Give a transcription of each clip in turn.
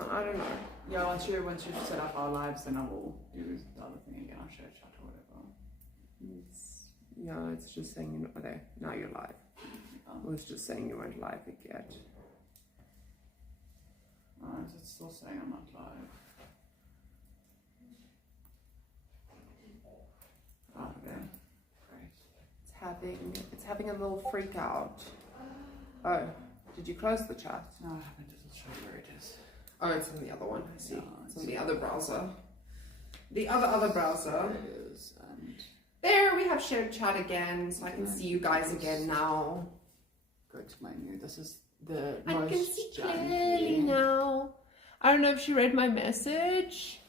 fine. I don't know. Yeah, once you set up our lives, then I will do the other thing again. I'll share chat or whatever. It's just saying, okay, now you're live. It was just saying you weren't live yet. Oh, is it still saying I'm not live? Oh, okay. Great. It's having a little freak out. Oh, did you close the chat? No, I haven't. It'll show you where it is. Oh, it's on the other one. I see. No, it's on the other browser. The other browser. It is, and there we have shared chat again, so I can see you guys again now. go to my new. This is the I most can see janky. clearly now. I don't know if she read my message.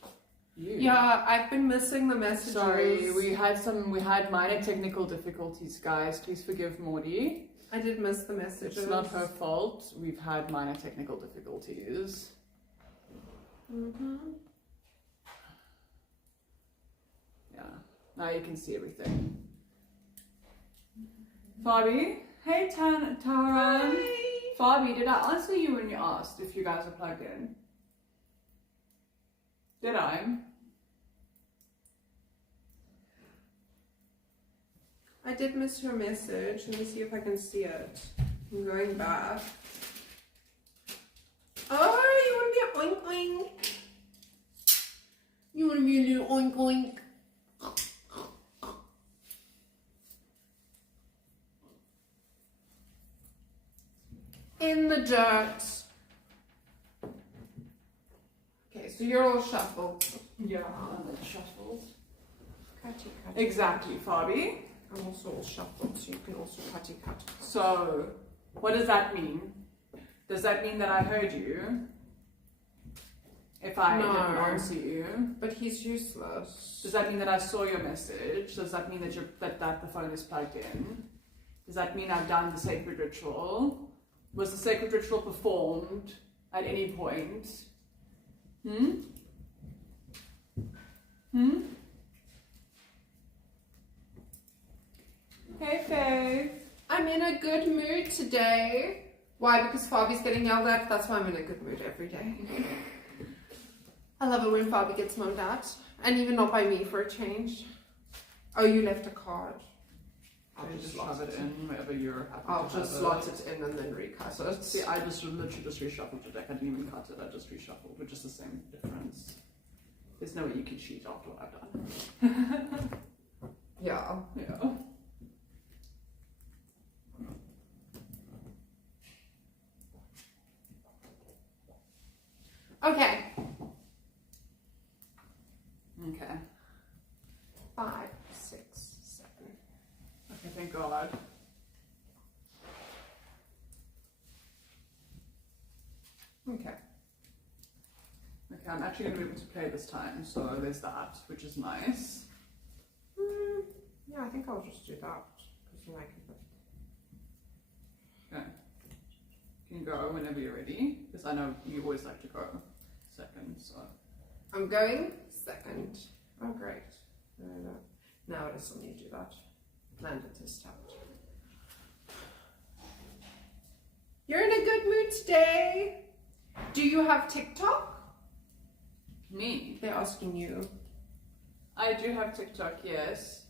You. Yeah, I've been missing the messages. Sorry, we had minor technical difficulties, guys. Please forgive Mordy. I did miss the messages. It's not her fault. We've had minor technical difficulties. Yeah. Now you can see everything. Fabi. Hey, Taran. Hi. Fabi, did I answer you when you asked if you guys are plugged in? Did I? I did miss her message. Let me see if I can see it. I'm going back. Oh, you want to be an oink oink? You want to be a little oink oink? In the dirt. Okay, so you're all shuffled. Yeah, I'm shuffled. Cutty. Exactly, Fabi. I'm also all shuffled, so you can also cutty cut. So, what does that mean? Does that mean that I heard you? If I didn't answer you? But he's useless. Does that mean that I saw your message? Does that mean that the phone is plugged in? Does that mean I've done the sacred ritual? Was the sacred ritual performed at any point? Hey, Faye. I'm in a good mood today. Why? Because Fabi's getting yelled at? That's why I'm in a good mood every day. I love it when Fabi gets moaned at. And even not by me for a change. Oh, you left a card. I'll just shove it in wherever you're happy. I'll just slot it in and then recut it. See, I just literally just reshuffled the deck. I didn't even cut it. I just reshuffled, which is the same difference. There's no way you can cheat after what I've done. Yeah. Yeah. Okay. Okay. 5, 6, 7. Okay, thank God. Okay. Okay, I'm actually going to be able to play this time, so there's that, which is nice. Yeah, I think I'll just do that. Because then I can. Okay. You can go whenever you're ready, because I know you always like to go second, so. I'm going second. Oh, great. No. Now I just need to do that. Landed this tapped. You're in a good mood today. Do you have TikTok? Me? They're asking you. I do have TikTok, yes.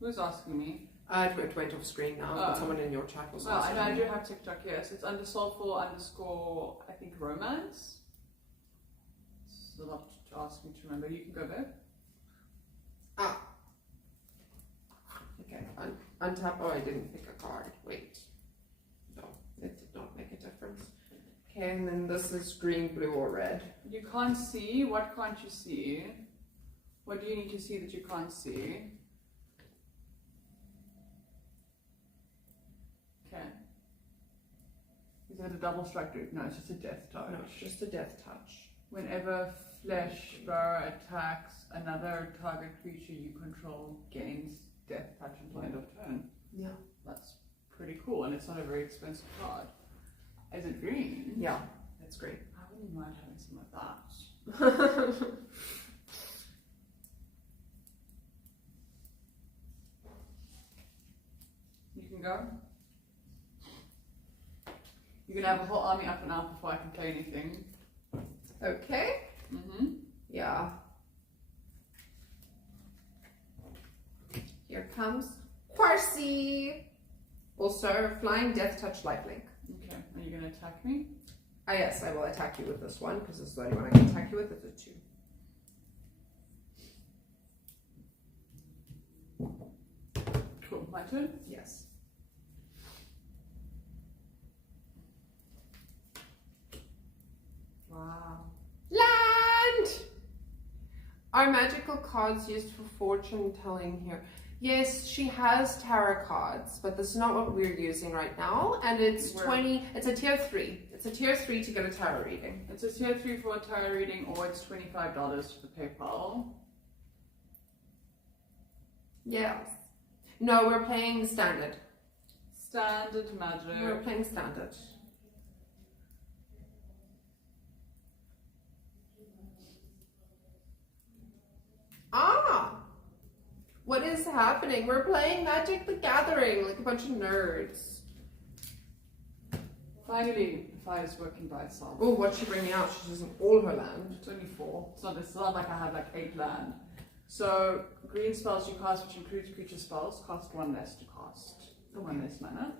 Who's asking me? It went off screen now, but Oh. someone in your chat was Well, asking I me. do have TikTok, yes. It's _soulful_, I think, romance. It's a lot to ask me to remember. You can go there. Ah. Okay, untap. Oh, I didn't pick a card. Wait. No, it did not make a difference. Okay, and then this is green, blue, or red. You can't see. What can't you see? What do you need to see that you can't see? Okay. Is that a double strike? No, it's just a death touch. No, it's just a death touch. Whenever flesh bow attacks another target creature you control, gains death touch until end of turn. Yeah. That's pretty cool, and it's not a very expensive card. Is it green? Yeah, that's great. I wouldn't mind having some of that. You can go. You can have a whole army up and out before I can play anything. Okay. Yeah. Here comes Quarcy. Also, Flying Death Touch Lifelink. Okay, are you going to attack me? Ah, yes, I will attack you with this one because it's the only one I can attack you with. It's a 2. Cool, my turn? Yes. Wow. Land! Are magical cards used for fortune telling here? Yes, she has tarot cards, but that's not what we're using right now. And it's 20, it's a tier 3. It's a tier 3 to get a tarot reading. It's a tier 3 for a tarot reading, or it's $25 to the PayPal. Yes. No, we're playing standard. Standard magic. We're playing standard. Ah! What is happening? We're playing Magic the Gathering like a bunch of nerds. Finally, the fire is working by itself. Oh, what's she bringing out? She's using all her land. It's only 4. It's not like I have like 8 land. So, green spells you cast, which includes creature spells, cost 1 less to cast. 1 less mana.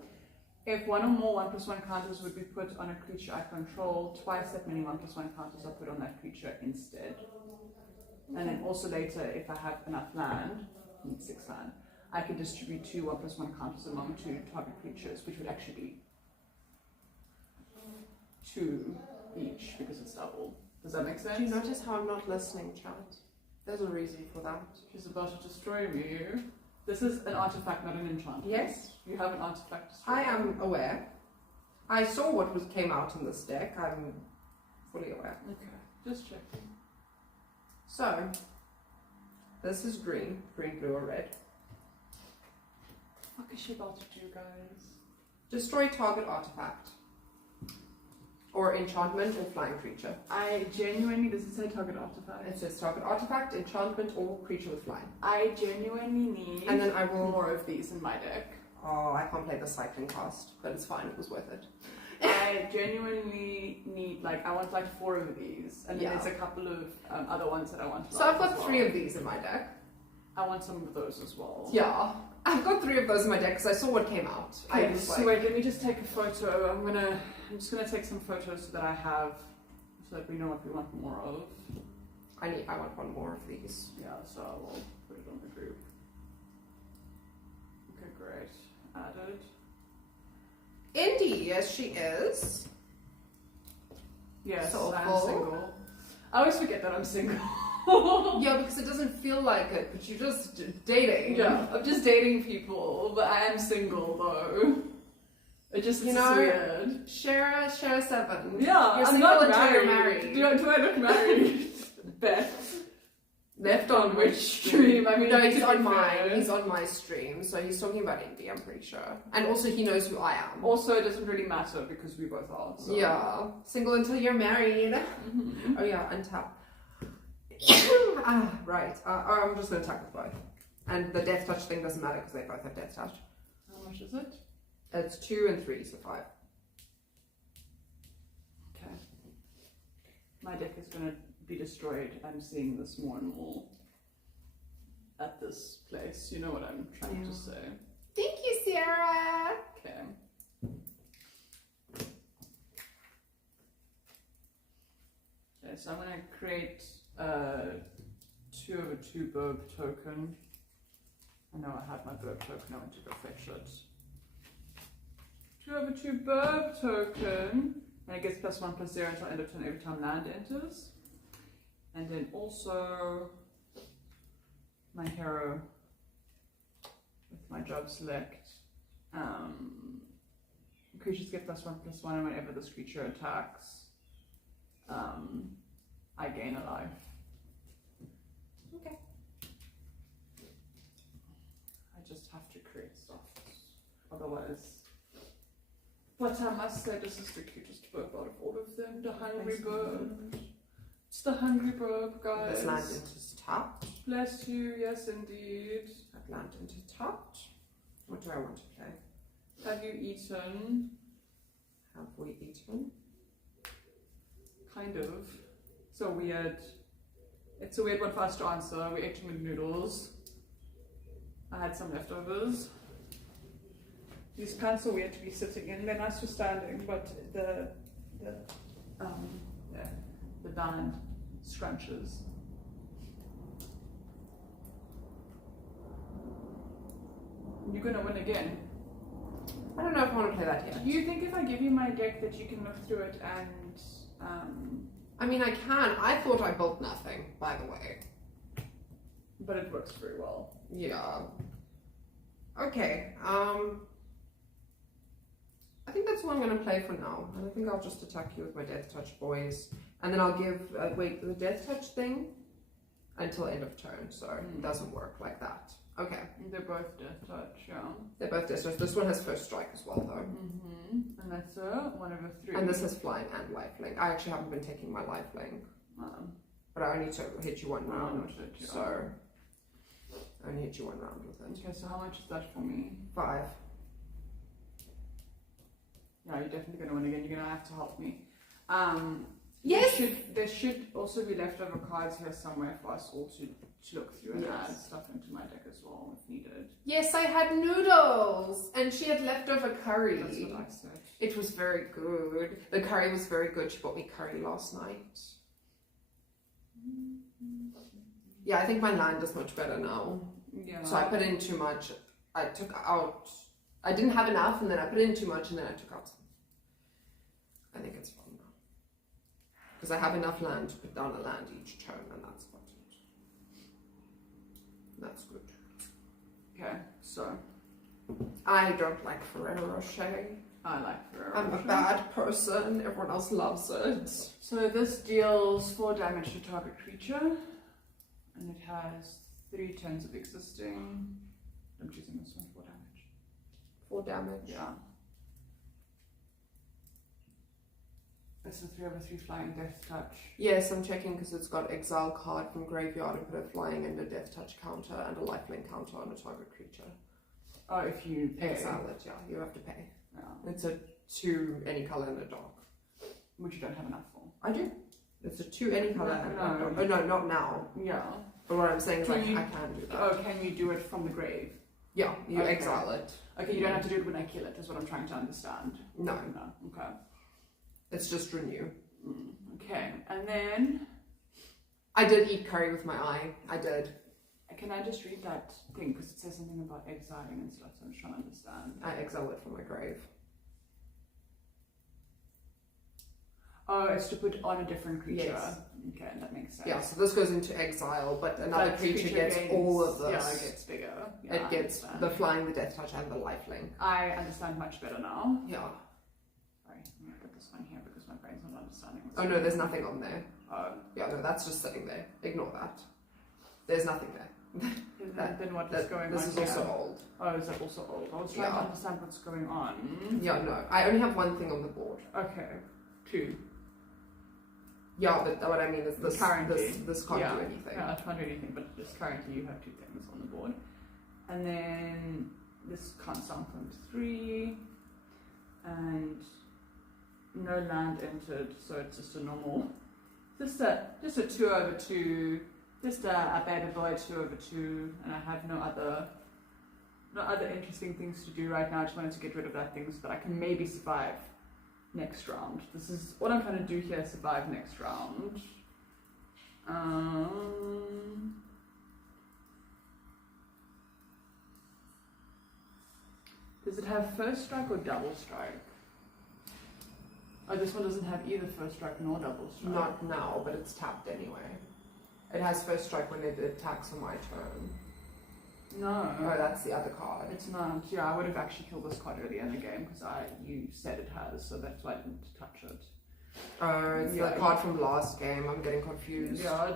If 1 or more 1+1 counters would be put on a creature I control, twice that many 1+1 counters are put on that creature instead. And then also later, if I have enough land, 6 land, I can distribute 2 1+1 counters among 2 target creatures, which would actually be 2 each because it's double. Does that make sense? Do you notice how I'm not listening, chat? There's a reason for that. She's about to destroy me. This is an artifact, not an enchantment. Yes. You have an artifact destroyer. I am aware. I saw what came out in this deck. I'm fully aware. Okay, just checking. So, this is green, blue, or red. What is she about to do, guys? Destroy target artifact. Or enchantment or flying creature. I genuinely, does it say target artifact? It says target artifact, enchantment, or creature with flying. I genuinely need And then I will... more of these in my deck. Oh, I can't play the cycling cost, but it's fine, it was worth it. I genuinely need, like, I want like 4 of these. And then there's a couple of other ones that I want to So I've got 3 of these in my deck. I want some of those as well. Yeah. I've got 3 of those in my deck because I saw what came out. Okay, so wait, let me just take a photo. I'm just gonna take some photos so that I have, so that we know what we want more of. I want 1 more of these. Yeah, so I will put it on the group. Okay, great. Added. Indy, yes she is. Yes, So I'm full. single. I always forget that I'm single. Yeah, because it doesn't feel like it, but you're just dating. Yeah, I'm just dating people, but I am single though. It just, You it's know, weird. Share 7. Yeah, You're I'm single not until you're married. married. Do I look married? Beth. Left On which stream? I mean, no, to he's be on mine. fair. He's on my stream, so he's talking about Indy, I'm pretty sure. And also he knows who I am. Also, it doesn't really matter because we both are. So. Yeah. Single until you're married. Mm-hmm. Oh yeah, untap. Right. I'm just going to attack with both. And the death touch thing doesn't matter because they both have death touch. How much is it? It's 2 and 3, so 5. Okay. My deck is going to be destroyed. I'm seeing this more and more at this place. You know what I'm trying to say. Thank you, Sarah. Okay. Okay, so I'm going to create 2 of a 2 burb token. I know I had my burb token, I went to go fetch it. 2 of a 2 burb token, and it gets +1/+0 until end of turn every time land enters. And then also my hero with my job select. Creatures get +1/+1, and whenever this creature attacks, I gain a life. Okay. I just have to create stuff. Otherwise. But I must say, this is the cutest burb out of all of them. The hungry burb. It's the hungry burb, guys. This land into tapped. Bless you, yes indeed. That land into tapped. What do I want to play? Have you eaten? Have we eaten? Kind of. It's a weird one for us to answer. We ate too many noodles. I had some leftovers. These pants are weird to be sitting in. They're nice for standing, but the band scrunches. You're gonna win again. I don't know if I want to play that yet. Do you think if I give you my deck that you can look through it and I mean, I can. I thought I built nothing, by the way. but it works very well. Yeah. Okay. I think that's what I'm going to play for now. And I think I'll just attack you with my Death Touch boys. And then I'll give, wait, the Death Touch thing until end of turn. So it doesn't work like that. Okay. They're both Death Touch, yeah. They're both Death Touch. This one has first strike as well, though. And that's 1/3. And this has flying and lifelink. I actually haven't been taking my lifelink. But I only hit you one round. So I only hit you one round with it. Okay, so how much is that for me? 5. Yeah, you're definitely going to win again. You're going to have to help me. Yes! There should also be leftover cards here somewhere for us all to look through and add stuff into my deck as well if needed. Yes, I had noodles! And she had leftover curry. That's what I said. It was very good. The curry was very good. She bought me curry last night. Yeah, I think my land is much better now. Yeah. So I put in too much. I took out... I didn't have enough, and then I put in too much, and then I took out some. I think it's fine now. Because I have enough land to put down a land each turn, and that's about it. That's good. Okay, so I don't like Ferrero Rocher. I like Ferrero I'm a Rocher. bad person. Everyone else loves it. So this deals 4 damage to target creature, and it has 3 turns of existing. I'm choosing this one, 4 damage. 4 damage. Yeah. It's a 3/3 flying Death Touch. Yes, I'm checking because it's got exile card from graveyard and put a flying and a death touch counter and a lifelink counter on a target creature. Oh, if you pay. Exile it, yeah, you have to pay. Yeah. It's a 2 any color and a dark. Which you don't have enough for. I do. It's a 2 any color and a No. dark. Oh no, not now. Yeah. But what I'm saying is Can like, you- I can do that. Oh, can you do it from the grave? Yeah, you Okay. exile it. Okay, you don't have to do it when I kill it, is what I'm trying to understand. No, No. Okay. it's just renew. Okay, and then I did eat curry with my eye. I did. can I just read that thing because it says something about exiling and stuff, so I'm just trying to understand. I exile it from my grave. Oh, it's to put on a different creature. Yes. Okay, that makes sense. Yeah, so this goes into exile, but another That creature gets gains- all of this. Yeah, it gets bigger. Yeah, It I gets understand. the flying, the death touch, and the lifelink. I understand much better now. Yeah. Sorry, I'm gonna put this one here because my brain's not understanding what's Oh no, there's nothing on there. Oh. Yeah, no, that's just sitting there. Ignore that. There's nothing there. Then what is going This on is here? also old. Oh, is that also old? I was trying to Yeah. understand what's going on. Yeah, no. I only have one thing on the board. Okay, 2. Yeah, but what I mean is this Currently. this can't Yeah. do anything. Yeah, I can't do anything, but just currently you have 2 things on the board. And then this can't sound from 3. And no land entered, so it's just a normal, just a 2/2, just a baby boy 2/2, and I have no other interesting things to do right now. I just wanted to get rid of that thing so that I can maybe survive next round. This is what I'm trying to do here, survive next round. Does it have first strike or double strike? Oh, this one doesn't have either first strike nor double strike. Not now, but it's tapped anyway. It has first strike when it attacks on my turn. No. Oh, that's the other card. It's not. Yeah, I would have actually killed this card earlier in the game because you said it has, so that's why I didn't touch it. Oh, it's Yeah. the card from last game. I'm getting confused. Yeah,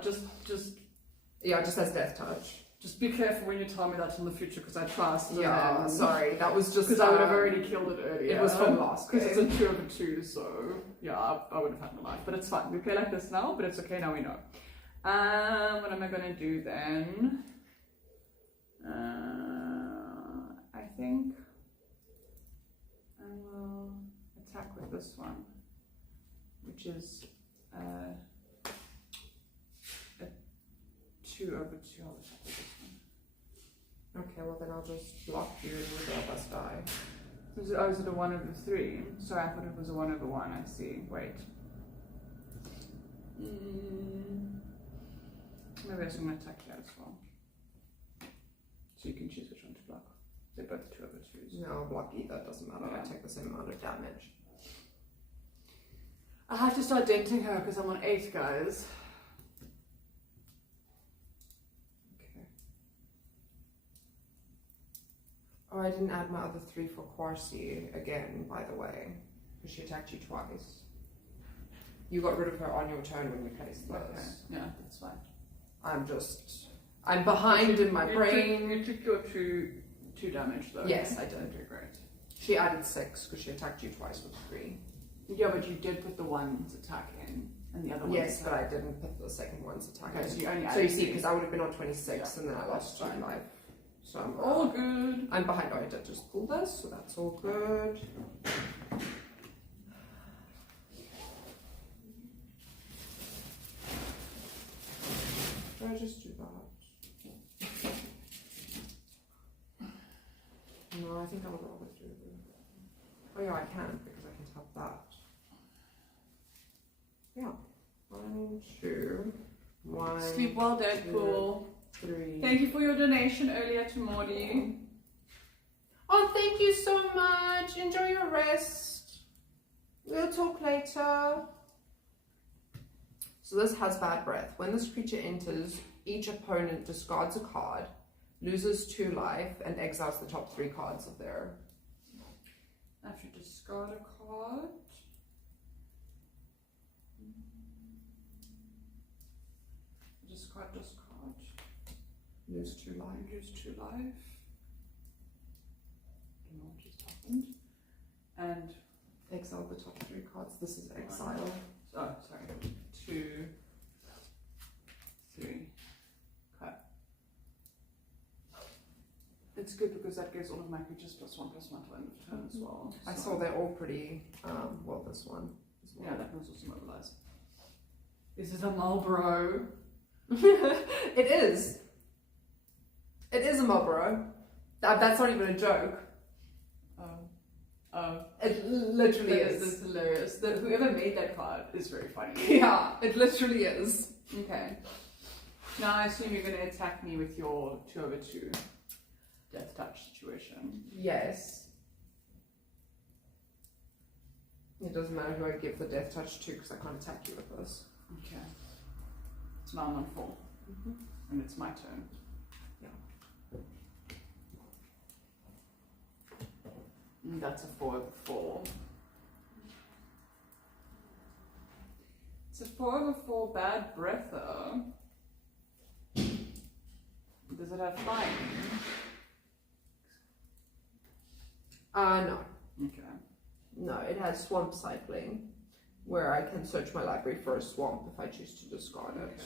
Yeah, it just has death touch. just be careful when you tell me that in the future because I trust. Yeah, sorry. That was just Because I would have already killed it earlier. It was from last game. Because it's a 2/2, so yeah, I would have had my life. But it's fine. We play like this now, but it's okay now. We know. What am I gonna do then? I think I will attack with this one, which is 2 over 2. I'll attack with this one. Okay, well then I'll just block you and we'll both of us die. Is it a 1 over 3? Sorry, I thought it was a 1 over 1. I see. Wait. Maybe I was going to attack here as well. So you can choose which one to block. They're both 2 over 2s. No, I'll block either, it doesn't matter. I Yeah. take the same amount of damage. I have to start denting her because I'm on 8, guys. Okay. Oh, I didn't add my other 3 for Quarcy again, by the way. Because she attacked you twice. You got rid of her on your turn when you placed those. Okay. Yeah, that's fine. I'm behind in my You brain. You took your 2 damage though. Yes, I did. Okay, great. She added 6 because she attacked you twice with 3. Yeah, but you did put the one's attack in and the other one's Yes, but attack. I didn't put the second one's attack Okay, in. so you only So added you see, 3. because I would have been on 26 and then I lost 2 Fine. life. So I'm All good. I'm behind. Oh, I did just pull this, so that's all good. Should I just do that? No, I think I would rather do this. Oh yeah, I can because I can tap that. Yeah. 1, 2, 1, Sleep well, Deadpool. 3. Thank you for your donation earlier to Morty. Oh, thank you so much. Enjoy your rest. We'll talk later. So this has bad breath. When this creature enters, each opponent discards a card, loses 2 life, and exiles the top 3 cards of their. I have to discard a card. Discard. Lose 2 life. Lose 2 life. Don't know what just happened. And Exile the top 3 cards. This is exile. oh, sorry. 2, 3. Okay. It's good because that gives all of my creatures +1/+1 till end of turn as well. I So- saw they're all pretty. Well, this one as well. Yeah, that one's also mobilized. Is it a Marlboro? It is. It is a Marlboro. That's not even a joke. Oh. It literally That's is. hilarious. Whoever made that card is very funny. Yeah, it literally is. Okay. Now I assume you're going to attack me with your 2 over 2 death touch situation. Yes. It doesn't matter who I give the death touch to because I can't attack you with this. Okay. So now I'm on 4. And it's my turn. Yeah. And that's a 4 over 4. It's a 4 over 4 bad breather. Does it have flying? No. Okay. No, it has swamp cycling where I can search my library for a swamp if I choose to discard it.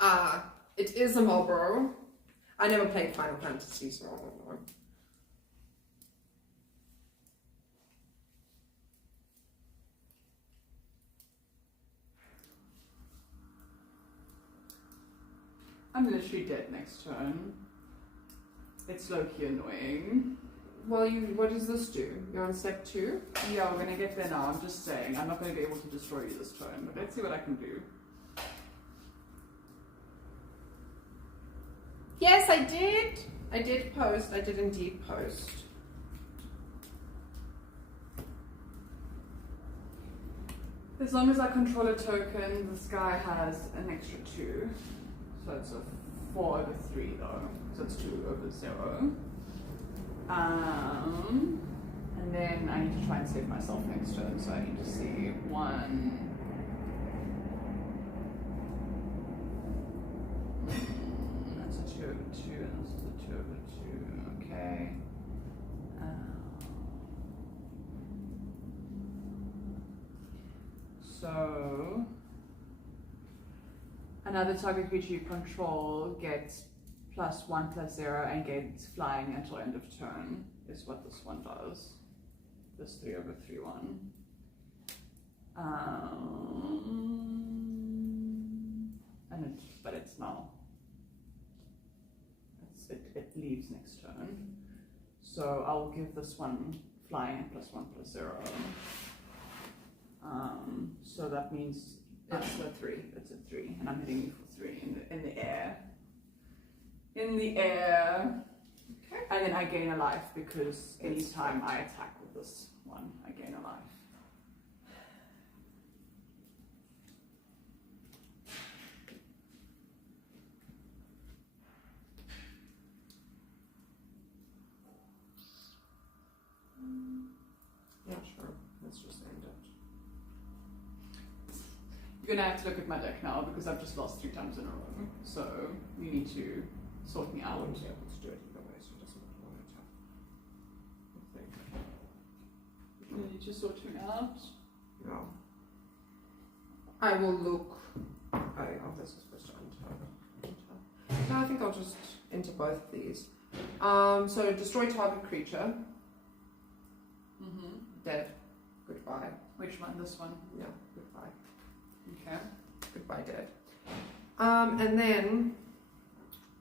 Okay. It is a Marlboro. I never played Final Fantasy, so I don't know. I'm literally dead next turn. It's low-key annoying. Well, what does this do? You're on step 2? Yeah, we're gonna get there now. I'm just saying. I'm not gonna be able to destroy you this turn, but let's see what I can do. Yes, I did. I did post. I did indeed post. As long as I control a token, this guy has an extra 2. So it's a 4 over 3 though. So it's 2 over 0. And then I need to try and save myself next turn, so I need to see 1. That's a 2 over 2, and this is a 2 over 2. Okay. So another target creature you control gets +1/+0 and gains flying until end of turn, is what this one does. This 3 over 3 one. leaves next turn. So I'll give this one flying at +1/+0. So that means It's a 3. it's a 3, and I'm hitting you for 3 in the air. In the air. Okay. And then I gain a life because anytime I attack with this one, I gain a life. Yeah, sure. Let's just end it. You're gonna have to look at my deck now because I've just lost 3 times in a row. So you need to sort me I out. wouldn't be able to do it either way, so it doesn't matter what I think. You need to sort me out. No. I will look. Oh, this is supposed to untap. No, I think I'll just enter both of these. So destroy target creature. Dead. Goodbye. Which one? This one. Yeah, goodbye. Okay. Goodbye, dead. And then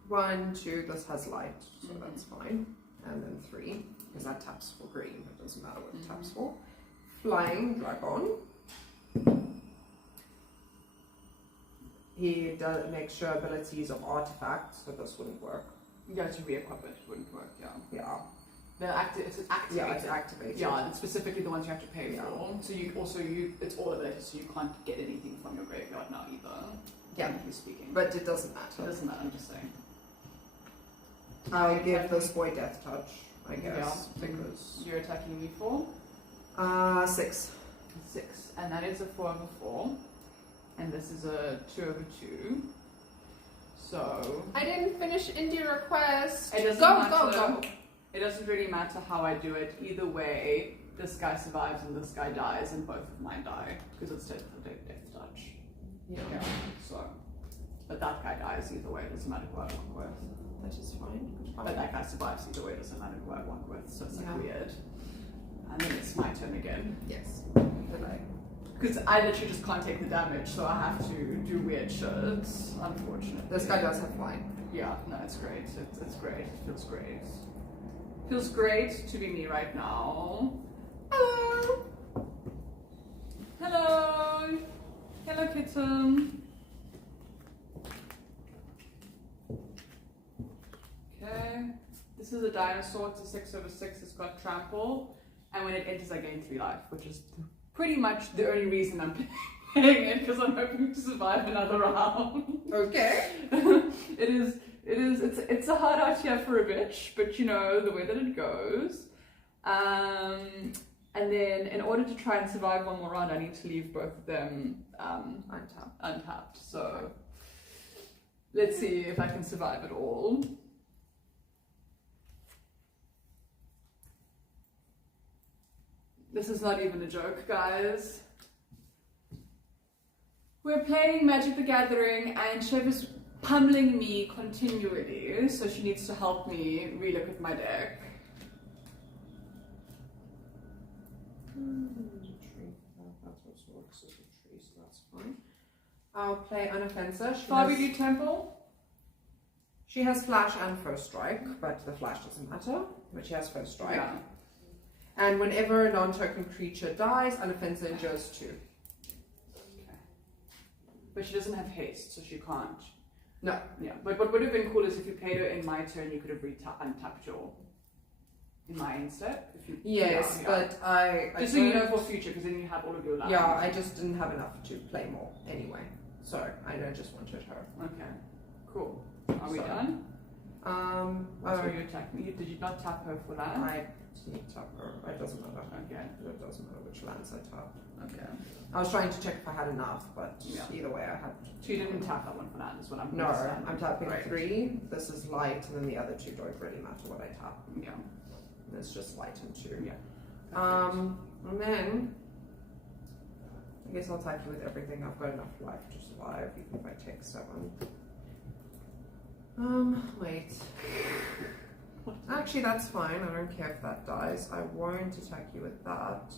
1, 2, this has light, so that's fine. And then 3, because that taps for green. It doesn't matter what it taps for. Flying dragon. He does make sure abilities of artifacts, so this wouldn't work. Yeah, to re-equip it wouldn't work. Yeah. Yeah. It's activated. Yeah, it's activated. Yeah, it's specifically the ones you have to pay Yeah. for. So it's all abilities, so you can't get anything from your graveyard now either. Yeah. Technically speaking. But it doesn't It matter. doesn't matter, I'm just saying. I'll give this boy death touch, I guess, Yeah. because You're attacking me for 6. 6, and that is a 4/4, and this is a 2/2. So I didn't finish indie request. it doesn't Go, matter. go, go. It doesn't really matter how I do it. Either way, this guy survives and this guy dies, and both of mine die because it's death touch. Yeah, So, but that guy dies either way. It doesn't matter who I walk with. that is fine. But that guy survives either way. It doesn't matter who I walk with. So it's like Yeah. weird. And then it's my turn again. Yes. Delay. Because I literally just can't take the damage, so I have to do weird shit, unfortunately. This guy does have flying. Yeah, no, it's great. It's great. It feels great. Feels great to be me right now. Hello! Hello! Hello, kitten. Okay. This is a dinosaur. It's a 6/6. It's got trample. And when it enters, I gain 3 life, which is pretty much the only reason I'm playing it, because I'm hoping to survive another round. Okay. It's a hard out here for a bitch, but you know, the way that it goes. And then in order to try and survive one more round, I need to leave both of them untapped. So let's see if I can survive it all. This is not even a joke, guys. We're playing Magic the Gathering and Chev is pummeling me continually, so she needs to help me relook at my deck. That's what works as a tree, so that's fine. I'll play Unoffensive. Fabi, do you temple? She has flash and first strike, but the flash doesn't matter. But she has first strike. Yeah. And whenever a non-token creature dies, Unoffensive endures 2. Okay. But she doesn't have haste, so she can't. No. Yeah. But what would have been cool is if you played her in my turn, you could have untapped your in my end step. If you, Yes, yeah. but I just so you know for future, because then you have all of your lands. Yeah, I just didn't have enough to play more anyway. So I just wanted her. Okay. Cool. Are we So, done? Oh, So you attacked me. Did you not tap her for that? I didn't tap her. It doesn't matter. Okay. It doesn't matter which lands I tapped. Okay. I was trying to check if I had enough, but Yeah. either way I had. So you didn't tap that one for that, is what I'm No, understanding. I'm tapping Right. 3. This is light, and then the other 2 don't really matter what I tap. Yeah. It's just light and 2. Yeah. And then I guess I'll attack you with everything. I've got enough life to survive, even if I take 7. Wait. Actually, that's fine. I don't care if that dies. I won't attack you with that.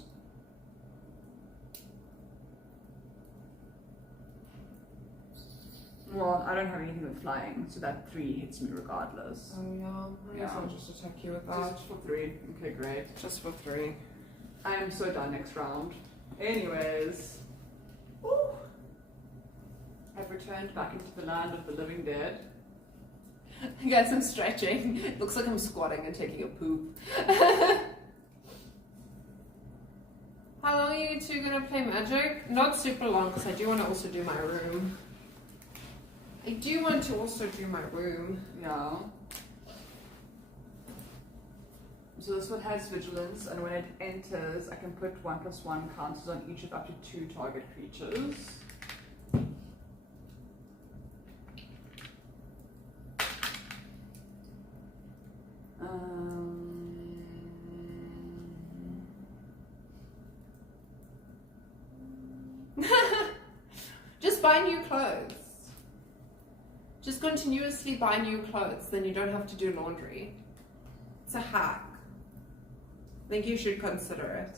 Well, I don't have anything with flying, so that 3 hits me regardless. Oh yeah, I guess Yeah. I'll just attack you with that. Just for 3. Okay, great. Just for 3. I am so done next round. Anyways. Woo. I've returned back into the land of the living dead. Guys, I'm stretching. It looks like I'm squatting and taking a poop. How long are you two gonna play Magic? Not super long, because I do want to also do my room. I do want to also do my room. Yeah. So this one has vigilance, and when it enters, I can put 1+1 counters on each of up to 2 target creatures. Just buy new clothes. Just continuously buy new clothes, then you don't have to do laundry. It's a hack. I think you should consider it.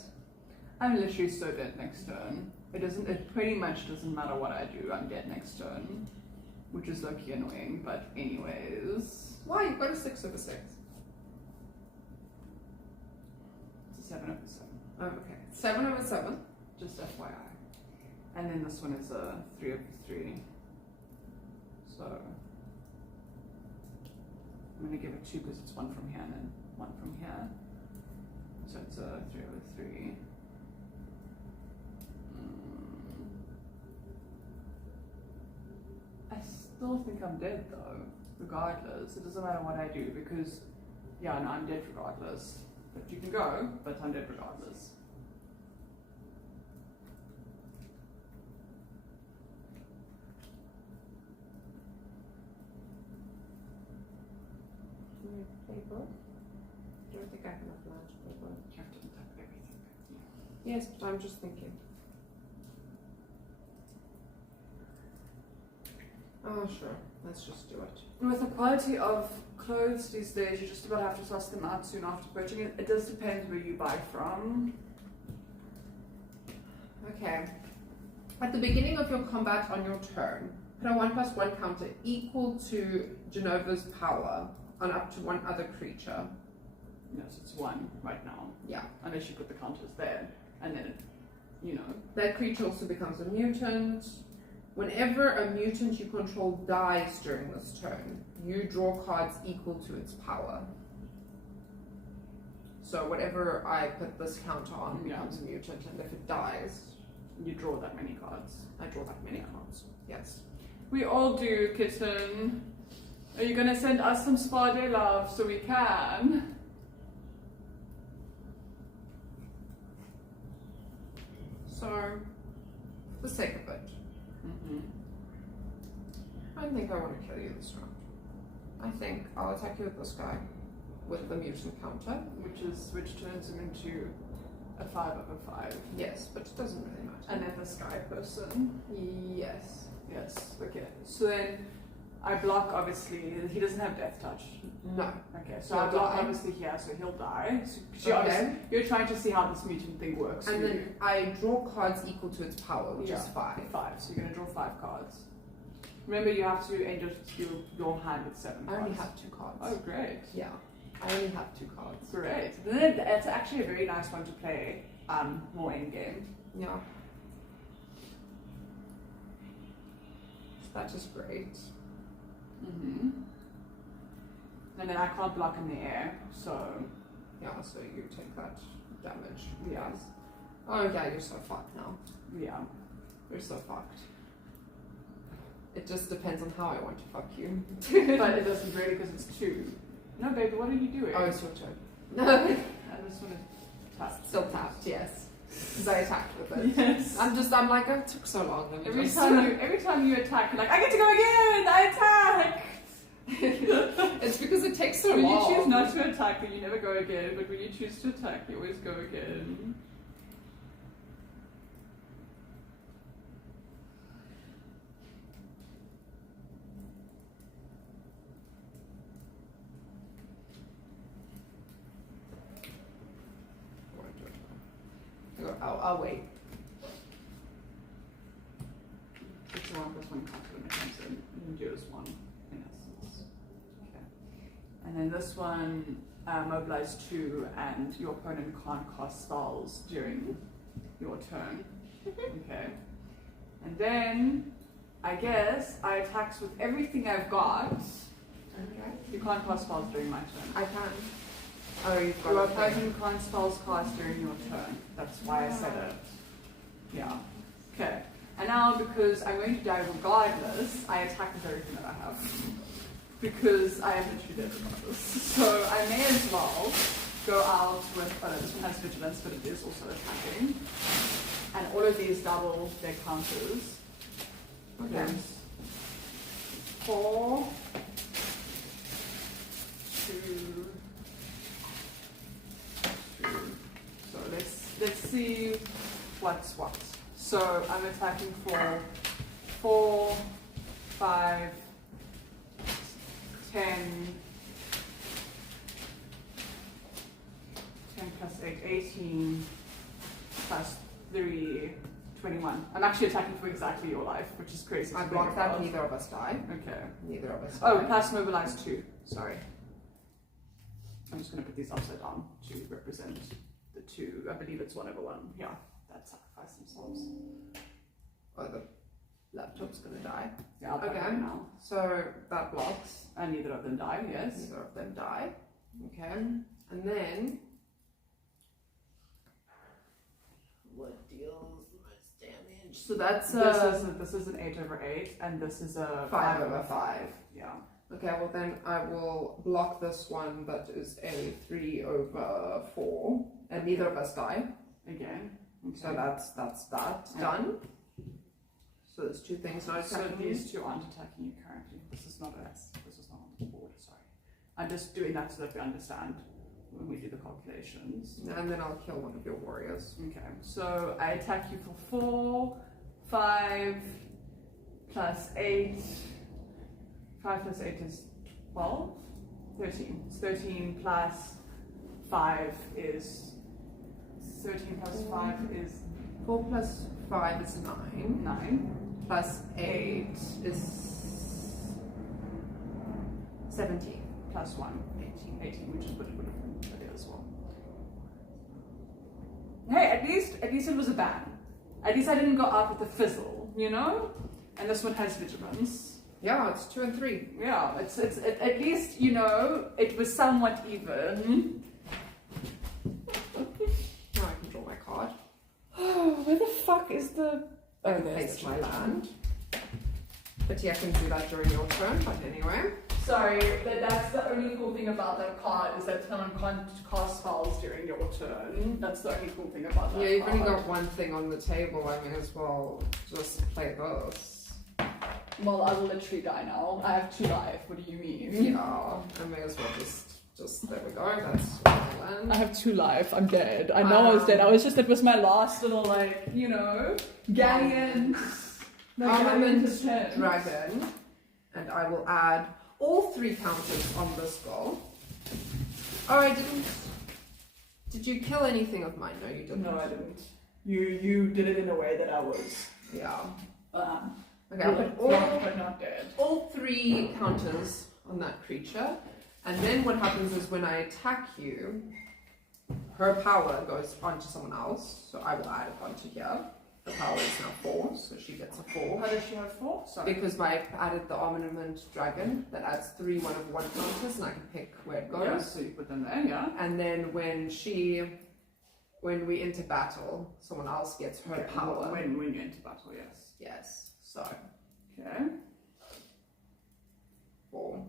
I'm literally so dead next turn. It pretty much doesn't matter what I do, I'm dead next turn. Which is low-key annoying, but anyways. Why? You've got a 6/6. It's a 7/7. Oh, okay. 7/7. Just FYI. And then this one is a 3/3. So I'm gonna give it 2 because it's 1 from here and then 1 from here. So it's a 3/3. I still think I'm dead though, regardless. It doesn't matter what I do because, yeah, no, I'm dead regardless. But you can go, but I'm dead regardless. Paper? I don't think I have enough large paper. You have to untap everything. Yes, but I'm just thinking. Oh, sure. Let's just do it. And with the quality of clothes these days, you just about have to suss them out soon after purchasing it. It does depend where you buy from. Okay. At the beginning of your combat on your turn, put a 1+1 counter equal to Genova's power on up to 1 other creature. Yes, it's 1 right now. Yeah. Unless you put the counters there. And then, you know. That creature also becomes a mutant. Whenever a mutant you control dies during this turn, you draw cards equal to its power. So whatever I put this counter on becomes a mutant, and if it dies, You draw that many cards. I draw that many cards. Yes. We all do, kitten. Are you gonna send us some Spa Day love so we can? So, for the sake of it, I don't think I want to kill you this round. I think I'll attack you with this guy, with the mutant counter. Which turns him into a 5/5. Yes, but it doesn't really matter. And then the sky person. Yes. Yes, okay. So then I block, obviously. He doesn't have death touch. No. Okay, so He'll I block die. obviously here, so he'll die. So Okay. you're trying to see how this mutant thing works. And then I draw cards equal to its power, which is 5. 5. So you're going to draw 5 cards. Remember, you have to end your hand with 7 I cards. only have 2 cards. Oh, great. Yeah. I only have 2 cards. Great. Then it's actually a very nice one to play more in game. Yeah. So that is great. And then I can't block in the air, so Yeah, so you take that damage. yeah. Oh yeah, you're so fucked now. Yeah. You're so fucked. It just depends on how I want to fuck you. But it doesn't really because it's 2. No, baby, what are you doing? Oh, it's your turn. I just want to tap. Still tapped, yes. Because I attacked with it. Yes. I'm like, it took so long. Let me Every just- time you attack, you're like, I get to go again! I attack! It's because it takes so When long. you choose not to attack, then you never go again. But when you choose to attack, you always go again. I'll wait. It's a 1+1 counter when it comes in. It endures 1 in essence. Okay. And then this one, mobilize 2, and your opponent can't cast spells during your turn. Okay. And then, I guess, I attacks with everything I've got. Okay. You can't cast spells during my turn. I can. Oh, you've got Your a thing. opponent can't spells cast during your turn. That's why I said it. Yeah. Okay. And now, because I'm going to die regardless, I attack with everything that I have. Because I am literally dead regardless. So I may as well go out with, this one has vigilance, but it is also attacking. And all of these double their counters. Okay. There's 4, 2, 2. So let's see what's what. So I'm attacking for 4, 5, 10, 10 plus 8, 18, plus 3, 21. I'm actually attacking for exactly your life, which is crazy. I block that, neither of us die. Okay. Neither of us Oh, die. plus mobilize 2. Sorry. I'm just going to put these upside down to represent the 2. I believe it's 1/1. Yeah, that sacrifice themselves. Oh, the laptop's gonna die. Yeah, I'll put it Okay. in now. So that blocks. And neither of them die, yes. Neither of them die. Okay. And then what deals the most damage? So that's This is an 8/8, and this is a 5/5. Yeah. Okay, well then I will block this one that is a 3/4, and neither of us die. Again. Okay. So that's that Yeah. done. So there's 2 things not So attacking you. these 2 aren't attacking you currently. This is not on the board, sorry. I'm just doing that so that we understand when we do the calculations. And then I'll kill one of your warriors. Okay, so I attack you for 4, 5, plus 8. 5 plus 8 is 12? 13. It's 13 plus 5 is... 13 plus 5 is 4 plus 5 is 9. 9. Plus 8 is 17. Plus 1. 18. 18, which is what it would have been earlier as well. Hey, at least it was a ban. At least I didn't go out with a fizzle, you know? And this one has vigilance. Yeah, it's 2 and 3. Yeah, it's at least, you know, it was somewhat even. Now I can draw my card. Where the fuck is the... Oh, there's my land. But yeah, I can do that during your turn, but anyway. Sorry, that's the only cool thing about that card, is that someone can't cast spells during your turn. That's the only cool thing about that Yeah, you've card. only got one thing on the table. I may as well just play this. Well, I will literally die now. I have 2 life. What do you mean? Yeah, I may as well just there we go. That's my land. I have 2 life. I'm dead. I know I was dead. I was just, it was my last little, like, you know, galleon. Armament dragon, and I will add all 3 counters on this goal. Oh, I didn't. Did you kill anything of mine? No, you didn't. No, I didn't. You did it in a way that I was. Yeah. Okay, Good, I'll put but not dead. all 3 counters on that creature, and then what happens is when I attack you, her power goes onto someone else, so I will add it onto here. The power is now 4, so she gets a 4. How does she have 4? Sorry. Because I added the armament dragon, that adds 3 1/1 counters, and I can pick where it goes. Yeah, so you put them there, yeah. And then when we enter battle, someone else gets her Okay, power. When you enter battle, yes. Yes. So Okay. 4,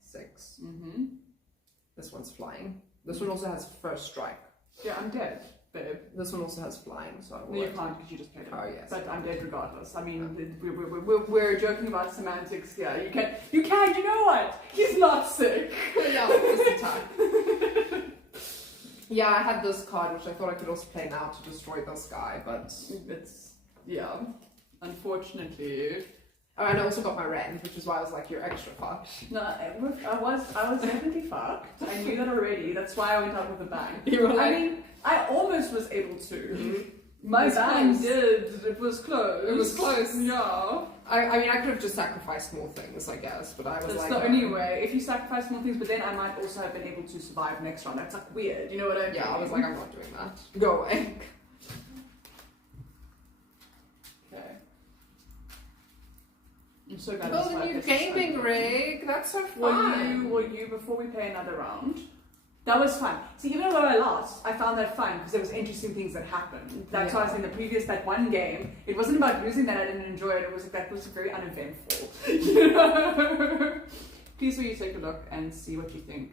6. Mm-hmm. This one's flying. This one also has first strike. Yeah, I'm dead, babe. This one also has flying, so I will. No, you can't because you just played it. Oh yes. But I'm dead regardless. I mean, we're joking about semantics here. You can. You know what? He's not sick. Yeah, this attack. Yeah, I had this card which I thought I could also play now to destroy this guy, but It's yeah. Unfortunately, oh, and I also got my rend, which is why I was like, you're extra fucked. no. I was definitely fucked. I knew that already. That's why I went out with a bang. You were I like, mean, I almost was able to. My was band close. did. It was close. It was close. Yeah. I mean, I could have just sacrificed more things, I guess, but I was That's like, the only way. If you sacrifice more things, but then I might also have been able to survive next round. That's like weird. You know what I mean? yeah, I was like, I'm not doing that. Go away. Okay. I'm so glad. Build this a fight new is gaming so good. rig. That's so fun. Were you before we play another round? That was fun. See, even though I lost, I found that fun because there was interesting things that happened. That's why I was saying the previous, that one game, it wasn't about losing that I didn't enjoy it. It was like, that was very uneventful. You know? Please will you take a look and see what you think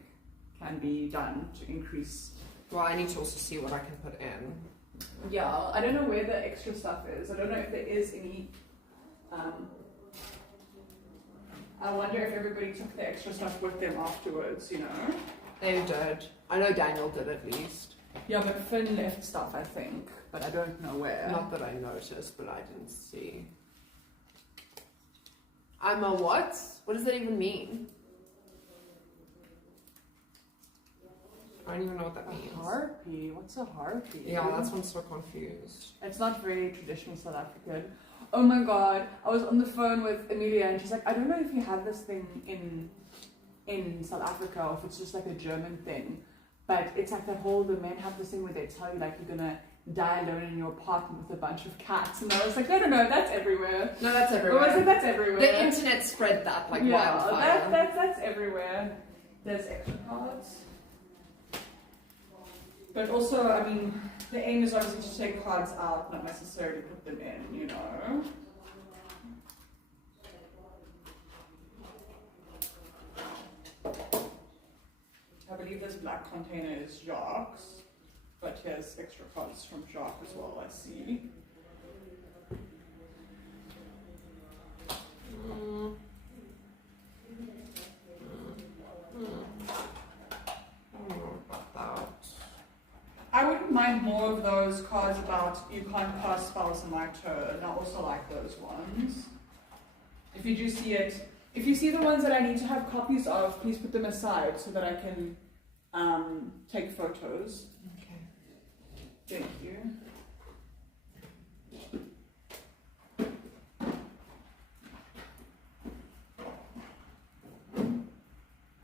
can be done to increase. Well, I need to also see what I can put in. Yeah, I don't know where the extra stuff is. I don't know if there is any. I wonder if everybody took the extra stuff with them afterwards, you know? They did. I know Daniel did at least. Yeah, but Finn left stuff, I think, but I don't know where. Not that I noticed, but I didn't see. I'm a what? What does that even mean? I don't even know what that means. A harpy? What's a harpy? Yeah, that's why I'm so confused. It's not very traditional South African. Oh my god, I was on the phone with Amelia and she's like, I don't know if you have this thing in South Africa or if it's just like a German thing, but it's like the men have this thing where they tell you like you're gonna die alone in your apartment with a bunch of cats, and I was like, no, that's everywhere. No, that's Or everywhere. was it that's everywhere? The internet spread that like wildfire. That's everywhere. There's extra cards. But also, I mean, the aim is obviously to take cards out, not necessarily put them in, you know. I believe this black container is Jacques, but here's extra cards from Jacques as well, I see. I wouldn't mind more of those cards about you can't cast spells in my turn. I also like those ones. If you do see it, if you see the ones that I need to have copies of, please put them aside so that I can take photos. Okay. Thank you.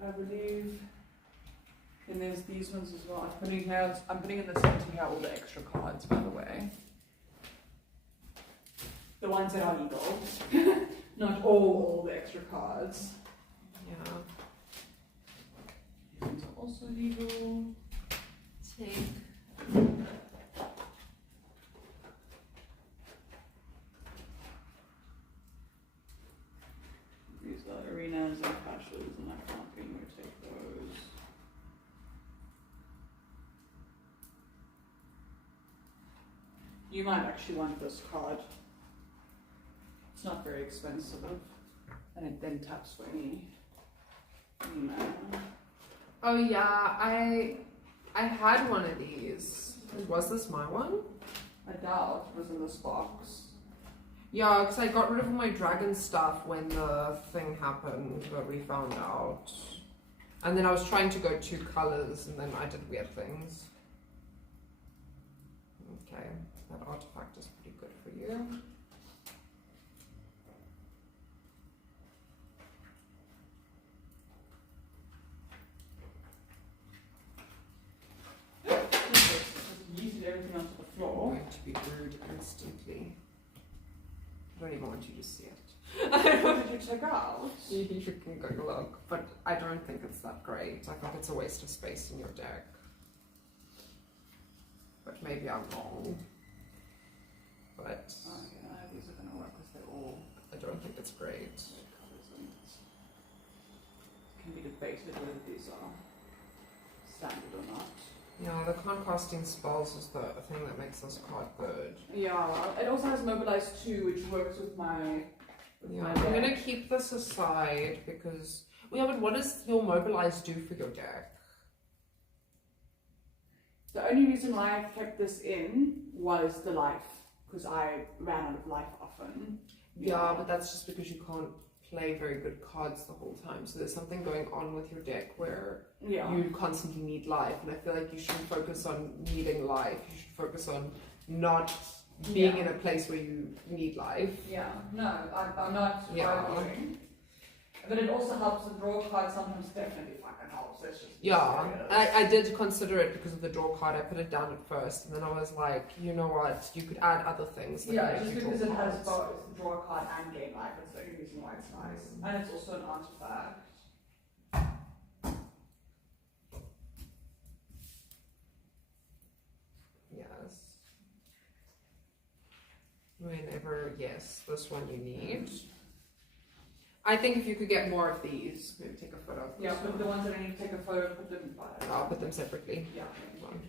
I believe. And there's these ones as well. I'm putting in the center here all the extra cards, by the way. The ones that are legal. Not all the extra cards. Yeah. These ones are also legal. Take. These are arenas and patches, and I can't anywhere take those. You might actually want this card. It's not very expensive, and it then taps for any mana. Oh yeah, I had one of these. Was this my one? I doubt it was in this box. Yeah, because I got rid of all my dragon stuff when the thing happened that we found out. And then I was trying to go 2 colors and then I did weird things. Okay, that artifact is pretty good for you. Yeeted everything onto the I'm floor. going to be rude instantly. I don't even want you to see it. What did you take out? You can go look, but I don't think it's that great. I think it's a waste of space in your deck. But maybe I'm wrong. But Oh, yeah, these are going to work because they're all I don't think it's great. colours and it can be debated whether these are standard or not. Yeah, the casting spells is the thing that makes this card good. Yeah, it also has Mobilize 2, which works with my Yeah, my I'm deck. gonna keep this aside because. Well, yeah, but what does your mobilize do for your deck? The only reason why I kept this in was the life, because I ran out of life often. Yeah, but that's just because you can't play very good cards the whole time. So there's something going on with your deck where Yeah. you constantly need life, and I feel like you shouldn't focus on needing life. You should focus on not being Yeah. in a place where you need life. Yeah, no, I'm not Yeah. arguing. But it also helps the draw card sometimes definitely fucking helps. It's just Yeah, serious. I did consider it because of the draw card. I put it down at first, and then I was like, you know what, you could add other things. that Yeah, make just you because draw it has cards. both draw a card and gain life, it's the only reason why it's nice. And it's also an artifact. Yes. Whenever, yes, this one you need. I think if you could get more of these, maybe take a photo of this Yeah, one. but the ones that I need to take a photo, put them by. I'll put them separately. Yeah. One.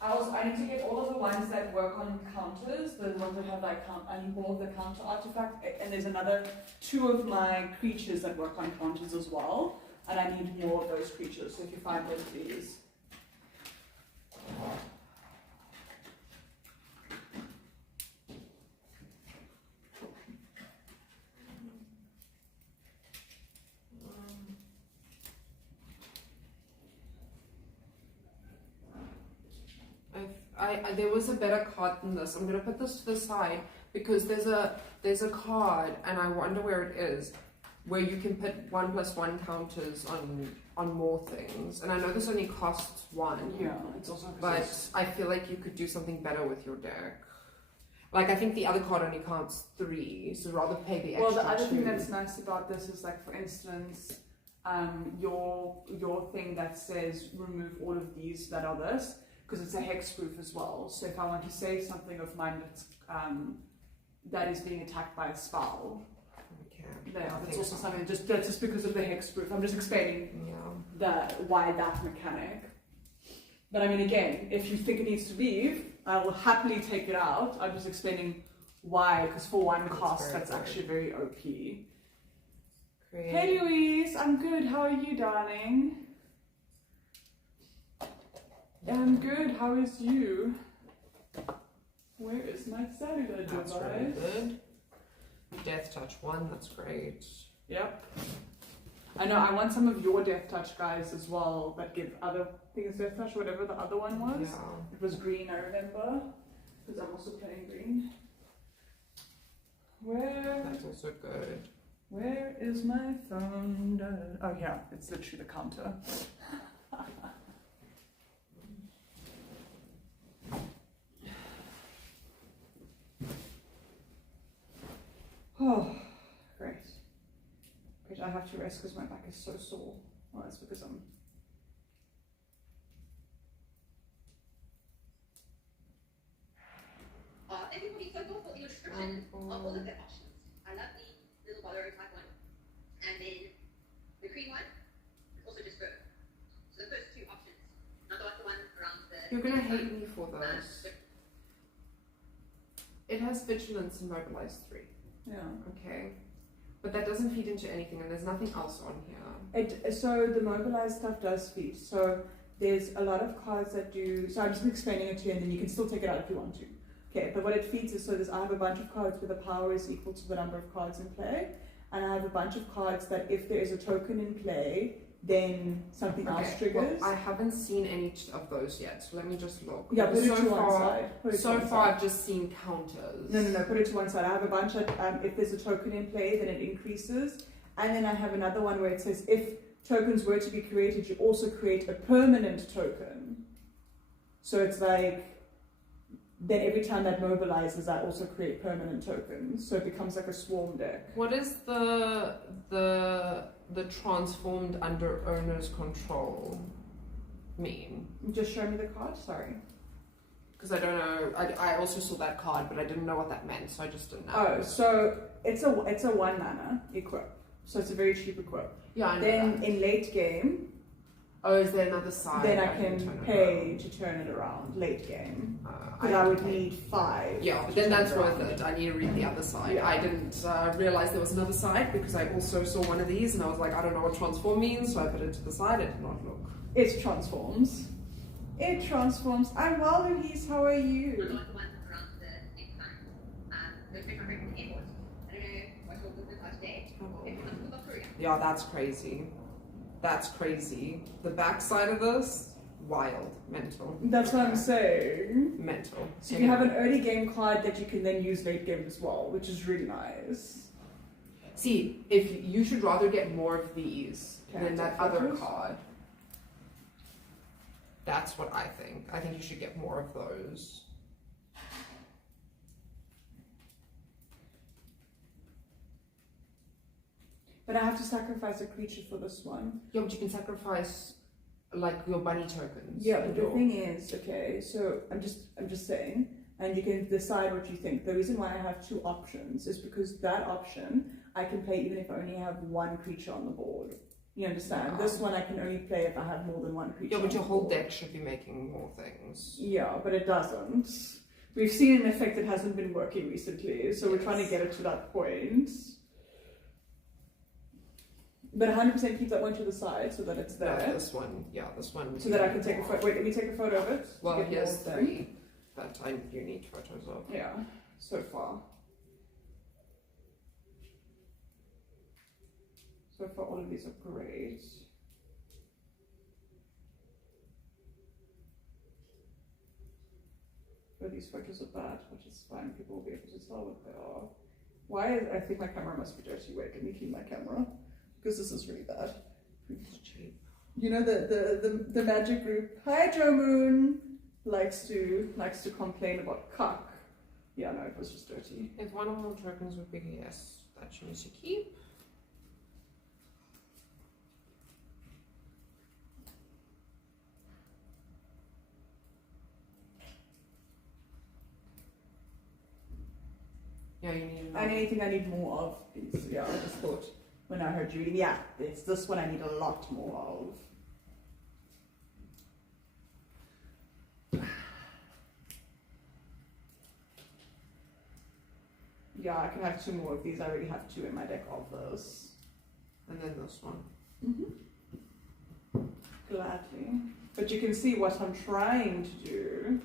I need to get all of the ones that work on counters, the ones that have like I need more of the counter artifact, and there's another 2 of my creatures that work on counters as well, and I need more of those creatures. So if you find those, please. There was a better card than this. I'm gonna put this to the side because there's a card, and I wonder where it is, where you can put 1+1 counters on more things. And I know this only costs 1. Yeah, it's also. But I feel like you could do something better with your deck. Like, I think the other card only counts 3, so rather pay the extra. Well, the other 2. thing that's nice about this is, like, for instance, your thing that says remove all of these that are this, because it's a hexproof as well. So if I want to save something of mine that's that is being attacked by a spell, Okay. that's also something that's just because of the hexproof. I'm just explaining why that mechanic. But I mean, again, if you think it needs to leave, I will happily take it out. I'm just explaining why, because for one cost, that's actually very OP. Great. Hey Louise, I'm good. How are you, darling? I'm good. How is you? Where is my cellular That's device? really good. Death Touch 1, that's great. Yep. I know, I want some of your Death Touch guys as well that give other things Death Touch, whatever the other one was. Yeah. It was green, I remember, because I'm also playing green. That's also good. Where is my phone? Oh yeah, it's literally the counter. Oh, great. Great, I have to rest because my back is so sore. Well, that's because I'm... Everybody, so go for the description of all of the options. I love the little bottle type one. And then the cream one is also just good. So the first 2 options. Not the one around the... You're gonna hate me for this. It has Vigilance and Mobilize 3. Yeah. Okay. But that doesn't feed into anything, and there's nothing else on here. So the mobilized stuff does feed. So there's a lot of cards that do... So I'm just explaining it to you, and then you can still take it out if you want to. Okay, but what it feeds is, I have a bunch of cards where the power is equal to the number of cards in play, and I have a bunch of cards that if there is a token in play, then something else triggers. Well, I haven't seen any of those yet, so let me just look. Yeah, put it so to one far, side. Put it to So one far, side. I've just seen counters. No, put it to one side. I have a bunch of, if there's a token in play, then it increases. And then I have another one where it says, if tokens were to be created, you also create a permanent token. So it's like, then every time that mobilizes, I also create permanent tokens. So it becomes like a swarm deck. What is the transformed under owner's control mean? Just show me the card, sorry. Because I don't know. I also saw that card, but I didn't know what that meant, so I just didn't know. Oh, so it's a 1 mana equip. So it's a very cheap equip. Yeah, I know Then that. in late game, Oh, is there another side? then I turn can it pay to turn it around late game. around? But I would need 5. Yeah, to but then turn that's it worth around. it. I need to read the other side. Yeah. I didn't realize there was another side because I also saw one of these and I was like, I don't know what transform means, so I put it to the side. I did not look. It transforms. It transforms. I'm well, Louise. How are you? Not the one around the next time. The quick from the airport. I don't know what your movement was today. If you want to move up Korea. Yeah, that's crazy. That's crazy. The back side of this, wild, mental. That's what I'm saying. Mental. So you have an early game card that you can then use late game as well, which is really nice. See, if you should rather get more of these Can I than that take other photos? card. That's what I think. I think you should get more of those. But I have to sacrifice a creature for this one. Yeah, but you can sacrifice like your bunny tokens. Yeah, but and the your- thing is, okay, so I'm just saying, and you can decide what you think. The reason why I have two options is because that option I can play even if I only have one creature on the board. You understand? Yeah. This one I can only play if I have more than one creature. Yeah, but on your the whole board. deck should be making more things. Yeah, but it doesn't. We've seen an effect that hasn't been working recently, so we're trying to Yes. get it to that point. But 100% keep that one to the side so that it's No, there. this one, yeah, this one. So that I can take a photo. Wait, let me take a photo of it. to Well, get more here's of them. 3 that you need photos of. Yeah, so far. So far, all of these are great. But these photos are bad, which is fine. People will be able to tell what they are. Why? I think my camera must be dirty. Wait, let me clean my camera. Because this is really bad. It's cheap. You know the magic group. Hi, Joe Moon. Likes to complain about cock. Yeah, no, it was just dirty. If one or more tokens would be yes, that you need to keep. Yeah, you need And anything I need more of, please. Yeah, I just thought when I heard you reading, yeah, it's this one I need a lot more of. Yeah, I can have 2 more of these. I already have 2 in my deck of those. and then this one. Gladly. But you can see what I'm trying to do.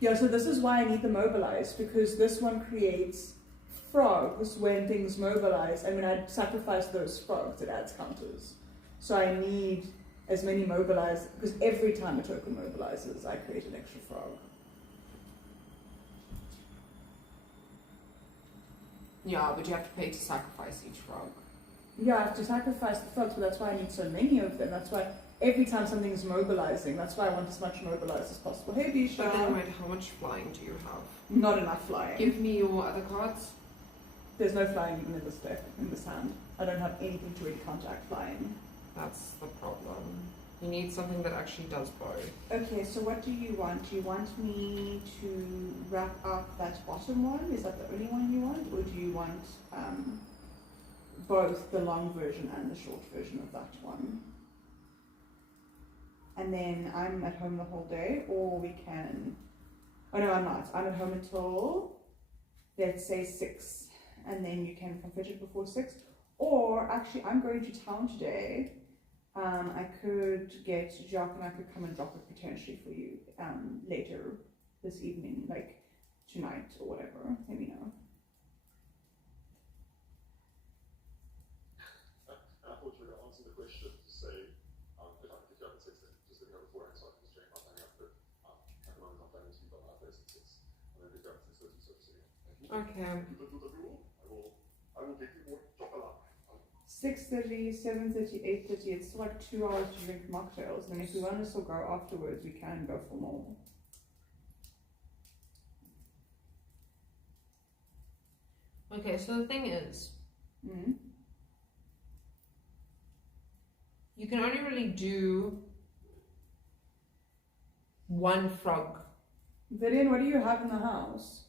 Yeah, so this is why I need the mobilize, because this one creates frogs when things mobilize, and when I sacrifice those frogs, it adds counters. So I need as many mobilize, because every time a token mobilizes, I create an extra frog. Yeah, but you have to pay to sacrifice each frog. Yeah, I have to sacrifice the frogs, but that's why I need so many of them. That's why every time something's mobilizing, that's why I want as much mobilized as possible. Hey, But then Bisha. wait, how much flying do you have? Not enough flying. Give me your other cards. There's no flying even in this deck, in this hand. I don't have anything to really counteract flying. That's the problem. You need something that actually does both. Okay, so what do you want? Do you want me to wrap up that bottom one? Is that the only one you want? Or do you want both the long version and the short version of that one? And then I'm at home the whole day, or we can... Oh no, I'm not. I'm at home until, let's say 6. And then you can come fetch it before 6. Or actually, I'm going to town today. I could get Jacques and I could come and drop it potentially for you later this evening, like tonight or whatever. Let me know. I thought you were going to answer the question to say, if I can pick you up at 6, then just let me know beforehand so I can just check my planning up. But at the moment, I'm planning to be on my place at 6. And then pick you up at 6:30, so just thank you. Okay. Keep it to the rule. I will get you more chocolate. 6:30, 7:30, 8:30. It's still like 2 hours to drink mocktails. And if we want to still go afterwards, we can go for more. Okay, so the thing is, Mm. you can only really do one frog. Vivian, what do you have in the house?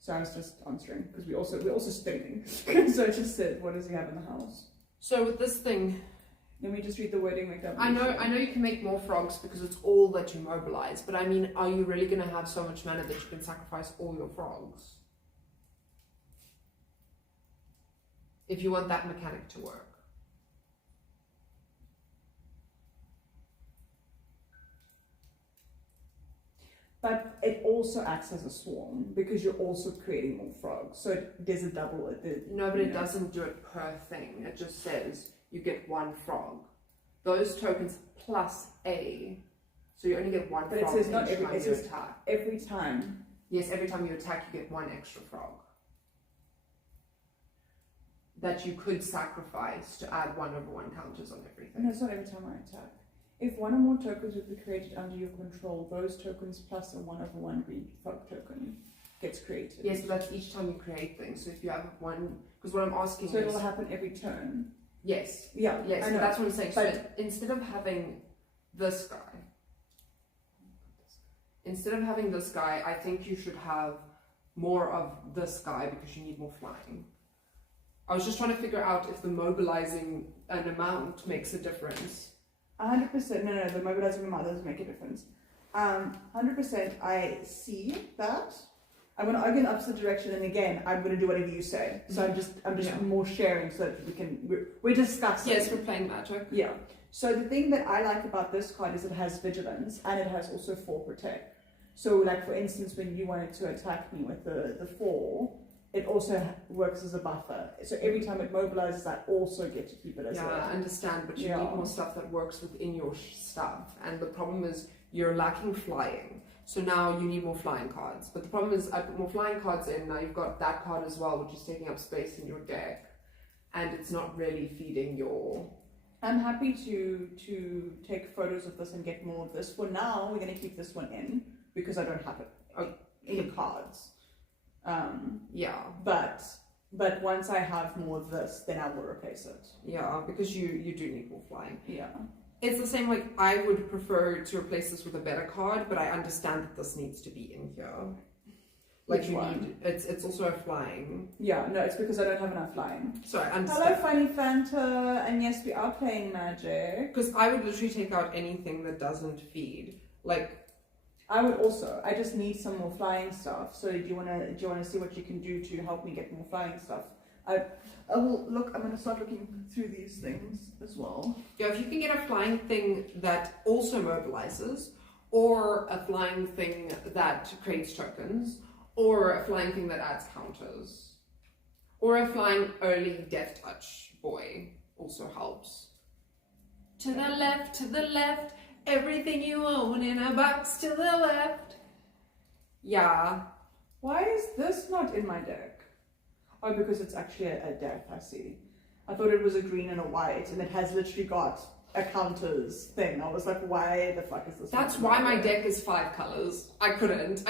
So I was just answering because we're also spinning. So I just said, what does he have in the house? So with this thing, Let me just read the wording like that. I know you can make more frogs because it's all that you mobilize, but I mean, are you really going to have so much mana that you can sacrifice all your frogs? If you want that mechanic to work. But it also acts as a swarm because you're also creating more frogs. So there's a double. No, but it doesn't do it per thing. It just says you get one frog. those tokens plus A. So you only get one But it frog says not each every- time it you says- attack. Every time. Yes, every time you attack, you get one extra frog that you could sacrifice to add 1/1 counters on everything. No, it's not every time I attack. If one or more tokens would be created under your control, those tokens plus a 1/1 green frog token gets created. Yes, but that's each time you create things. So if you have one, because what I'm asking So it is, will happen every turn. yes, Yeah, yes, I so know. that's what I'm saying. So But- instead of having this guy, I think you should have more of this guy because you need more flying. I was just trying to figure out if the mobilizing an amount makes a difference. 100%. No, the mobilizing amount doesn't make a difference. 100%. I see that. I'm going to argue in the opposite direction, and again, I'm going to do whatever you say. So I'm just Yeah. more sharing so that we're discussing. Yes, we're playing Magic. Yeah. So the thing that I like about this card is it has vigilance and it has also 4 protect. So like for instance, when you wanted to attack me with the 4, it also works as a buffer. So every time it mobilizes, I also get to keep it as Yeah, I a. understand, but you Yeah. need more stuff that works within your stuff. And the problem is you're lacking flying. So now you need more flying cards. But the problem is I put more flying cards in, now you've got that card as well, which is taking up space in your deck. And it's not really feeding your... I'm happy to take photos of this and get more of this. For now, we're going to keep this one in because I don't have it in the cards. Yeah, But once I have more of this, then I will replace it. yeah, because you do need more flying. Yeah. It's the same, like, I would prefer to replace this with a better card, but I understand that this needs to be in here. Like, Which you one? need, it's also a flying. Yeah, no, it's because I don't have enough flying. So I Hello, understand. Funny Fanta, and yes, we are playing Magic. Because I would literally take out anything that doesn't feed. Like, I would also. I just need some more flying stuff. So do you wanna see what you can do to help me get more flying stuff? I will look. I'm gonna start looking through these things as well. yeah, if you can get a flying thing that also mobilizes, or a flying thing that creates tokens, or a flying thing that adds counters, or a flying early death touch boy also helps. To the left, everything you own in a box to the left. Yeah. Why is this not in my deck? Oh, because it's actually a death. I see. I thought it was a green and a white, and it has literally got a counters thing. I was like, why the fuck is this? That's not in why my deck? deck is 5 colors. I couldn't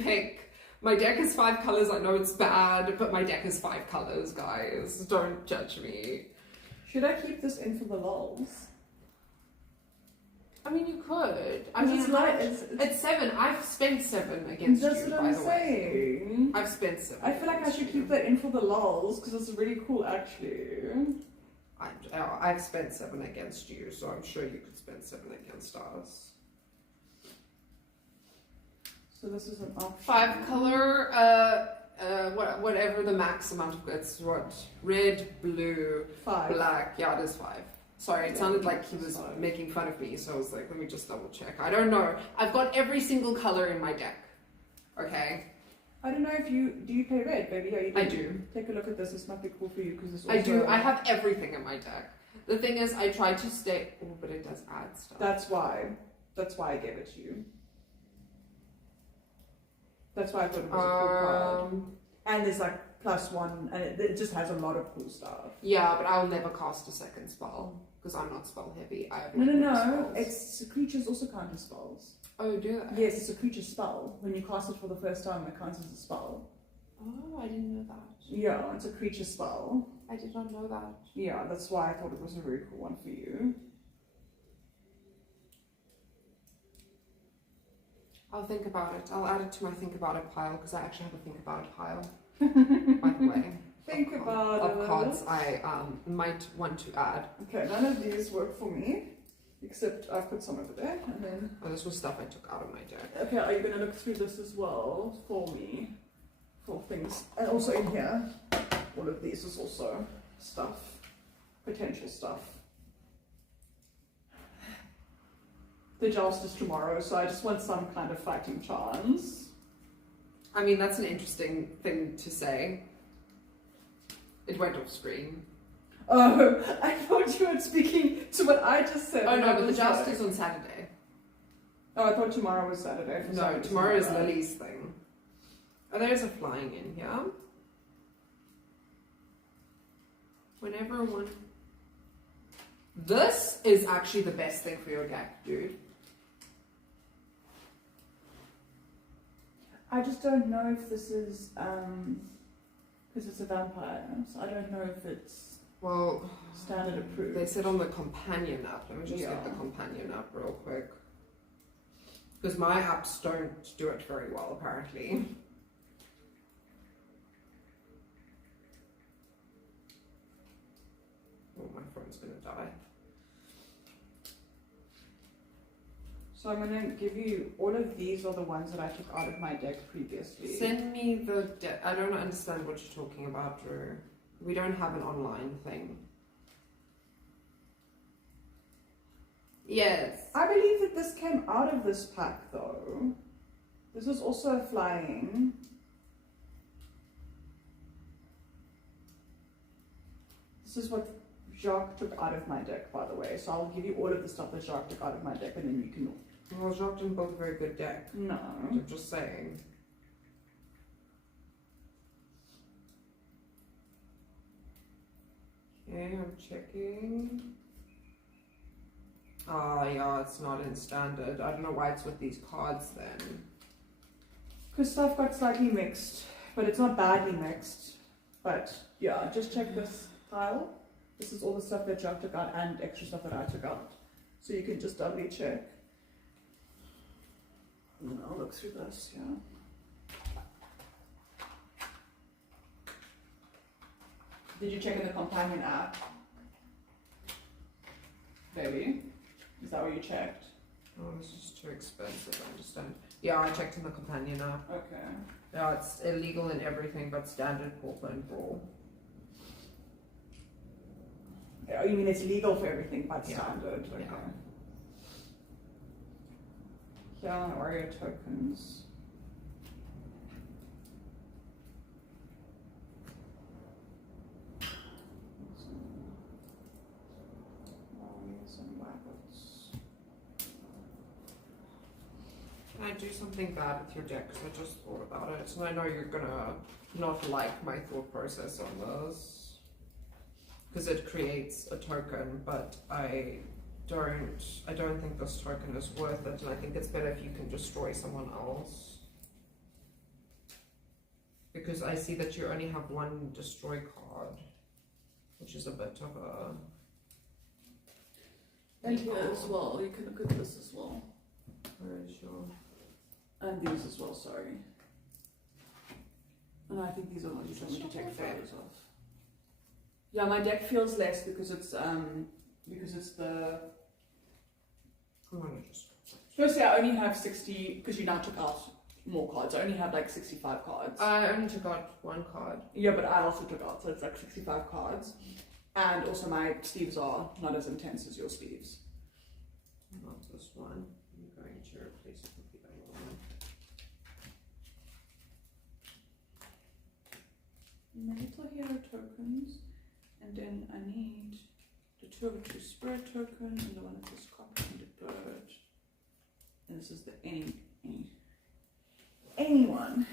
pick. My deck is 5 colors. I know it's bad, but my deck is 5 colors, guys. Don't judge me. Should I keep this in for the lols? I mean, you could. I Because mean, it's like it's 7. I've spent 7 against that's you, what by I'm the way. saying. I've spent 7. I feel like I against should you. keep that in for the lols because it's really cool, actually. I've spent 7 against you, so I'm sure you could spend 7 against us. So this is an option. 5 color, whatever the max amount of it's what? Red, blue, 5. black. Yeah, it is 5. Sorry, it Yeah, sounded like he was 5. making fun of me, so I was like, let me just double check. I don't know. I've got every single color in my deck. Okay? I don't know if you do you play red, baby? Yeah, you do. I do. Take a look at this. This might be cool for you because it's also. I do. I have everything in my deck. The thing is, I try to stay. Oh, but it does add stuff. That's why. That's why I gave it to you. That's why I thought it was a cool card. And there's like +1, and it just has a lot of cool stuff. Yeah, but I'll never cast a second spell because I'm not spell heavy. I have No. spells. It's creatures also count as spells. Oh, do they? Yes, it's a creature spell. When you cast it for the first time, it counts as a spell. Oh, I didn't know that. Yeah, it's a creature spell. I did not know that. Yeah, that's why I thought it was a very cool one for you. I'll think about it. I'll add it to my think about it pile because I actually have a think about it pile. By the way, Think about of it. cards I might want to add. Okay, none of these work for me, except I've put some over there, and then. Oh, this was stuff I took out of my deck. Okay, are you gonna look through this as well for me? For things, and also in here, all of these is also stuff, potential stuff. The joust is tomorrow, so I just want some kind of fighting chance. I mean, that's an interesting thing to say. It went off screen. Oh, I thought you were speaking to what I just said. Oh and no, I but the was joust like- is on Saturday. Oh, I thought tomorrow was Saturday. For some No, reason. tomorrow is Lily's thing. Oh, there's a flying in here. Whenever one. This is actually the best thing for your deck, dude. I just don't know if this is because it's a vampire, so I don't know if it's Well, standard approved. they said on the companion app. Let me just get the Yeah. companion app real quick. Because my apps don't do it very well, apparently. Oh, my phone's gonna die. So I'm gonna give you all of these are the ones that I took out of my deck previously. Send me the deck. I don't understand what you're talking about, Drew. We don't have an online thing. Yes. I believe that this came out of this pack though. This was also flying. This is what Jacques took out of my deck, by the way. So I'll give you all of the stuff that Jacques took out of my deck, and then you can. Well, Jacques didn't build a very good deck. No. I'm just saying. Okay, I'm checking. Ah, yeah, it's not in standard. I don't know why it's with these cards then. Because stuff got slightly mixed, but it's not badly mixed. But yeah, just check this pile. This is all the stuff that Jacques took out and extra stuff that I took out. So you can just doubly check. And then I'll look through this, yeah. Did you check in the companion app? Baby? Is that where you checked? Oh, this is too expensive, I understand. Yeah, I checked in the companion app. Okay. Yeah, it's illegal in everything but standard, pauper, and brawl. Yeah, you mean it's legal for everything but Yeah. standard? Okay. Yeah. Yeah, Oreo tokens. Some rabbits. Can I do something bad with your deck? Because I just thought about it. And I know you're gonna not like my thought process on this. Because it creates a token, but I don't think this token is worth it, and I think it's better if you can destroy someone else. Because I see that you only have one destroy card, which is a bit of a... And here as well, you can look at this as well. Where is your... And these as well, sorry. And I think these are ones that we can take photos of. Yeah, my deck feels less because it's the I'm gonna just... firstly I only have 60 because you now took out more cards. I only have like 65 cards. I only took out one card. Yeah, but I also took out, so it's like 65 cards. And also my sleeves are not as intense as your sleeves. Not this one. I'm going to replace it with the other one. My little hero tokens, and then I need the 2 of a true spirit token, and the one that says copper and the bird. And this is the anyone.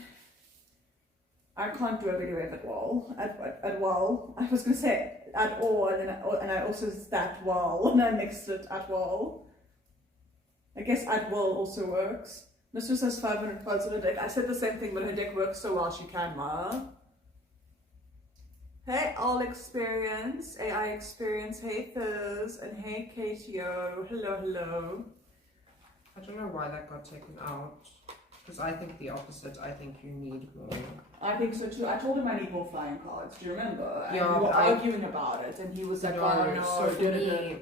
I can't do a video at all. At well, I was gonna say at all, and I also that well, and I mixed it at well. I guess at will also works. Mistress has 500 cards in her deck. I said the same thing, but her deck works so well she can, ma. Hey, All Experience, AI Experience, hey Fizz, and hey KTO. Hello, hello. I don't know why that got taken out. Because I think the opposite. I think you need more. I think so too. I told him I need more flying cards. Do you remember? Yeah, and we were but I- arguing about it, and he was like, No, "Oh no, so for da-da-da." me,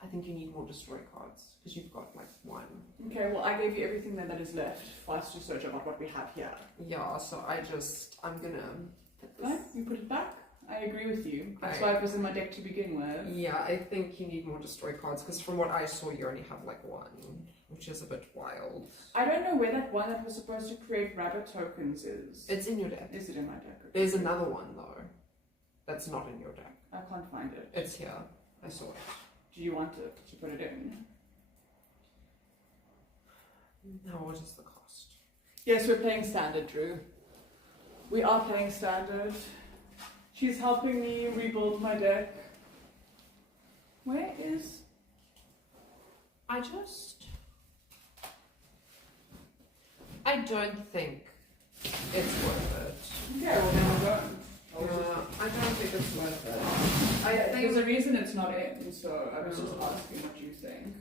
I think you need more destroy cards. Because you've got like one. Okay, well, I gave you everything then that is left for us to search about what we have here. Yeah, so I'm gonna put this. Right? You put it back. I agree with you. That's I- why it was in my deck to begin with. Yeah, I think you need more destroy cards. Because from what I saw, you only have like one. Which is a bit wild. I don't know where that one that was supposed to create rabbit tokens is. It's in your deck. Is it in my deck? There's another one though. That's not in your deck. I can't find it. It's here. I saw it. Do you want to put it in? Now, what is the cost? Yes, we're playing standard, Drew. We are playing standard. She's helping me rebuild my deck. Where is... I don't think it's worth it. Yeah, well then we don't. I don't think it's worth it. I There's a think reason it's not in, so I was just asking what you think.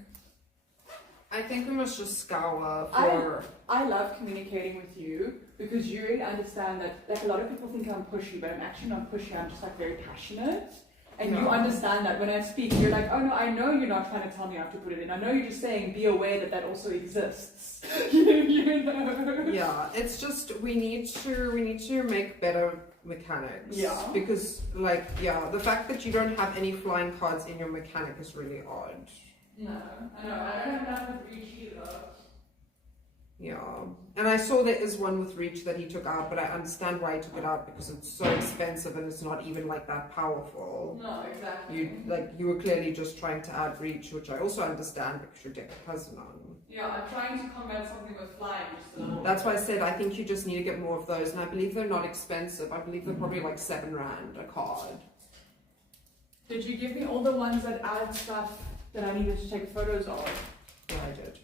we must just scour for. I love communicating with you because you really understand that, like, a lot of people think I'm pushy, but I'm actually not pushy. I'm just like very passionate. And you Yeah. understand that when I speak, you're like, oh no, I know you're not trying to tell me I have to put it in. I know you're just saying be aware that that also exists. you know? Yeah, it's just we need to make better mechanics. Yeah. Because the fact that you don't have any flying cards in your mechanic is really odd. No, I know. I don't have enough with reach either. Yeah, and I saw there is one with reach that he took out, but I understand why he took it out because it's so expensive and it's not even like that powerful. No, exactly. You were clearly just trying to add reach, which I also understand because your deck has none. Yeah, I'm trying to combat something with flying just a little. That's why I said I think you just need to get more of those, and I believe they're not expensive. I believe they're probably like R7 a card. Did you give me all the ones that add stuff that I needed to take photos of? Yeah, I did.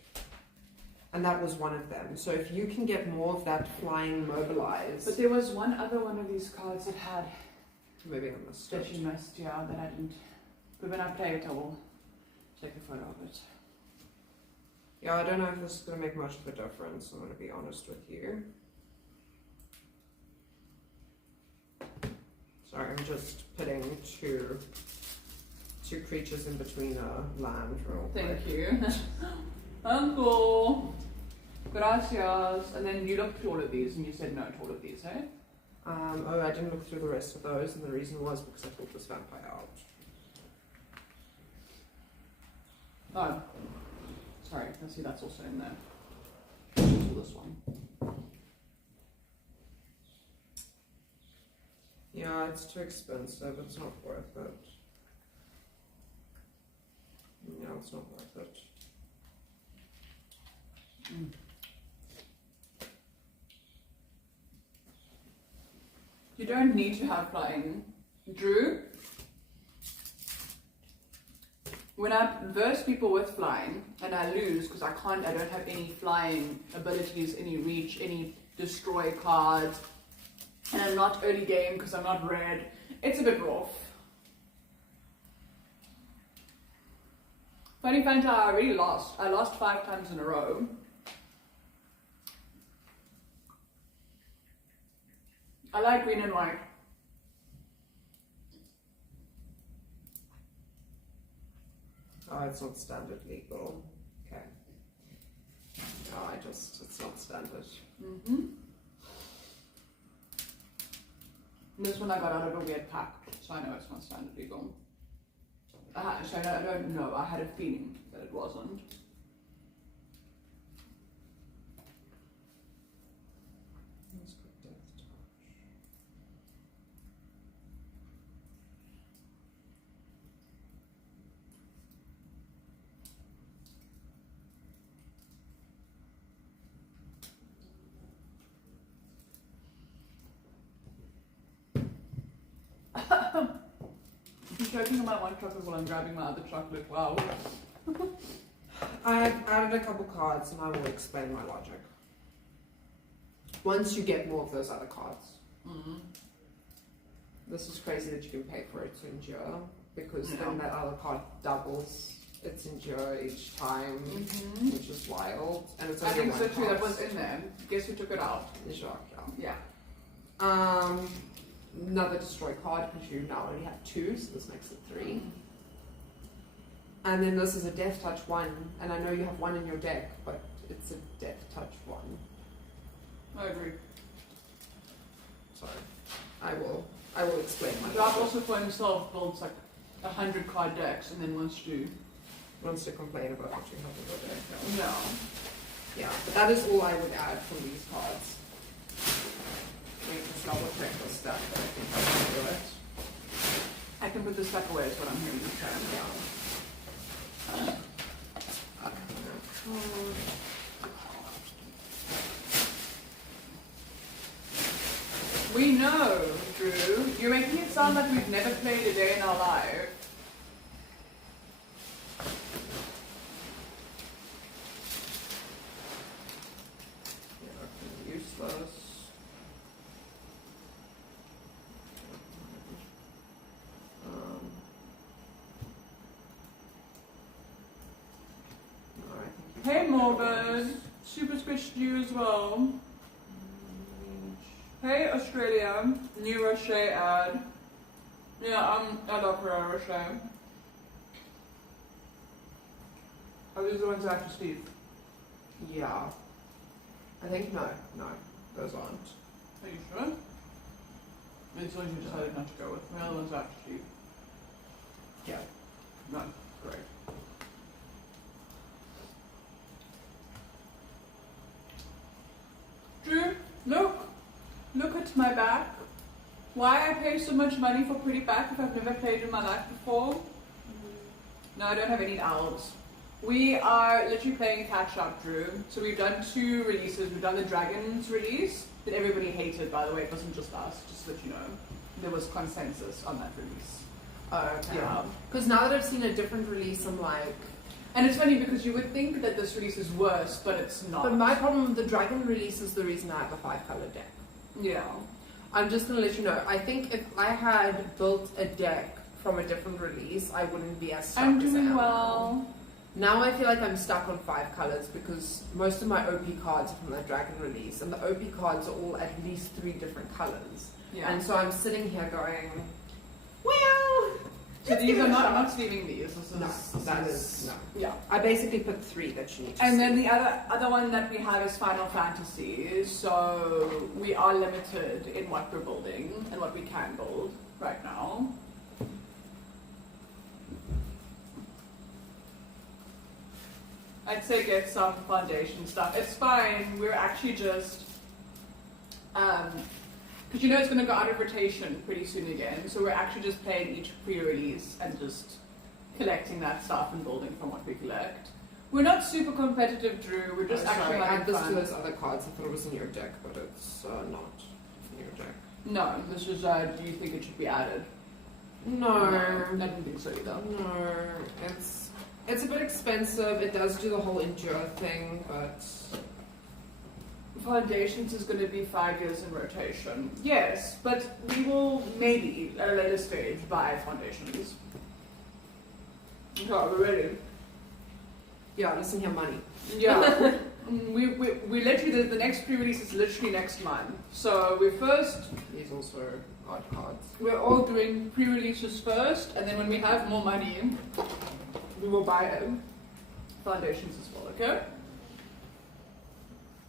And that was one of them. So if you can get more of that flying mobilize, But there was one other one of these cards that had maybe I missed that it. you missed, yeah, that I didn't. But when I play it, I will take a photo of it. Yeah, I don't know if this is going to make much of a difference. I'm going to be honest with you. Sorry, I'm just putting two creatures in between a land real quick. Thank you. Uncle! Gracias. And then you looked through all of these and you said no to all of these, eh? I didn't look through the rest of those, and the reason was because I pulled this vampire out. Oh. Sorry, I see that's also in there. Also this one. Yeah, it's too expensive. It's not worth it. No, it's not worth it. Mm. You don't need to have flying. Drew? When I verse people with flying and I lose because I don't have any flying abilities, any reach, any destroy cards, and I'm not early game because I'm not red, it's a bit rough. Funny Fanta, I already lost. I lost 5 times in a row. I like green and white. Oh, it's not standard legal. Okay. Oh, it's not standard. Mm-hmm. This one I got out of a weird pack, so I know it's not standard legal. So I don't know, I had a feeling that it wasn't. Let's put Death Touch. I'm choking on my one chocolate while I'm grabbing my other chocolate. Wow. I've added a couple cards and I will explain my logic. Once you get more of those other cards. Mm-hmm. This is crazy that you can pay for it to endure, because Yeah. then that other card doubles its endure each time, Mm-hmm. which is wild. And it's I only think so one too, that cost. was in there. Guess who took it out? Jacques, yeah. Yeah. Another destroy card, because you now only have 2, so this makes it 3. And then this is a Death Touch 1, and I know you have 1 in your deck, but it's a Death Touch 1. I agree. Sorry. I will explain my Jack also for himself builds like 100 card decks and then wants to. wants to complain about what you have in your deck. No. Yeah, but that is all I would add from these cards. Let me just double check the stuff, but I think I can do it. I can put this back away is what I'm hearing you say. We know, Drew. You're making it sound like we've never played a day in our life. Yeah, useless. Hey Morbid, super squished you as well. Hey Australia, new Roche ad. Yeah, I love her Roche. Are these the ones after Steve? Yeah. I think no, those aren't. Are you sure? These ones you decided not to go with. The other ones after Steve. Yeah. No, great. Drew, look at my back. Why I pay so much money for pretty back if I've never played in my life before? No, I don't have any owls. We are literally playing catch up, Drew. So we've done 2 releases. We've done the Dragons release that everybody hated, by the way. It wasn't just us, just so that you know. There was consensus on that release. Oh, okay. Yeah. Because now that I've seen a different release, I'm like... And it's funny because you would think that this release is worse, but it's not. But my problem with the Dragon release is the reason I have a 5-color deck. Yeah. I'm just going to let you know, I think if I had built a deck from a different release, I wouldn't be as stuck I'm as I doing am well. Now I feel like I'm stuck on 5 colors because most of my OP cards are from the Dragon release, and the OP cards are all at least 3 different colors. Yeah. And so I'm sitting here going, well, So let's these give are it a not, shot. I'm not sleeving these. This is, No, that is no. Yeah. I basically put 3 that you need to And see. then the other one that we have is Final Fantasy. So we are limited in what we're building and what we can build right now. I'd say get some foundation stuff. It's fine. We're actually just because you know it's going to go out of rotation pretty soon again. So we're actually just playing each pre-release and just collecting that stuff and building from what we collect. We're not super competitive, Drew. We're just actually sorry, having add this fun. to those other cards. I thought it was in your deck, but it's not in your deck. No, this is. Do you think it should be added? No, I didn't think so either. no, it's a bit expensive. It does do the whole endure thing, but Foundations is going to be 5 years in rotation. Yes, but we will maybe at a later stage buy foundations. Yeah, we're ready. yeah, listen here, money. Yeah. we literally, the next pre-release is literally next month. So These also odd cards. we're all doing pre-releases first, and then when we have more money, we will buy foundations as well, okay?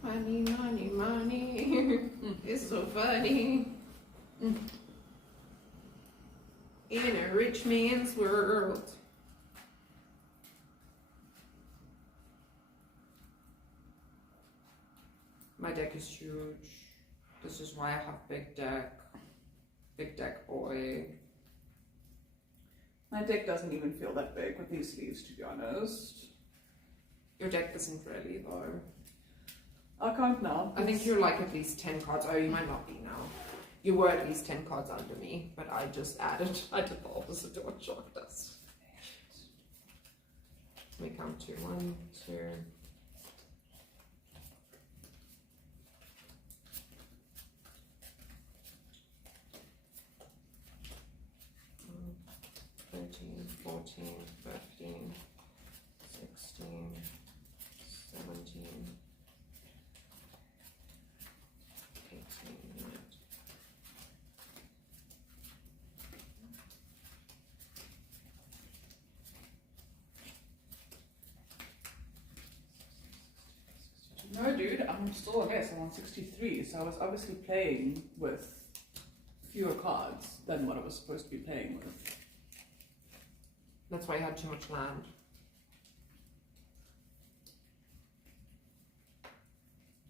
Money, money, money. It's so funny. In a rich man's world. My deck is huge. This is why I have big deck. Big deck boy. My deck doesn't even feel that big with these sleeves, to be honest. Your deck isn't really though. I can't now. I think you're like at least 10 cards. Oh, you might not be now. You were at least 10 cards under me, but I just added. I did the opposite to what Shark does. Let me count 2. 1, 2. 13, 14, 15, 16, 17, 18, right. No, dude, I'm still less. I'm on 63, so I was obviously playing with fewer cards than what I was supposed to be playing with. That's why you had too much land.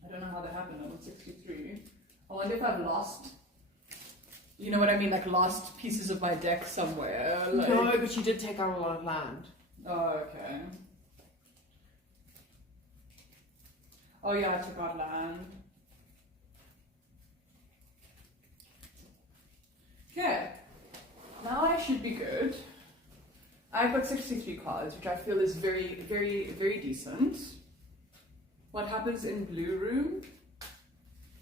I don't know how that happened. I'm on 63. I wonder if I've lost You know what I mean? Like lost pieces of my deck somewhere. Like... No, but you did take out a lot of land. Oh, okay. Oh yeah, I took out land. Okay. Now I should be good. I've got 63 cards, which I feel is very, very, very decent. What happens in blue room?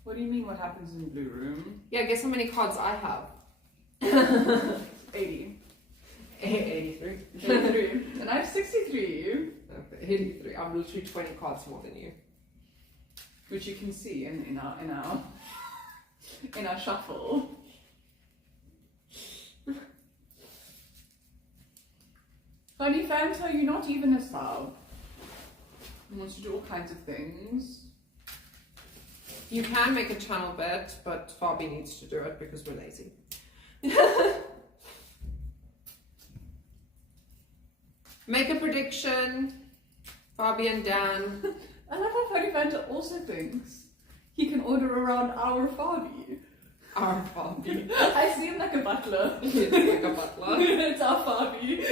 What do you mean what happens in blue room? Yeah, guess how many cards I have? 80. 83. 83. And I have 63. Okay, 83. I'm literally 20 cards more than you. Which you can see in our shuffle. Funny Fanta, you're not even a sub. He wants to do all kinds of things. You can make a channel bet, but Fabi needs to do it because we're lazy. Make a prediction, Fabi and Dan. I love how Funny Fanta also thinks he can order around our Fabi. Our Fabi. I see him like a butler. It's like a butler. It's our Fabi.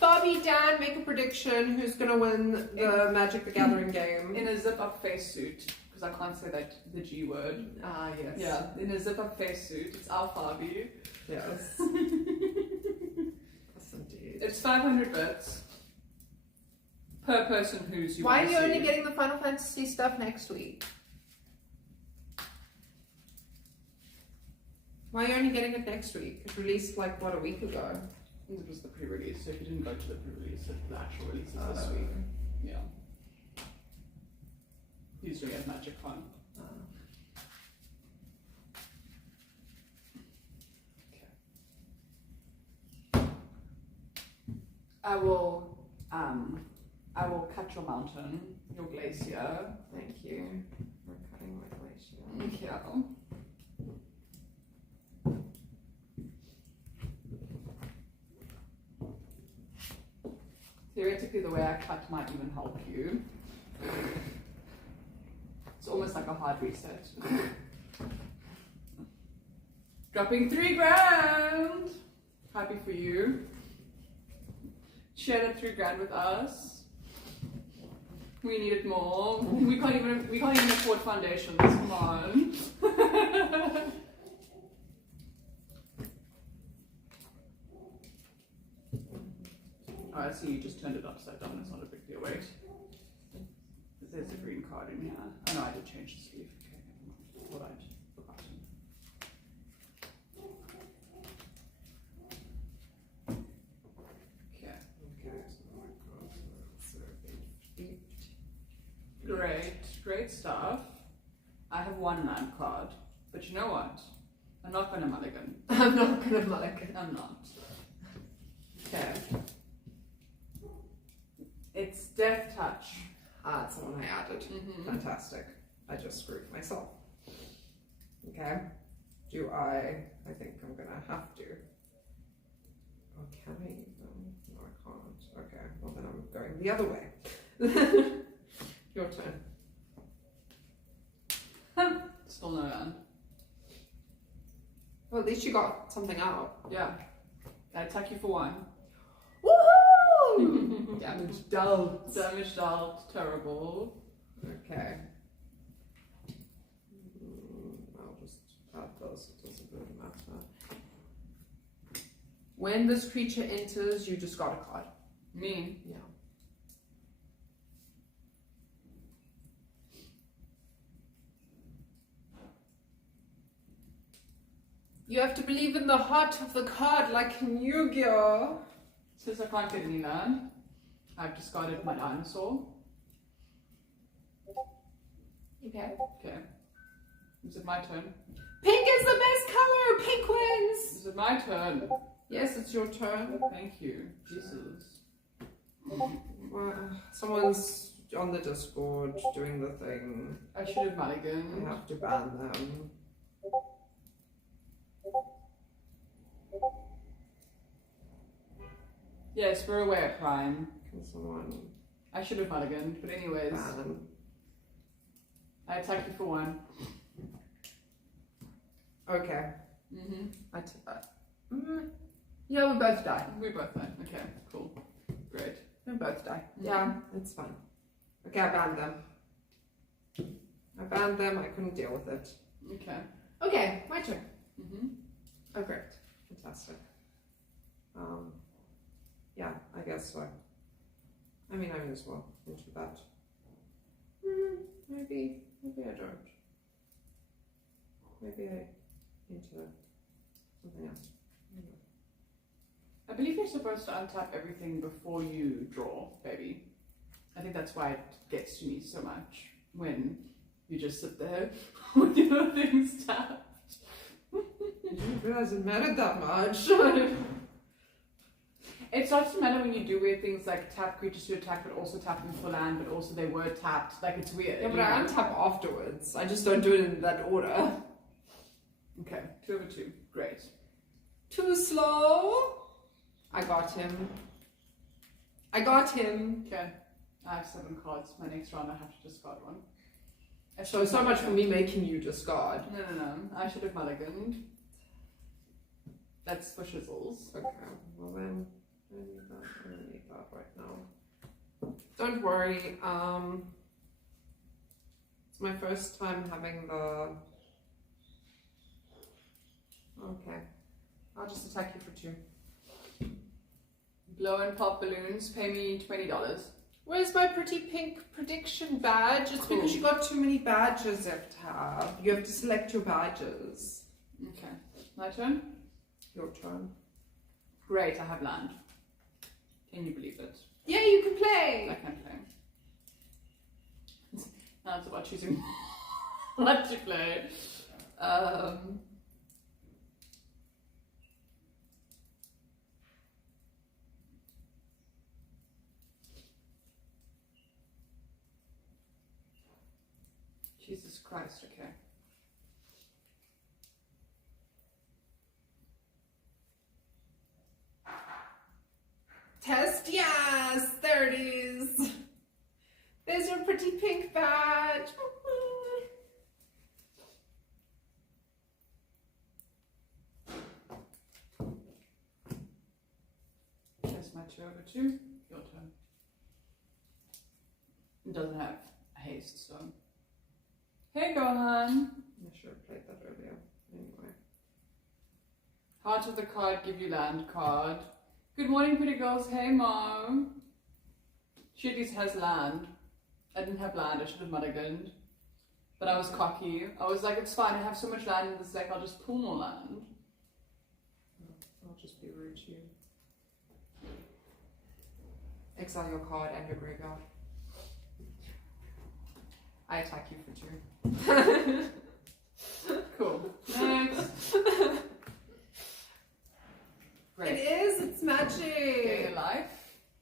Fabi, Dan, make a prediction. Who's gonna win the Magic the Gathering game? In a zip-up face suit, because I can't say that the G word. Ah, yes. Yeah, in a zip-up face suit. It's our Fabi. Yes. Yes, indeed. It's 500 bits per person who's you. Why are want you to only see. getting the Final Fantasy stuff next week? Why are you only getting it next week? It released like, what, a week ago? It was the pre-release, so if you didn't go to the pre-release, the actual release is this week. Yeah. Usually at MagicCon. I will cut your mountain, your glacier. Thank you for cutting my glacier. Yeah. Theoretically, the way I cut might even help you. It's almost like a hard reset. Dropping 3 grand! Happy for you. Share that 3 grand with us. We need it more. We can't even afford foundations. Come on. Oh, I see you just turned it upside down. It's not a big deal. Wait. There's a green card in here. Oh no, I did change the sleeve. Okay, never mind. Thought I'd forgotten. Okay. Great stuff. I have 1 land card. But you know what? I'm not gonna mulligan. I'm not gonna mulligan. I'm not. Okay. It's Death Touch. Ah, it's the one I added. Mhm. Fantastic. I just screwed myself. Okay. Do I think I'm gonna have to. Oh, can I even? No, I can't. Okay, well then I'm going the other way. Your turn. Still no land. Well, at least you got something out. Yeah. I attack you for 1. Woohoo! Damage dealt. Damage dealt. Terrible. Okay. I'll just add those. It doesn't really matter. When this creature enters, you discard a card. Me. Yeah. You have to believe in the heart of the card, like in Yu-Gi-Oh! Since I can't get any land, I've discarded my dinosaur. Okay. Okay. Is it my turn? Pink is the best color! Pink wins! Is it my turn? Yes, it's your turn. Thank you. Jesus. Well, someone's on the Discord doing the thing. I should have I mulliganed. have to ban them. Yes, we're away at Prime. Can someone I should have mulliganed, but anyways. ban? I attack you for 1. Okay. Yeah, we both die. We both die. Okay, cool. Great. We both die. Yeah, it's fine. Okay, I banned them. I couldn't deal with it. Okay. Okay, my turn. Mm-hmm. Oh, great. Fantastic. Yeah, I guess so. I mean, I may as well into that. Maybe I don't. Maybe I into something else. I believe you're supposed to untap everything before you draw, baby. I think that's why it gets to me so much when you just sit there with your things tapped. I didn't realize it mattered that much. It starts to matter when you do weird things like tap creatures to attack, but also tap them for land, but also they were tapped. Like, it's weird. Yeah, but you I know? untap afterwards. I just don't do it in that order. Okay, 2 over 2. Great. Too slow. I got him. Okay. I have 7 cards. My next round I have to discard one. So much for me making you discard. No. I should have mulliganed. That's for shizzles. Okay, well then, I need that right now. Don't worry, it's my first time having the... Okay, I'll just attack you for 2. Blow and pop balloons. Pay me $20. Where's my pretty pink prediction badge? It's Cool. because you got too many badges you have to have. You have to select your badges. Okay. My turn? Your turn. Great, I have land. Can you believe it? Yeah, you can I play! can play. Now it's about choosing what to play. Jesus Christ, okay. Test, yes! There it is! There's your pretty pink badge! There's my 2 over 2. Your turn. It doesn't have haste, so. Hey, Gohan! I should have played that earlier. Anyway. Heart of the card, give you land card. Good morning, pretty girls. Hey, Mom. She at least has land. I didn't have land. I should have mulliganed. But I was cocky. I was like, it's fine. I have so much land in this deck. I'll just pull more land. I'll just be rude to you. Exile your card and your graveyard. I attack you for 2. Cool. Next. Great. It is, it's Stay magic! alive.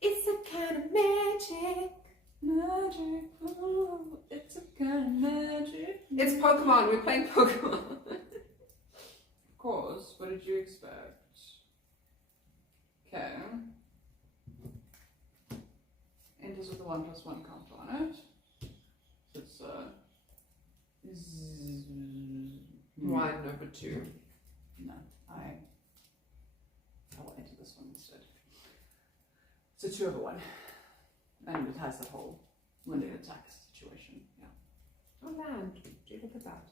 It's a kind of magic! Magic. Oh, it's a kind of magic. It's Pokemon, we're playing Pokemon. Of course. What did you expect? Okay. Enters with a 1+1 counter on it. So it's 1 over 2. No, I will enter this one instead. It's a 2 over 1. And it has the whole when it attacks situation. Yeah. Oh, land. Do you look at that?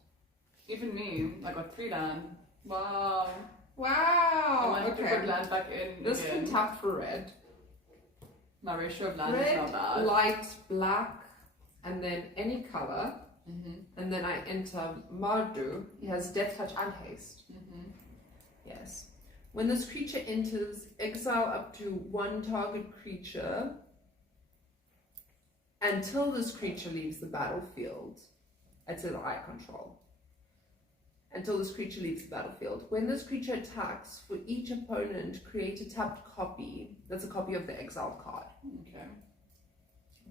Even me, I got 3 land. Wow. I Wow! wanted to put land back in This again. can tap for red. My ratio of land is Red, not bad. light, black, and then any color. Mm-hmm. And then I enter Mardu. He has Death Touch and Haste. Mm-hmm. Yes. When this creature enters, exile up to 1 target creature until this creature leaves the battlefield. It's an I control. Until this creature leaves the battlefield. When this creature attacks, for each opponent, create a tapped copy. That's a copy of the exiled card. Okay.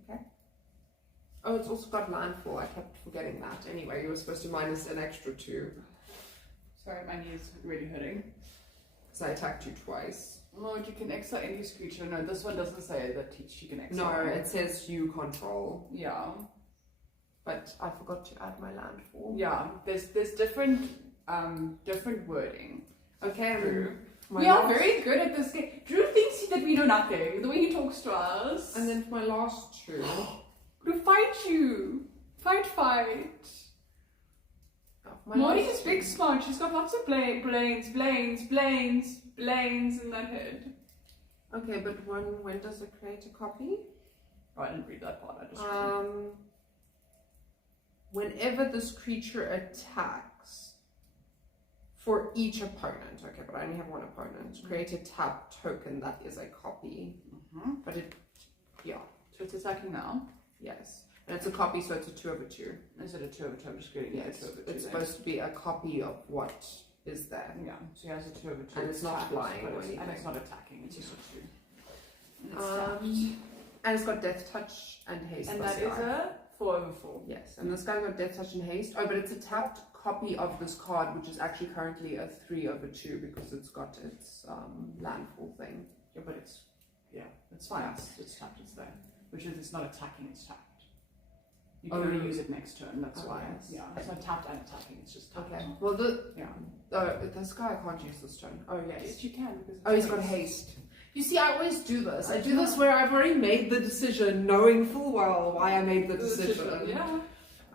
Okay. Oh, it's also got landfall. I kept forgetting that. Anyway, you were supposed to minus an extra 2. Sorry, my knee is really hurting. Because I attacked you twice. Lord, you can exile any creature. No, this one doesn't say that she can No, exile. it says you control. Yeah. But I forgot to add my landfall. Yeah. There's different different wording. Okay, Drew. my We are last- very good at this game. Drew thinks that we know nothing. The way he talks to us. And then for my last two. We'll fight you. Fight. Oh, my Maureen last is big two. smart. She's got lots of blains in that head. Okay, but when does it create a copy? Oh, I didn't read that part. I just Whenever this creature attacks for each opponent, okay, but I only have one opponent, create a tap token that is a copy. But it, yeah, So it's attacking now. yes. And it's a copy, so it's a 2/2. Instead of 2/2, I'm just creating Yes, a 2/2. it's supposed to be a copy of what is there. Yeah, so he has a 2/2. And it's not attack, flying but or it's- And anything. it's not attacking, it's just a 2. And it's tapped. And it's got death touch and haste. And plus that is the eye. a 4/4. Yes, and this guy's got death touch and haste. Oh, but it's a tapped copy of this card, which is actually currently a 3/2 because it's got its landfall thing. Yeah, but it's fine. It's tapped. It's there, which is it's not attacking. It's tapped. You can Oh. only use it next turn. That's Oh, why. yes. Yeah, it's not tapped and attacking. It's just tapped. Okay. Well, Yeah. this guy can't use this turn. Oh yes. Yes, you can because. Oh, he's got haste. You see, I always do this. I do this where I've already made the decision, knowing full well why I made the decision. Yeah.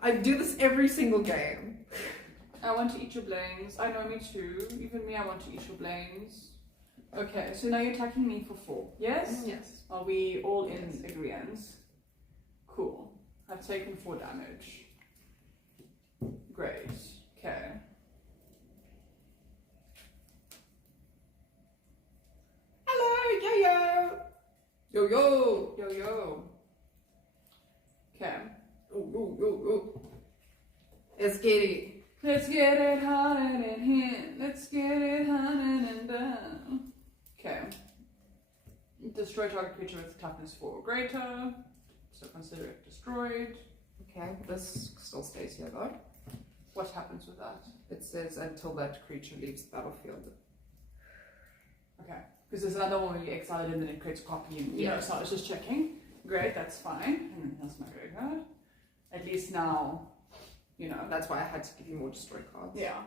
I do this every single game. I want to eat your blains. I know, me too. Even me, I want to eat your blains. Okay, so now you're attacking me for 4. Yes? Yes. Are we all in Yes. agreement? Cool. I've taken 4 damage. Great. Okay. Hello, yo-yo. Yo-yo. Yo. Okay. Yo. Let's get it. Let's get it hot and in here. Let's get it hot and down. Okay. Destroy target creature with toughness 4 or greater. So consider it destroyed. Okay, this still stays here though. What happens with that? It says until that creature leaves the battlefield. Okay. Because there's another one where you exile it and then it creates a copy. And, you know, Yes. so I was just checking. Great, that's fine. And that's my graveyard. At least now, you know. That's why I had to give you more destroy cards. Yeah.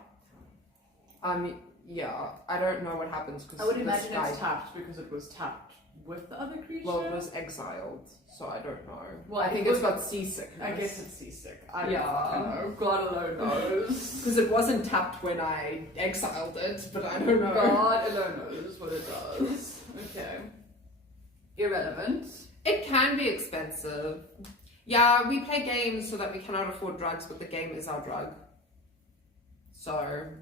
Yeah, I don't know what happens because I would imagine it's tapped because it was tapped with the other creature. Well, it was exiled, so I don't know. Well, I think it it's was- got seasickness. I guess it's seasick. I Yeah. don't know. God alone knows. Because it wasn't tapped when I exiled it, but I don't know. God alone knows what it does. Okay. Irrelevant. It can be expensive. Yeah, we play games so that we cannot afford drugs, but the game is our drug. So.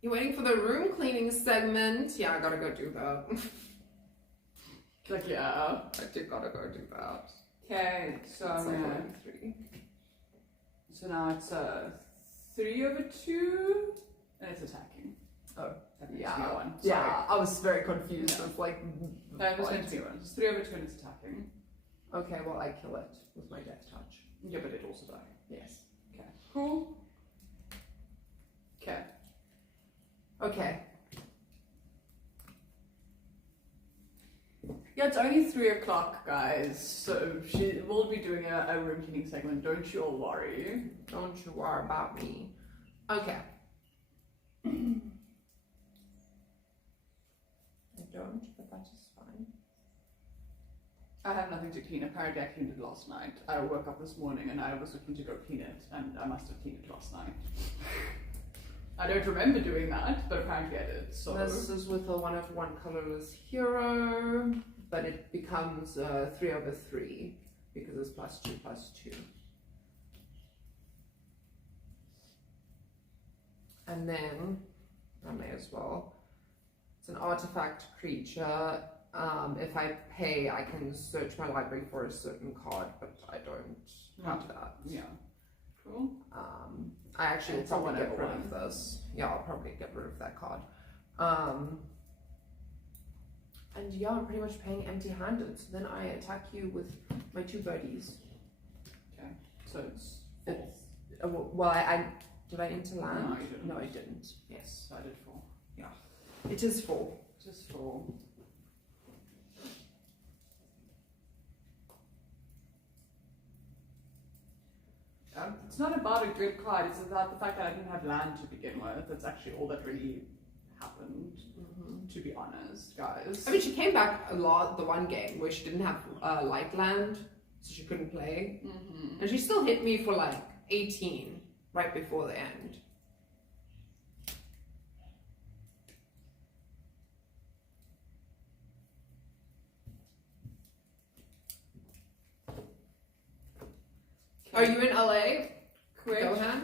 You're waiting for the room cleaning segment? Yeah, I gotta go do that. Like, yeah. I do gotta go do that. Okay, so It's I'm like gonna. 3. So now it's a 3/2, and it's attacking. Oh, that makes me yeah. one. Sorry. Yeah, I was very confused Yeah. with like. That was meant to be one. It's 3/2 and it's attacking. Okay, well, I kill it with my death touch. Yeah, but it also died. Yes. Okay. Cool. Okay. Okay. Yeah, it's only 3 o'clock, guys. So she will be doing a room cleaning segment. Don't you all worry. Don't you worry about me. Okay. I don't, but that is fine. I have nothing to clean. Apparently, I cleaned it last night. I woke up this morning and I was looking to go clean it, and I must have cleaned it last night. I don't remember doing that, but apparently I did. So This is with a 1/1 colorless hero, but it becomes 3/3 because it's +2/2. And then I may as well. It's an artifact creature. If I pay, I can search my library for a certain card, but I don't have that. yeah, cool. I actually will It's a probably get rid 1/1. of this. Yeah, I'll probably get rid of that card. And yeah, I'm pretty much paying empty-handed. So then I attack you with my 2 birdies. Okay, so it's It's, well, I did I enter land? No, you didn't. No, I didn't. Yes, so I did 4. it is 4. Just 4. It's not about a good card, it's about the fact that I didn't have land to begin with. That's actually all that really happened, to be honest, guys. I mean, she came back a lot the one game where she didn't have light land, so she couldn't play. And she still hit me for like 18 right before the end. Are you in LA? Create, Gohan?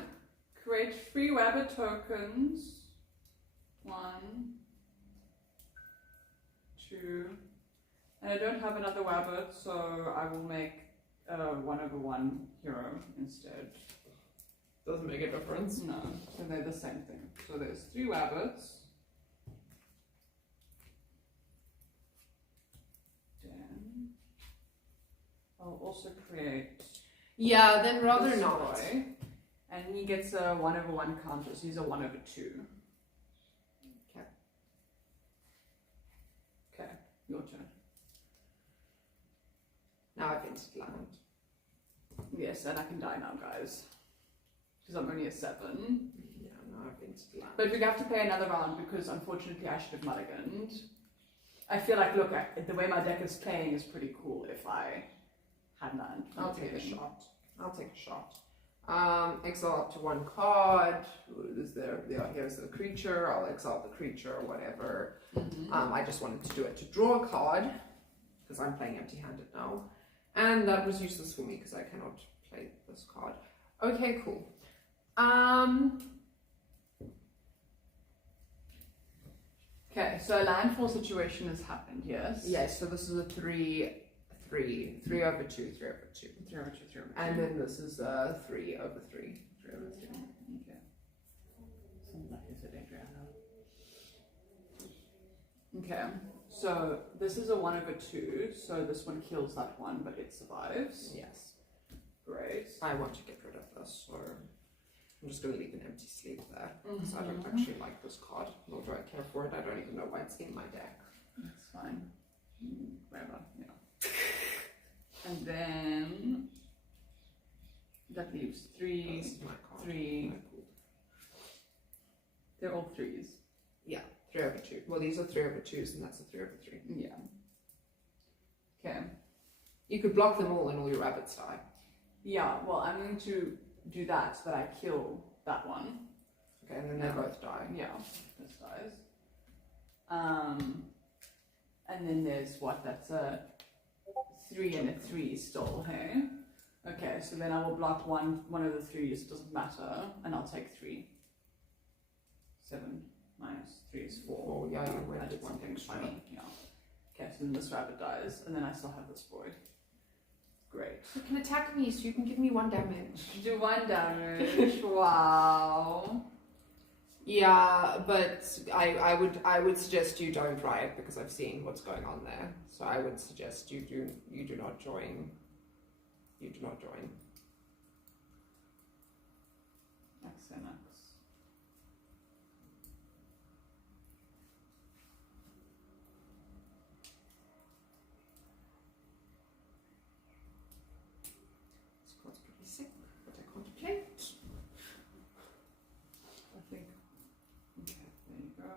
create free rabbit tokens. 1, 2, and I don't have another rabbit, so I will make a 1/1 hero instead. Doesn't make a difference. No, so they're the same thing. So there's 3 rabbits. Then I'll also create Yeah, then rather this not. boy, and he gets a 1/1 counter, so he's a 1/2. Okay. Okay, your turn. Now I've entered land. Yes, and I can die now, guys. Because I'm only a 7. Yeah, now I've entered land. But we have to play another round because unfortunately I should have mulliganed. I feel like, look, the way my deck is playing is pretty cool if I had land. I'll take a shot. I'll take a shot. Exile up to 1 card. Is there? Yeah, here's the creature. I'll exile the creature or whatever. I just wanted to do it to draw a card because I'm playing empty-handed now, and that was useless for me because I cannot play this card. Okay, cool. Okay, so a landfall situation has happened, yes? Yes. So this is a 3/2, 3/2. 3/2. And then this is a 3/3. 3/3. Okay. Sounds like it's a Adriana. Okay, so this is a 1/2, so this one kills that one, but it survives. Yes. Great. I want to get rid of this, so I'm just going to leave an empty sleeve there because I don't actually like this card, nor do I care for it. I don't even know why it's in my deck. That's fine. Whatever, yeah. And then that leaves 3, This is my card. 3. I pulled. They're all 3s. 3/2. Well, these are 3/2s, and that's a 3/3. Yeah. Okay. You could block them all, and all your rabbits die. Yeah, well, I'm going to do that so that I kill that one. Okay, and then they both die. Yeah, this dies. And then there's what? That's a 3 and a 3 still, hey? Okay, so then I will block one of the 3s, it doesn't matter, and I'll take 3. 7 minus 3 is 4. Oh, yeah, you went I did one something extra. funny, yeah. Okay, so then this rabbit dies, and then I still have this boy. Great. You can attack me, so you can give me 1 damage. Do 1 damage. Wow. Yeah, but I would suggest you don't riot because I've seen what's going on there. So I would suggest you do not join. You do not join. XNX. This card's pretty sick, but I can't play it. I think. Okay, there you go.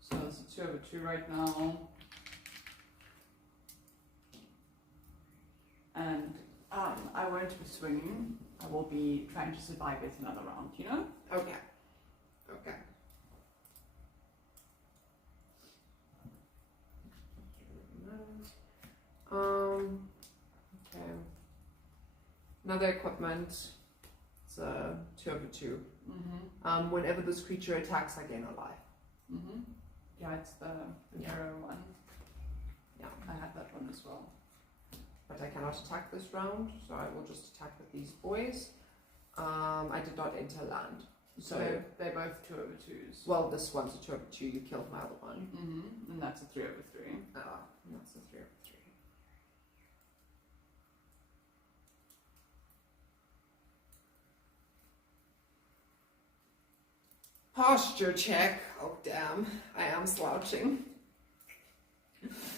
So it's a 2/2 right now. And I won't be swinging. I will be trying to survive it another round, you know? Okay. Okay. Okay. Another equipment. It's a 2/2. Whenever this creature attacks, I gain a life. Yeah, it's the Yeah. hero one. Yeah. I had that one as well. But I cannot attack this round, so I will just attack with these boys. I did not enter land. So So, they're both 2/2s. well, this one's a 2/2. You killed my other one. And that's a 3/3. And that's a 3/3. Posture check. Oh, damn. I am slouching.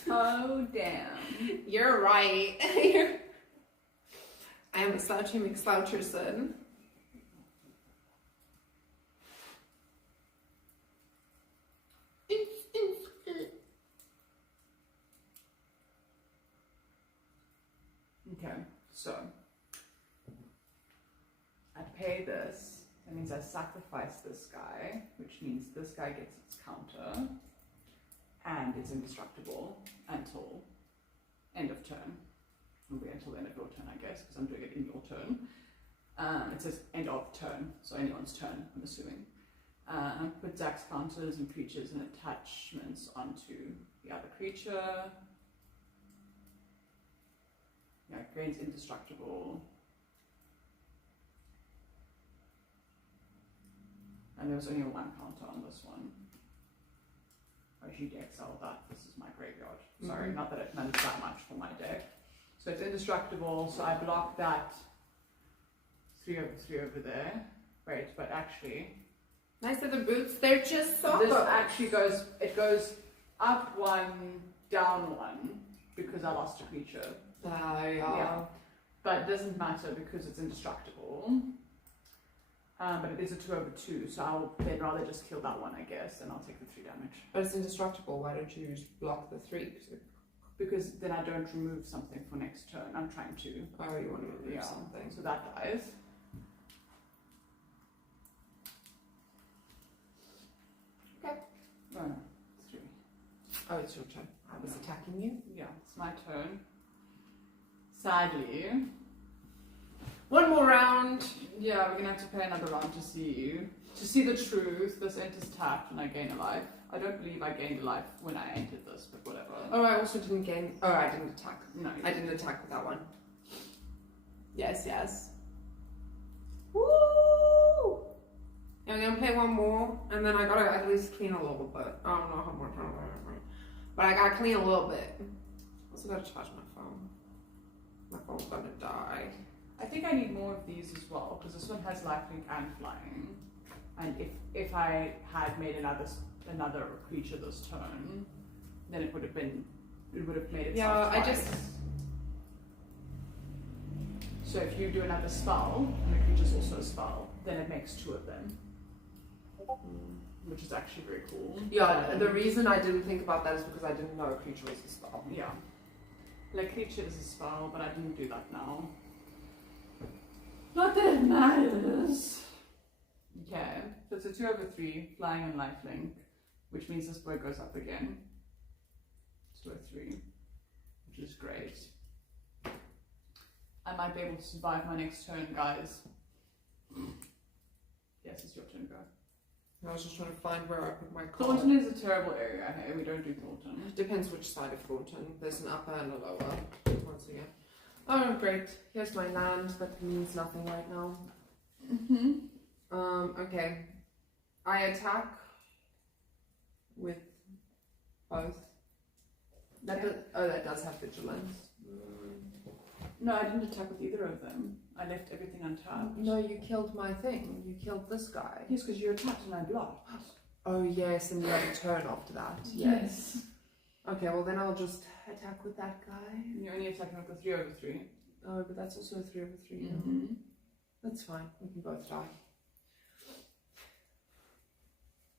Oh, damn. You're right. I am a slouchy McSloucherson. Okay, so I pay this. That means I sacrifice this guy, which means this guy gets its counter, and it's indestructible until end of turn. It'll be until the end of your turn, I guess, because I'm doing it in your turn. It says end of turn, so anyone's turn, I'm assuming. Put Zack's counters and creatures and attachments onto the other creature. Yeah, gains indestructible. And there was only one counter on this one. I should exile that. This is my graveyard. Sorry, not that it matters that much for my deck. So it's indestructible, so I block that 3/3 over there. Wait, but actually, Nice are the boots. They're just so this good. actually goes, it goes up one, down one, because I lost a creature. Yeah. But it doesn't matter because it's indestructible. But it is a 2/2, so I'll then rather just kill that one, I guess, and I'll take the 3 damage. But it's indestructible. Why don't you just block the 3? Because then I don't remove something for next turn. I'm trying to. Oh, you want to remove Yeah. something. So that dies. Okay. No, 3. Oh, it's your turn. I was attacking you. Yeah, it's my turn. Sadly. One more round. Yeah, we're gonna have to pay another round to see you. To see the truth, this enters tapped and I gain a life. I don't believe I gained a life when I entered this, but whatever. Oh, I also didn't gain. Oh, I didn't attack. No, you I didn't attack with that one. Yes, yes. Woo! And we're gonna play one more, and then I gotta at least clean a little bit. I don't know how much, but I gotta clean a little bit. Also gotta charge my phone. My phone's gonna die. I think I need more of these as well, because this one has lifelink and flying. And if I had made another creature this turn, then it would have made it. Yeah, I just. So if you do another spell, and the creature's also a spell, then it makes 2 of them. Which is actually very cool. Yeah, the reason I didn't think about that is because I didn't know a creature was a spell. Yeah. Like creature is a spell, but I didn't do that now. Not that it matters. Okay, so it's a 2/3, flying and lifelink, which means this boy goes up again. 2/3, which is great. I might be able to survive my next turn, guys. Yes, it's your turn, go. I was just trying to find where I put my card. Thornton is a terrible area, hey? We don't do Thornton. Depends which side of Thornton. There's an upper and a lower. Once again. Oh, great. Here's my land. That means nothing right now. Okay. I attack with both. That does have vigilance. No, I didn't attack with either of them. I left everything untapped. No, you killed my thing. You killed this guy. Yes, because you attacked and I blocked. Oh, yes, and you had a turn after that. Yes. Okay, well then I'll just attack with that guy. You're only attacking with the 3/3. Oh, but that's also a 3/3. Mm-hmm. That's fine. We can both die.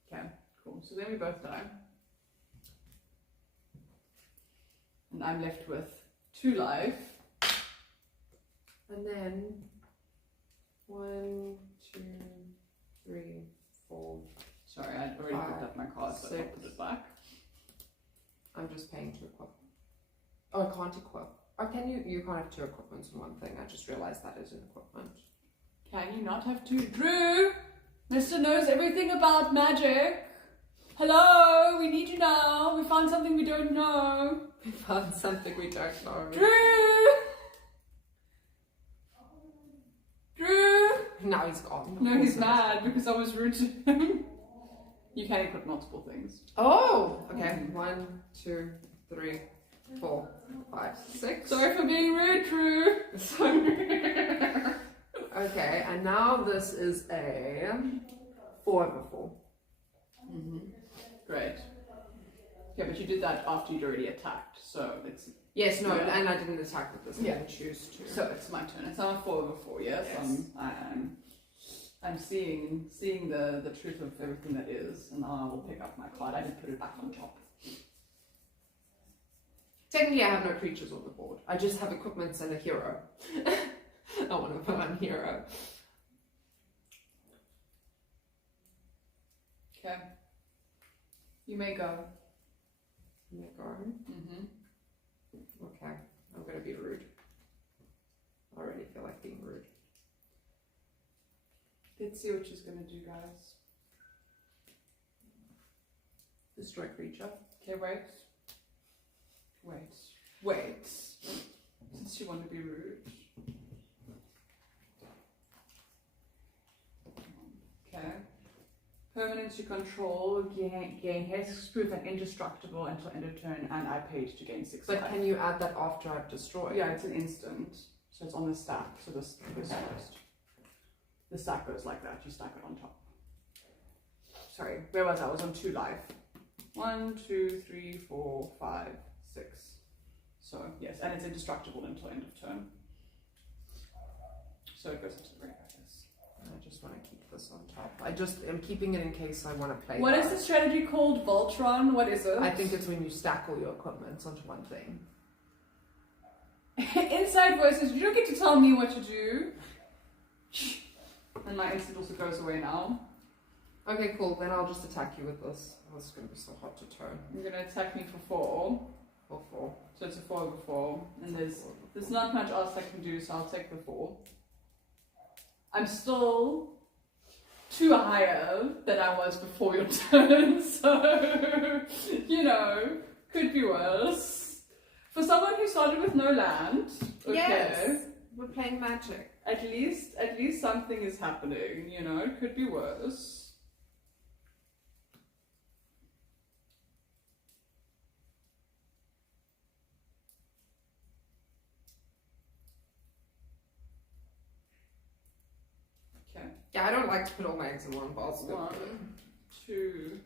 Okay, cool. So then we both die. And I'm left with 2 life. And then 1, 2, 3, 4. Sorry, I'd already picked up my card, so I'll put it back. I'm just paying to equip. Oh, I can't equip. Oh, can you? You can't have 2 equipments in one thing. I just realized that is an equipment. Can you not have 2? Drew! Mr. knows everything about magic. Hello, we need you now. We found something we don't know. We found something we don't know. Drew! Drew! Now he's gone. No, he's mad because I was rude to him. You can equip multiple things. Oh, okay. 1, 2, 3, 4, 5, 6. Sorry for being rude, Drew. Okay, and now this is a 4/4. Great. Okay, but you did that after you'd already attacked, so it's Yes, no, Yeah. and I didn't attack with this. I Yeah. didn't choose to. so it's my turn. It's now 4/4. Yes, Yes. I'm seeing the truth of everything that is, and now I will pick up my card. I did put it back on top. Technically, I have no creatures on the board. I just have equipments and a hero. I want to put on hero. Okay. You may go. There you go. Mm-hmm. Okay, I'm gonna be rude. I already feel like being rude. Let's see what she's gonna do, guys. Destroy creature. Okay, wait. Since you want to be rude. Okay. Permanents you control gain hexproof and indestructible until end of turn, and I paid to gain 6 But life. can you add that after I've destroyed? Yeah, it's an instant, so it's on the stack. So this goes first. The stack goes like that. You stack it on top. Sorry, where was I? I was on 2 life. 1, 2, 3, 4, 5, 6. So yes, and it's indestructible until end of turn. So it goes into the grave, I guess. I just want to keep this on top. I just am keeping it in case I want to play. What is that. the strategy called? Voltron? What is it? I think it's when you stack all your equipment onto one thing. Inside voices, you don't get to tell me what to do. And my instant also goes away now. Okay, cool. Then I'll just attack you with this. Oh, it's going to be so hot to turn. You're gonna attack me for 4. For 4. So it's a 4/4. And there's not much else I can do, so I'll take the 4. I'm still 2 higher than I was before your turn, so you know, could be worse. For someone who started with no land, okay. Yes. We're playing Magic. At least something is happening, you know, it could be worse. Okay. Yeah, I don't like to put all my eggs in one basket. 1, 2,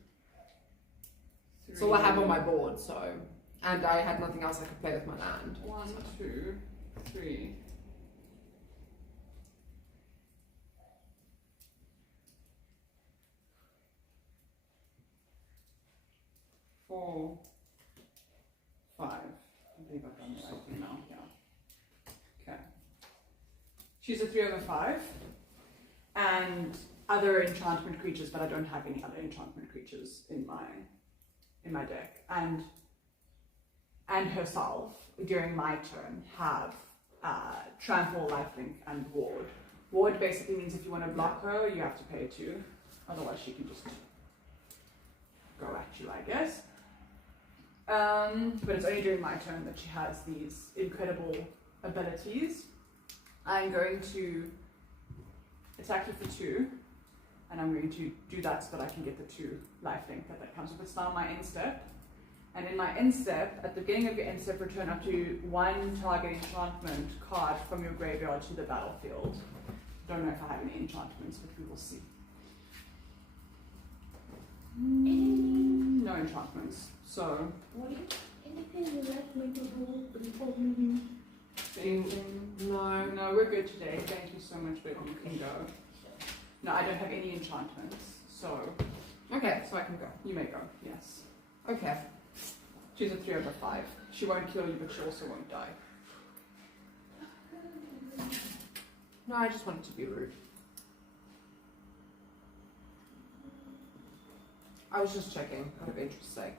3. It's all I have on my board, so. And I had nothing else I could play with my land. 1, 2, 3. 4, 5. I believe I've done the right thing now. Yeah. Okay. She's a 3/5. And other enchantment creatures, but I don't have any other enchantment creatures in my deck. And herself during my turn have trample, lifelink, and ward. Ward basically means if you want to block her, you have to pay 2. Otherwise, she can just go at you, I guess. But it's only during my turn that she has these incredible abilities. I'm going to attack you for 2, and I'm going to do that so that I can get the 2 lifelink that comes with. It's now my end step. And in my end step, at the beginning of your end step, return up to 1 target enchantment card from your graveyard to the battlefield. Don't know if I have any enchantments, but we will see. No enchantments. So, Anything you like me to do before leaving? no, we're good today. Thank you so much, baby. You can go. No, I don't have any enchantments, so Okay, so I can go. you may go. Yes. Okay. She's a 3/5. She won't kill you, but she also won't die. No, I just wanted to be rude. I was just checking, out of interest's sake.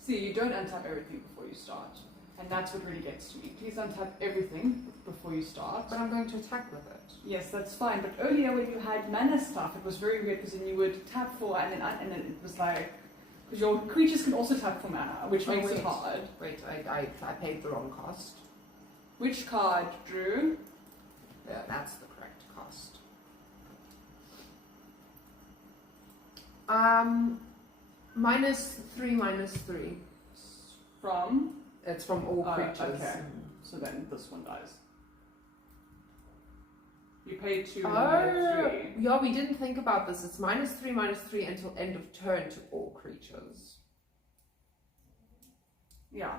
See, you don't untap everything before you start. And that's what really gets to me. Please untap everything before you start. But I'm going to attack with it. Yes, that's fine. But earlier when you had mana stuff, it was very weird because then you would tap for and then it was like, because your creatures can also tap for mana, which makes it hard. Wait, I paid the wrong cost. Which card, Drew? Yeah, that's the correct cost. -3/-3. From? It's from all Oh, creatures. okay. So then this one dies. You pay 2 and Oh, you 3. yeah, we didn't think about this. It's -3/-3 until end of turn to all creatures. Yeah.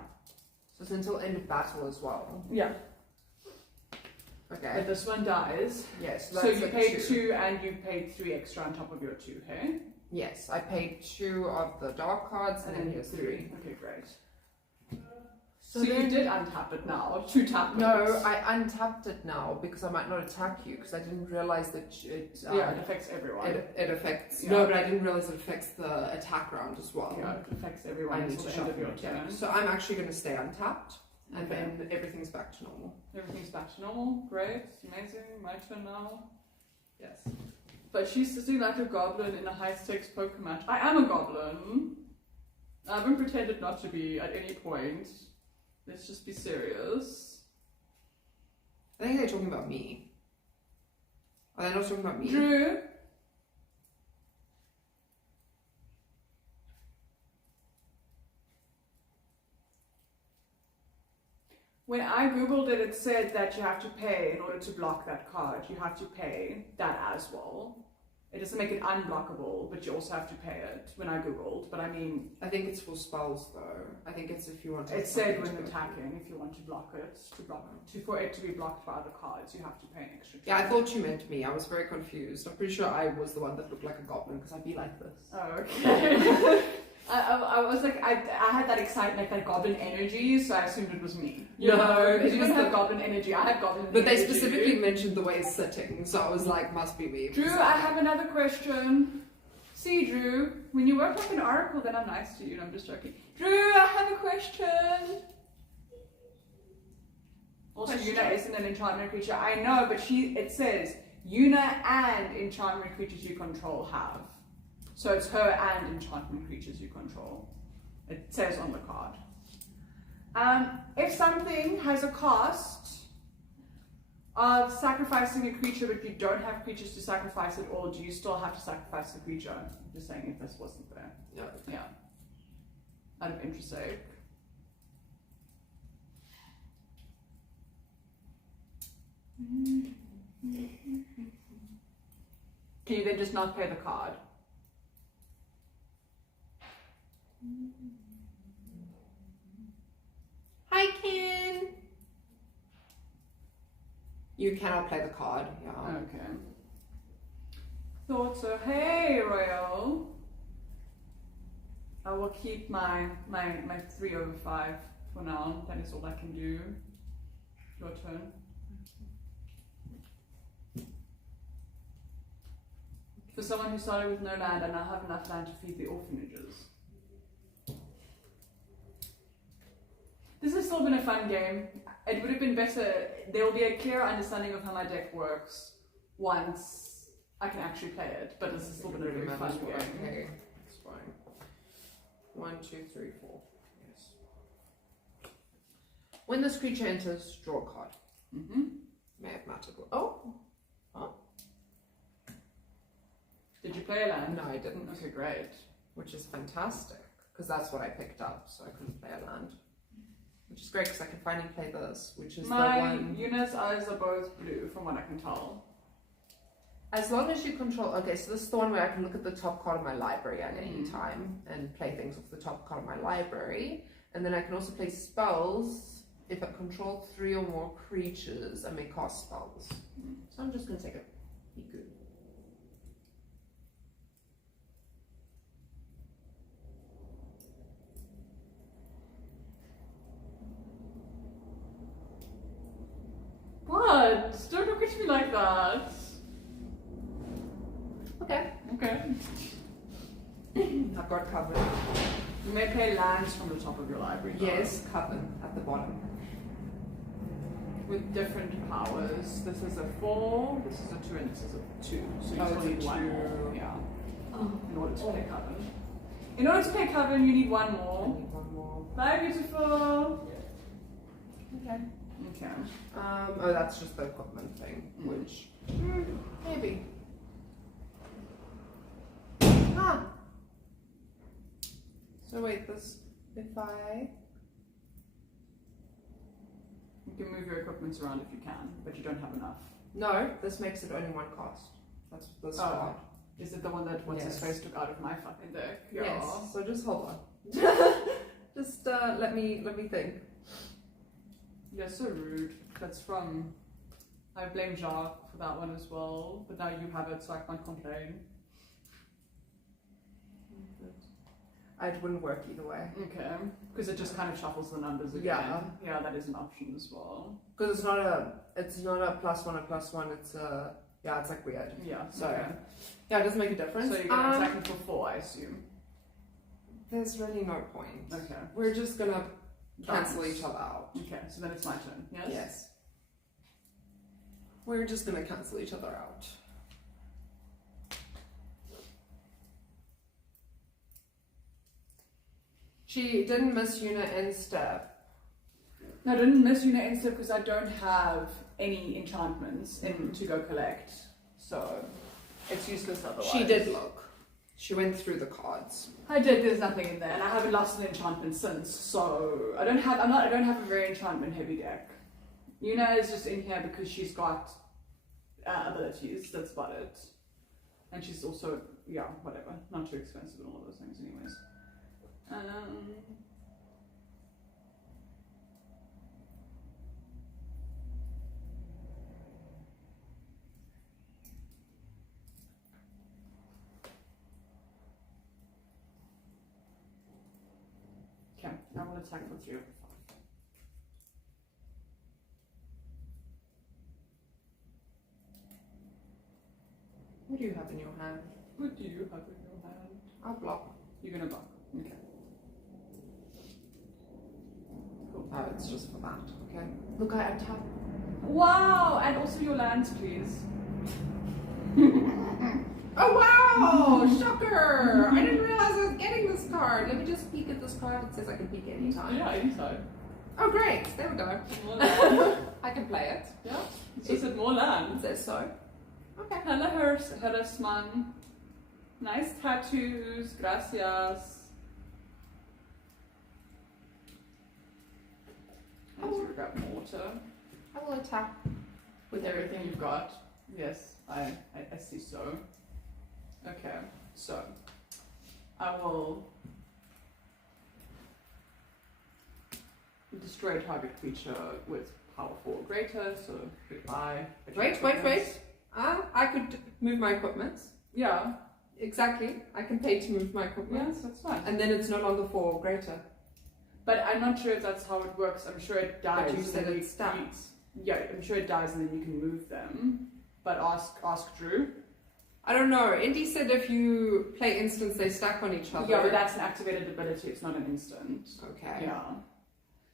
So it's until end of battle as well. Yeah. Okay. But this one dies. Yes. So that's you like paid 2 and you paid 3 extra on top of your 2, hey? Yes, I paid 2 of the dark cards and then here's 3. Okay, great. So So you then- did untap it now, 2 tap it. No, I untapped it now because I might not attack you because I didn't realize that it. Yeah, it affects everyone. It affects. Yeah. No, but I didn't realize it affects the attack round as well. Yeah, it affects I everyone need until to the end of shuffle your it, yeah. turn. So I'm actually going to stay untapped, and Okay. then everything's back to normal. Everything's back to normal. Great. Amazing. My turn now. Yes. But she's sitting like a goblin in a high stakes poker match. I am a goblin. I haven't pretended not to be at any point. Let's just be serious. I think they're talking about me. Are they not talking about me? Drew? When I googled it, it said that you have to pay in order to block that card. You have to pay that as well. It doesn't make it unblockable, but you also have to pay it when I googled. But I mean, I think it's for spells though. I think it's if you want to. it said when attacking, if you want to block it, for it to be blocked by other cards, you have to pay an extra. Yeah, I thought you meant me. I was very confused. I'm pretty sure I was the one that looked like a goblin because I'd be like this. Oh, okay. I was like, I had that excitement, like that goblin energy, so I assumed it was me. You No, know, because it you was have the- goblin energy. I have goblin But energy. they specifically mentioned the way it's sitting, so I was like, must be me. Drew, I have another question. See, Drew, when you work like an oracle, then I'm nice to you. No, I'm just joking. Drew, I have a question. Also, Question? Yuna isn't an enchantment creature. I know, but it says Yuna and enchantment creatures you control have. So it's her and enchantment creatures you control. It says on the card. If something has a cost of sacrificing a creature, but you don't have creatures to sacrifice at all, do you still have to sacrifice the creature? I'm just saying if this wasn't there. Yeah. Yeah. Out of interest sake. Can you then just not pay the card? Hi, Ken. You cannot play the card. Yeah. Okay. Thought so. Hey, Royal. I will keep my 3 over 5 for now. That is all I can do. Your turn. For someone who started with no land, I now have enough land to feed the orphanages. This has still been a fun game. It would have been better. There will be a clearer understanding of how my deck works once I can actually play it. But this has still been a Really very fun matters what I game. pay. It's fine. 1, 2, 3, 4. Yes. When this creature enters, draw a card. Mm-hmm. May have mattered. Oh. Did you play a land? No, I didn't. Okay, great. Which is fantastic because that's what I picked up, so I couldn't play a land. Which is great because I can finally play this, which is My the one. Yuna's eyes are both blue, from what I can tell. As long as you control. Okay, so this is the one where I can look at the top card of my library at any Mhm. time and play things off the top card of my library, and then I can also play spells if I control 3 or more creatures and may cast spells. So I'm just gonna take a peek. What? Don't look at me like that. Okay. Okay. I've got covered. You may play lands from the top of your library. though, Yes, coven at the bottom. with different powers. This is a 4, this is a 2, and this is a 2. So you Oh, still it's a need 1 more. 2. Yeah. Oh. In order to play coven. In order to play coven, you need 1 I more. need 1 more. Bye, beautiful. Okay. Okay. Oh, that's just the equipment thing, Mm. which maybe. Ah. So wait, this if I You can move your equipments around if you can, but you don't have enough. no, this makes it only 1 cost. That's this Oh. card. Is it the one that what's his Yes. face took out of my fucking deck? Yes. So just hold on. Just let me think. You're so rude. That's from. I blame Jacques for that one as well, but now you have it, so I can't complain. It wouldn't work either way. Okay, because it just kind of shuffles the numbers again. Yeah. Yeah, that is an option as well. Because it's not a plus one, it's a, yeah, it's like weird. Yeah. So, okay. yeah, it doesn't make a difference. So you're gonna attack him for 4, I assume. There's really no point. Okay. We're just gonna cancel Bounce. each other out. Okay, so then it's my turn. Yes. Yes. We're just gonna cancel each other out. She didn't miss Una in step. No, I didn't miss Una Insta because I don't have any enchantments in to go collect, so it's useless otherwise. She did look. She went through the cards. I did. There's nothing in there, and I haven't lost an enchantment since. So I don't have a very enchantment heavy deck. Una is just in here because she's got abilities. That's about it. And she's also whatever, not too expensive and all those things, anyways. Okay, I will attack for 3 or 5. What do you have in your hand? What do you have in your hand? I'll block. You're gonna block. Okay. Cool. Oh, it's just for that. Okay. Look, I untap. Wow! And also your lands, please. Oh wow! Shocker! I didn't realize I was getting this card. Let me just peek at this card. It says I can peek anytime. Yeah, anytime. Oh great! There we go. More land. I can play it. Yeah. It's just more It land. says so. Okay. Hello, Harassman. Nice tattoos. Gracias. I need to grab water. I will attack With everything you've got. Yes, I see so. Okay, so I will destroy target creature with power 4 or greater, so goodbye. Wait. I could move my equipment. Yeah, Exactly. I can pay to move my equipment. yes, that's fine. And then it's no longer 4 or greater. But I'm not sure if that's how it works. I'm sure it dies. But you and said then it stacks. Yeah, I'm sure it dies and then you can move them. But ask Drew. I don't know. Indy said if you play instants, they stack on each other. Yeah, but that's an activated ability. It's not an instant. Okay. Yeah.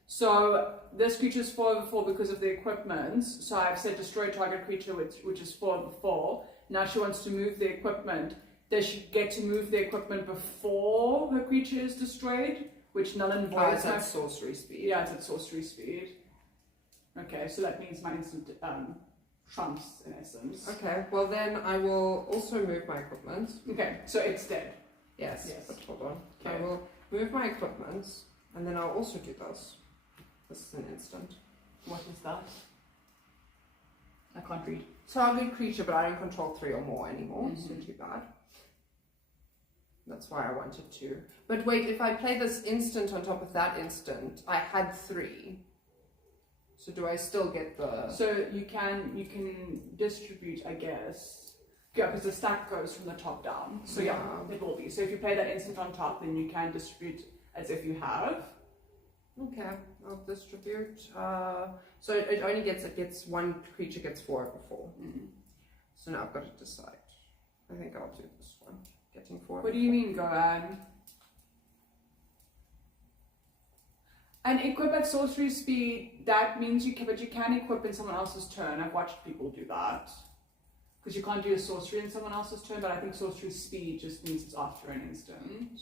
So this creature is 4/4 because of the equipment. So I've said destroy target creature, which is 4/4. Now she wants to move the equipment. Does she get to move the equipment before her creature is destroyed? Which null and Oh, void it's my at sorcery speed. Yeah, it's at sorcery speed. Okay, so that means my instant trumps in essence. Okay, well then I will also move my equipment. Okay, so it's dead. Yes. Yes. But hold on. Okay. I will move my equipment and then I'll also do this. This is an instant. What is that? I can't read. Target creature, but I don't control 3 or more anymore, so Mhm. too bad. That's why I wanted to. But wait, if I play this instant on top of that instant, I had 3. So do I still get the... So you can distribute, I guess. Yeah, because the stack goes from the top down. So yeah, it will be. So if you play that instant on top, then you can distribute as if you have. Okay, I'll distribute. So it only gets one creature gets 4 before. Mm. So now I've got to decide. I think I'll do this one. Getting 4. What do you mean, Gohan? And equip at sorcery speed, that means you can equip in someone else's turn. I've watched people do that. Because you can't do a sorcery in someone else's turn, but I think sorcery speed just means it's after an instant.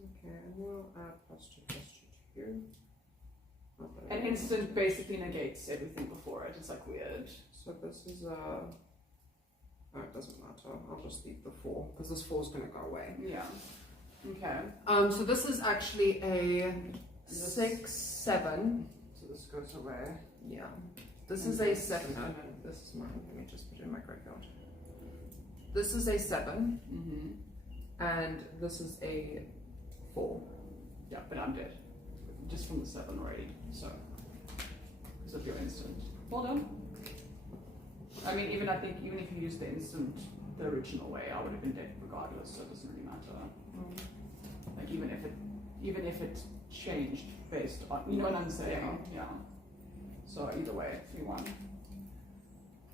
Okay, and we'll add +2 to you. An instant basically negates everything before it. It's like weird. So this is a... Oh, it doesn't matter. I'll just leave the 4 because this 4 is going to go away. Yeah. Okay. So this is actually a 6/7. So this goes away. Yeah. This is a 7. No, this is mine. Let me just put it in my graveyard. This is a 7, Mm-hmm. and this is a 4. Yeah, but I'm dead. Just from the 7 already, so. Because of your instant. Well done. I mean, even if you use the instant the original way, I would have been dead regardless, so it doesn't really matter. Like, even if it changed based on, you know what I'm saying? Yeah. So, either way, 3-1.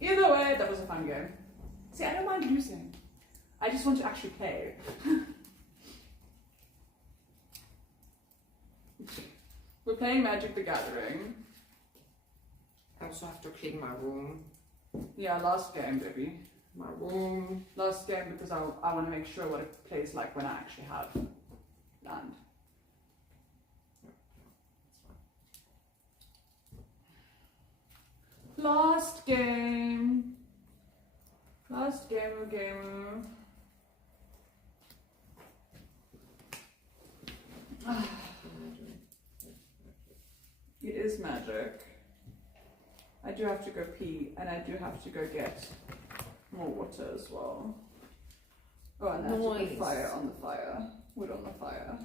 Either way, that was a fun game. See, I don't mind losing. I just want to actually play. We're playing Magic the Gathering. I also have to clean my room. Yeah, last game, baby. My room. Last game because I want to make sure what it plays like when I actually have land. Last game. Last game. It is Magic. I do have to go pee, and I do have to go get more water as well. Oh, and I have to put Nice. fire on the fire. Wood on the fire.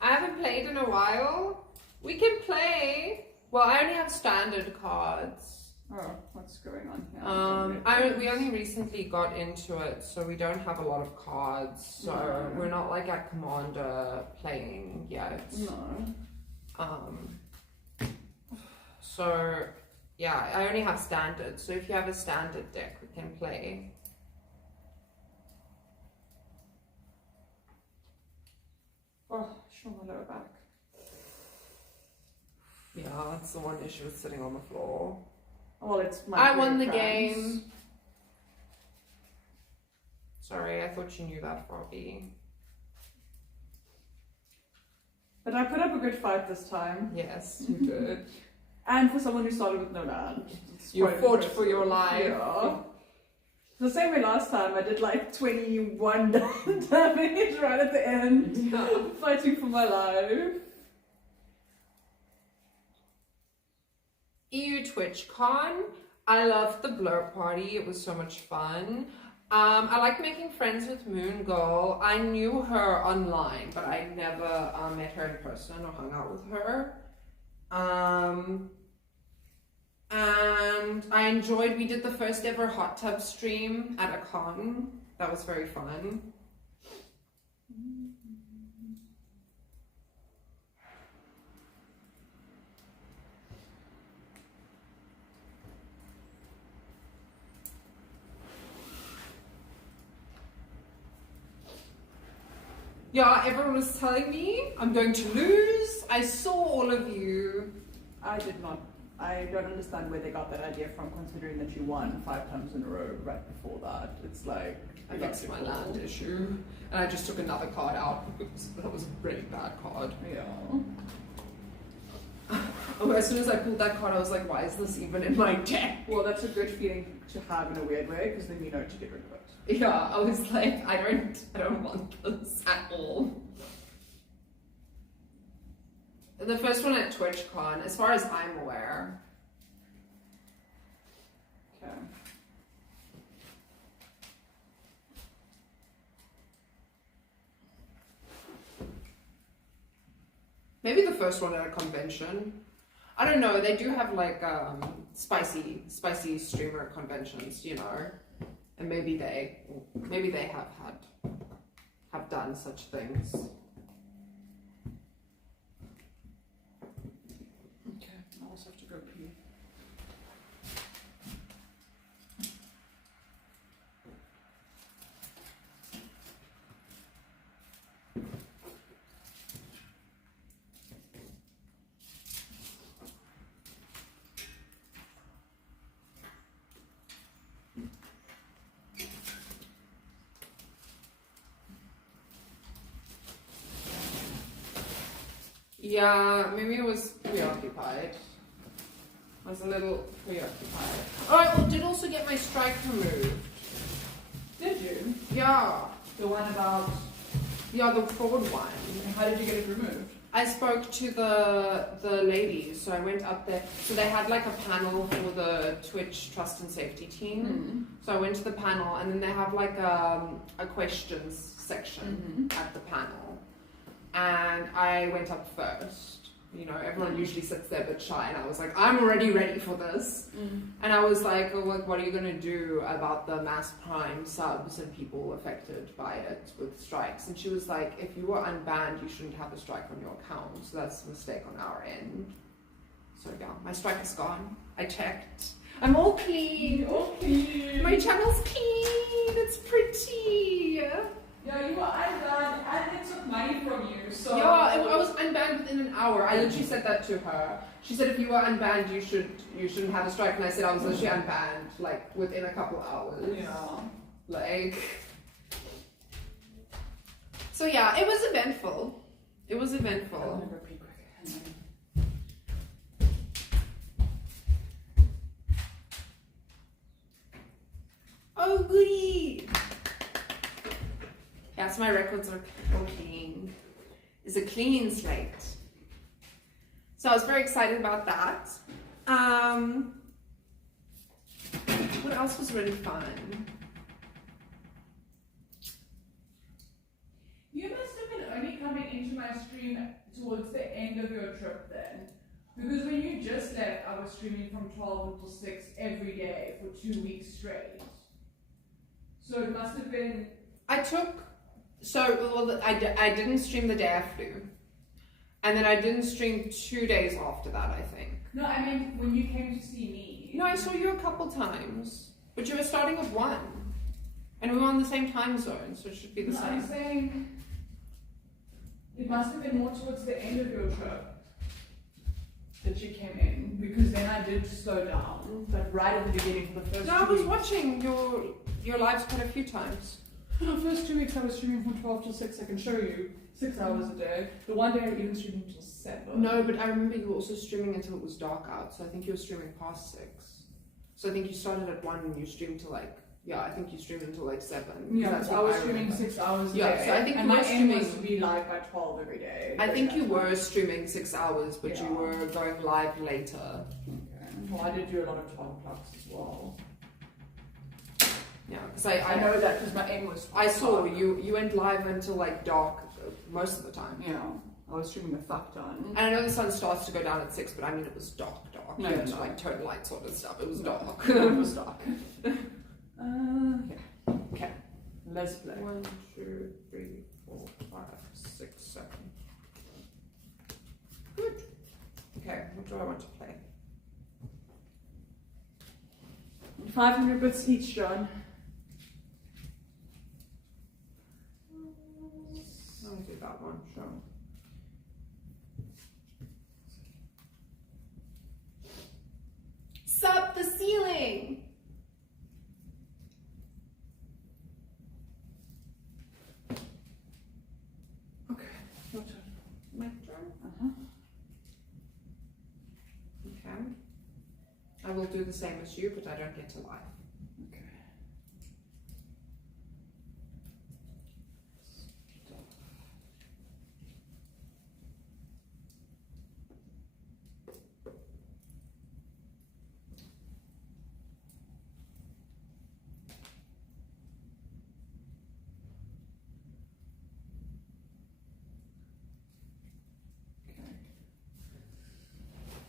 I haven't played in a while. We can play. Well, I only have standard cards. Oh, what's going on here? We only recently got into it, so we don't have a lot of cards. So No. we're not like at Commander playing yet. No. So yeah, I only have standard. So if you have a standard deck, we can play. Oh, show my lower back. Yeah, that's the one issue with sitting on the floor. Well, it's my. I won the cramps. game. Sorry, I thought you knew that, Bobby. But I put up a good fight this time. Yes, you did. And for someone who started with no land, it's You quite fought impressive. for your life. Yeah. The same way last time, I did like 21 damage right at the end, Yeah. fighting for my life. EU TwitchCon. I loved the blur party. It was so much fun. I like making friends with Moon Girl. I knew her online, but I never met her in person or hung out with her. And I enjoyed, we did the first ever hot tub stream at a con. That was very fun. Yeah, everyone was telling me I'm going to lose. I saw all of you. I did not. I don't understand where they got that idea from, considering that you won 5 times in a row right before that. It's like I fixed my land issue. And I just took another card out because that was a really bad card. Yeah. Oh, as soon as I pulled that card, I was like, why is this even in my deck? Well, that's a good feeling to have in a weird way, because then you know to get rid of it. Yeah, I was like, I don't want this at all. The first one at TwitchCon, as far as I'm aware. Okay. Maybe the first one at a convention. I don't know, they do have like spicy streamer conventions, you know. And maybe they have done such things. Okay, I also have to go pee. Yeah, maybe I was preoccupied. I was a little preoccupied. Oh, I did also get my strike removed. Did you? Yeah, The one about... yeah, the fraud one. How did you get it removed? I spoke to the ladies, so I went up there. So they had like a panel for the Twitch Trust and Safety team. So I went to the panel, and then they have like a questions section at the panel. And I went up first. You know, everyone usually sits there a bit shy, and I was like, I'm already ready for this. And I was like, oh, like, what are you going to do about the mass prime subs and people affected by it with strikes? And she was like, if you were unbanned, you shouldn't have a strike on your account. So that's a mistake on our end. So yeah, my strike is gone. I checked. I'm all clean. All clean. My channel's clean. It's pretty. Yeah, you were unbanned and they took money from you, so... Yeah, I was unbanned within an hour. I literally said that to her. She said if you were unbanned, you shouldn't have a strike. And I said I was literally unbanned, like, within a couple hours. Yeah. Like... So yeah, it was eventful. It was I'm eventful. gonna go pee quick. And then... Oh, goody! Yeah, so my records are all clean. It's a clean slate. So I was very excited about that. What else was really fun? You must have been only coming into my stream towards the end of your trip then. Because when you just left, I was streaming from 12 until 6 every day for 2 weeks straight. So it must have been... I didn't stream the day I flew. And then I didn't stream 2 days after that, I think. No, I mean when you came to see me. No, I saw you a couple times. But you were starting at 1. And we were on the same time zone, so it should be the No, same. I'm saying it must have been more towards the end of your trip that you came in, because then I did slow down, but right at the beginning for the first No, 2 I was weeks. watching your lives quite a few times. The first 2 weeks I was streaming from 12 till 6, I can show you. 6 hours a day. The one day I even streamed until 7. No, but I remember you were also streaming until it was dark out, so I think you were streaming past 6. So I think you started at 1 and you streamed till like, yeah, I think you streamed until like 7. Yeah, That's I what was streaming remember. 6 hours a Yeah, day. so I think and you my were aim was to streaming- be live by 12 every day. I think you That's were streaming 6 hours, but you Yeah. were going live later. Okay. Well, I did do a lot of 12 o'clocks as well. Yeah, because I know that because my aim was. I saw 12. you went live until like dark most of the time. Yeah, I was streaming the fuck ton. And I know the sun starts to go down at 6, but I mean it was dark. No, You had to no. like turn lights on and stuff. It was No. dark. It was dark. Yeah. Okay. Let's play. 1, 2, 3, 4, 5, 6, 7. Good. Okay, what do I want to play? 500 bits each, John. I'll do that one, sure. Sup the ceiling! Okay. Your turn. My turn? Uh-huh. Okay. I will do the same as you, but I don't get to live. Okay.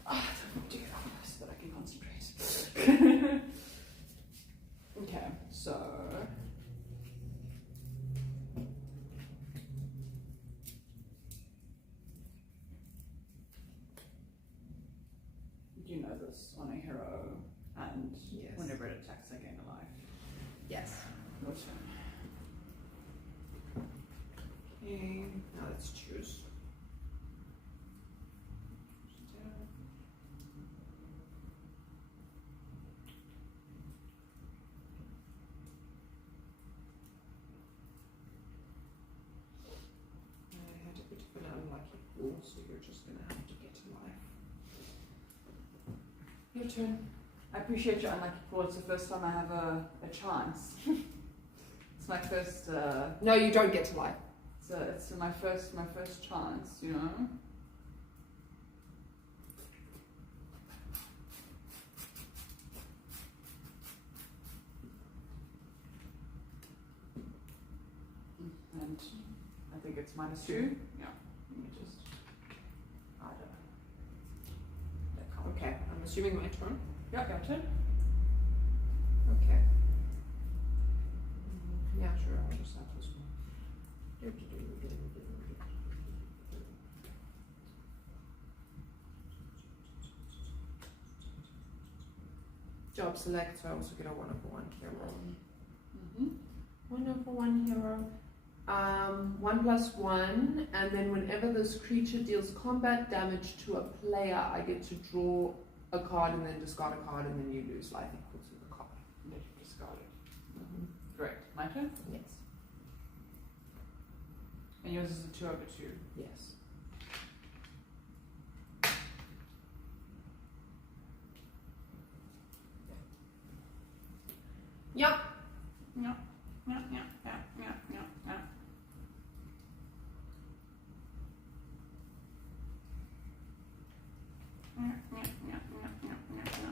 Ah, I don't want to get off this so that I can concentrate. Okay, so you know this on a hero, and Yes. whenever it attacks, I gain a life. Yes. Your turn. Okay, now let's choose. I had a bit of an unlucky pull, so you're just gonna have to get to life. Your turn. I appreciate your unlucky pull. It's the first time I have a chance. It's my first. No, you don't get to life. It's my first chance. You know. -2. Yeah. Let me just add that card. Okay, I'm assuming my turn. Yeah, your turn. Okay. Yeah, sure, I'll just have this one. Job select, so I also get a 1/1 hero. Mm-hmm. 1/1 hero. 1+1, and then whenever this creature deals combat damage to a player, I get to draw a card and then discard a card, and then you lose life equal to the card. Let you discard it. Great. My turn. Yes. And yours is a 2/2. Yes. Yeah. Yeah. Yeah. Yeah. Yeah. Yeah. Yeah. Yeah. Yeah. Yeah. Yeah. Yeah. Yeah. Yeah. Yeah.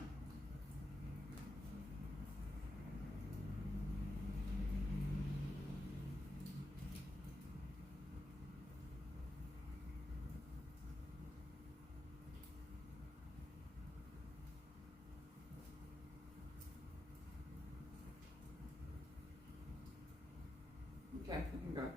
Okay, you can go.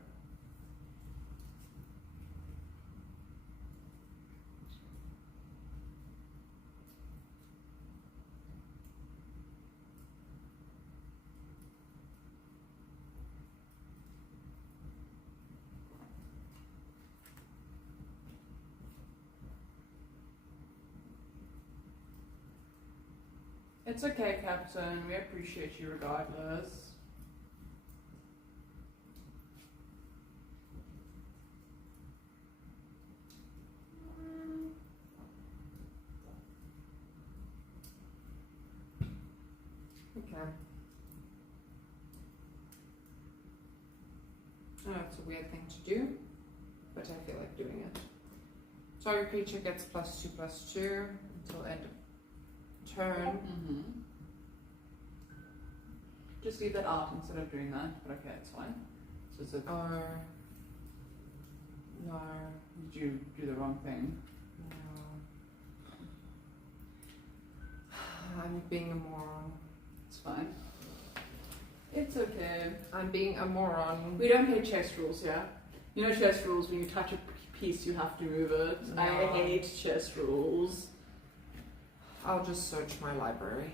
It's okay, Captain. We appreciate you regardless. Okay. I know it's a weird thing to do, but I feel like doing it. Target creature gets +2/+2 until end of turn. Mm-hmm. Just leave that out instead of doing that, but okay, it's fine. So it's a, Or no, did you do the wrong thing? no. I'm being a moron. It's fine. It's okay. I'm being a moron. We don't play chess rules, yeah? You know chess rules, when you touch a piece, you have to move it. No. I hate chess rules. I'll just search my library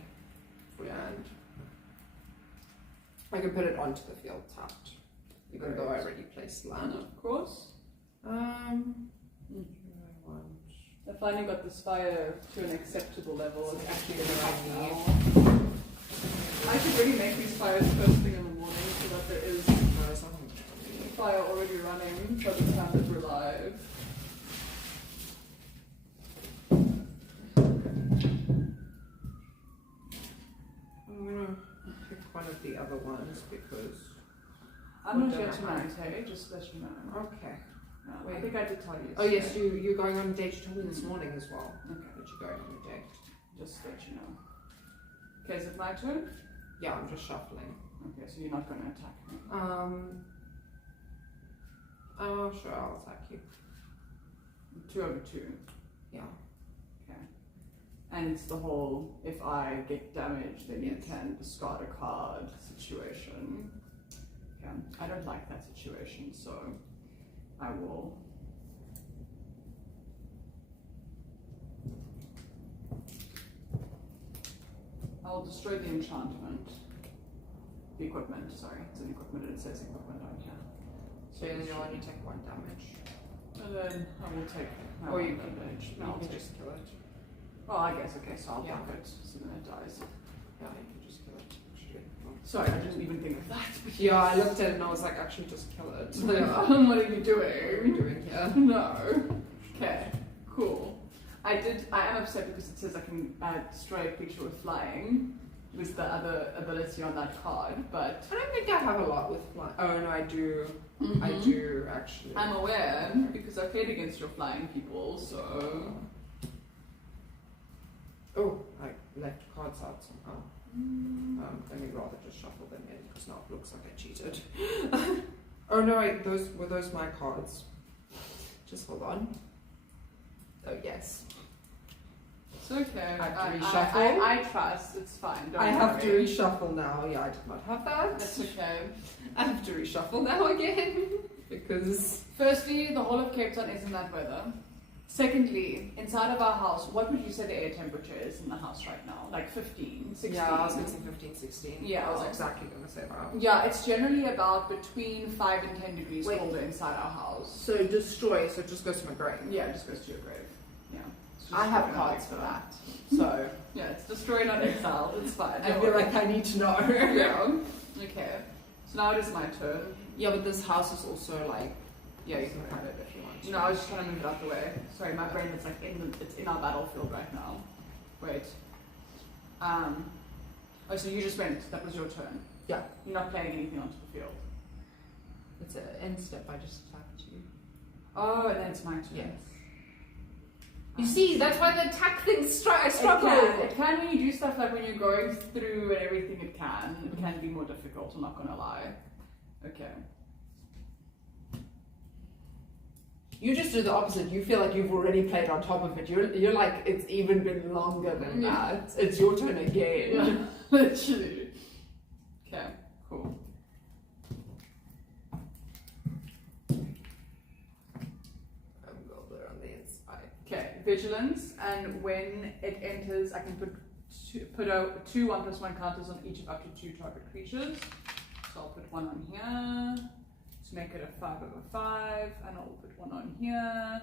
and I can put it onto the field tapped, even though I already placed land. Of course. What do I want? I finally got this fire to an acceptable level. It's actually Actually, gonna what I happen need. now. I should really make these fires first thing in the morning so that there is No, it's nothing. a fire already running by the time that we're live. I'm gonna pick one of the other ones because. I'm not What here don't I tonight, have? hey? Just let you know. Okay. No, I Wait. think I did tell you. Oh yes, yesterday. you're going on a date. You told me this morning as well. Okay, That you're going on a date. just let you know. Okay, is it my turn? Yeah, I'm just shuffling. Okay, so you're not going to attack me. Oh sure, I'll attack you. 2/2. Yeah. Okay. And it's the whole, if I get damaged, then you Yes. can discard a card situation. Okay. I don't like that situation, so I will. I'll destroy the enchantment. The equipment, sorry. It's an equipment and it says equipment on here. So then you'll only take 1 damage. And then I will take my Or you one can- damage. You No, I'll can take. just kill it. Oh, I guess, okay, so I'll Yeah. block it, so then it dies. Yeah, you can just kill it. Actually. Sorry, I didn't even think of that. Yeah, I looked at it and I was like, actually, just kill it. What are you What are you doing? doing here? No. Okay, cool. I am upset because it says I can destroy a creature with flying, with the other ability on that card, but I don't think I have a lot with flying. Oh no, I do. I Mhm. do actually. I'm aware because I played against your flying people, so. Oh, I left cards out somehow. Let me rather just shuffle them in because now it looks like I cheated. Oh no, those were my cards. Just hold on. Oh yes. It's okay. I have to reshuffle. I trust. It's fine. Don't I have to worry. reshuffle now. Yeah, I did not have that. That's okay. I have to reshuffle now again because Firstly, the whole of Cape Town isn't that weather. Secondly, inside of our house, what would you say the air temperature is in the house right now? Like 15, 16? yeah, I was going to say 15, 16. Yeah. I was exactly going to say that. Yeah, it's generally about between 5 and 10 degrees Wait. colder inside our house. So destroy. So it just goes to my grave. Yeah, it just goes to your grave. Yeah. It's just I have destroy, not cards for exile. that. So Yeah, it's destroy, not exile. It's fine. I feel like I need to know. Yeah. Okay. So now it is my turn. Yeah, but this house is also like, yeah, you can cut it if you want to. No, I was just trying to move it out the way. Sorry, my brain is like it's in our battlefield right now. Wait. Oh, so you just went. That was your turn. Yeah. You're not playing anything onto the field. It's an end step. I just attacked you. Oh, and then it's my turn. Yes. You see, that's why the attack thing struggle. It can when you do stuff like when you're going through and everything. It can be more difficult. I'm not gonna lie. Okay. You just do the opposite. You feel like you've already played on top of it. You're like, it's even been longer than Yeah. that. It's your turn again. Yeah, literally. Okay, cool. I'm going there on the inside. Okay, vigilance, and when it enters, I can put two 1+1 counters on each of up to 2 target creatures. So I'll put one on here to make it a 5/5, and I'll put one on here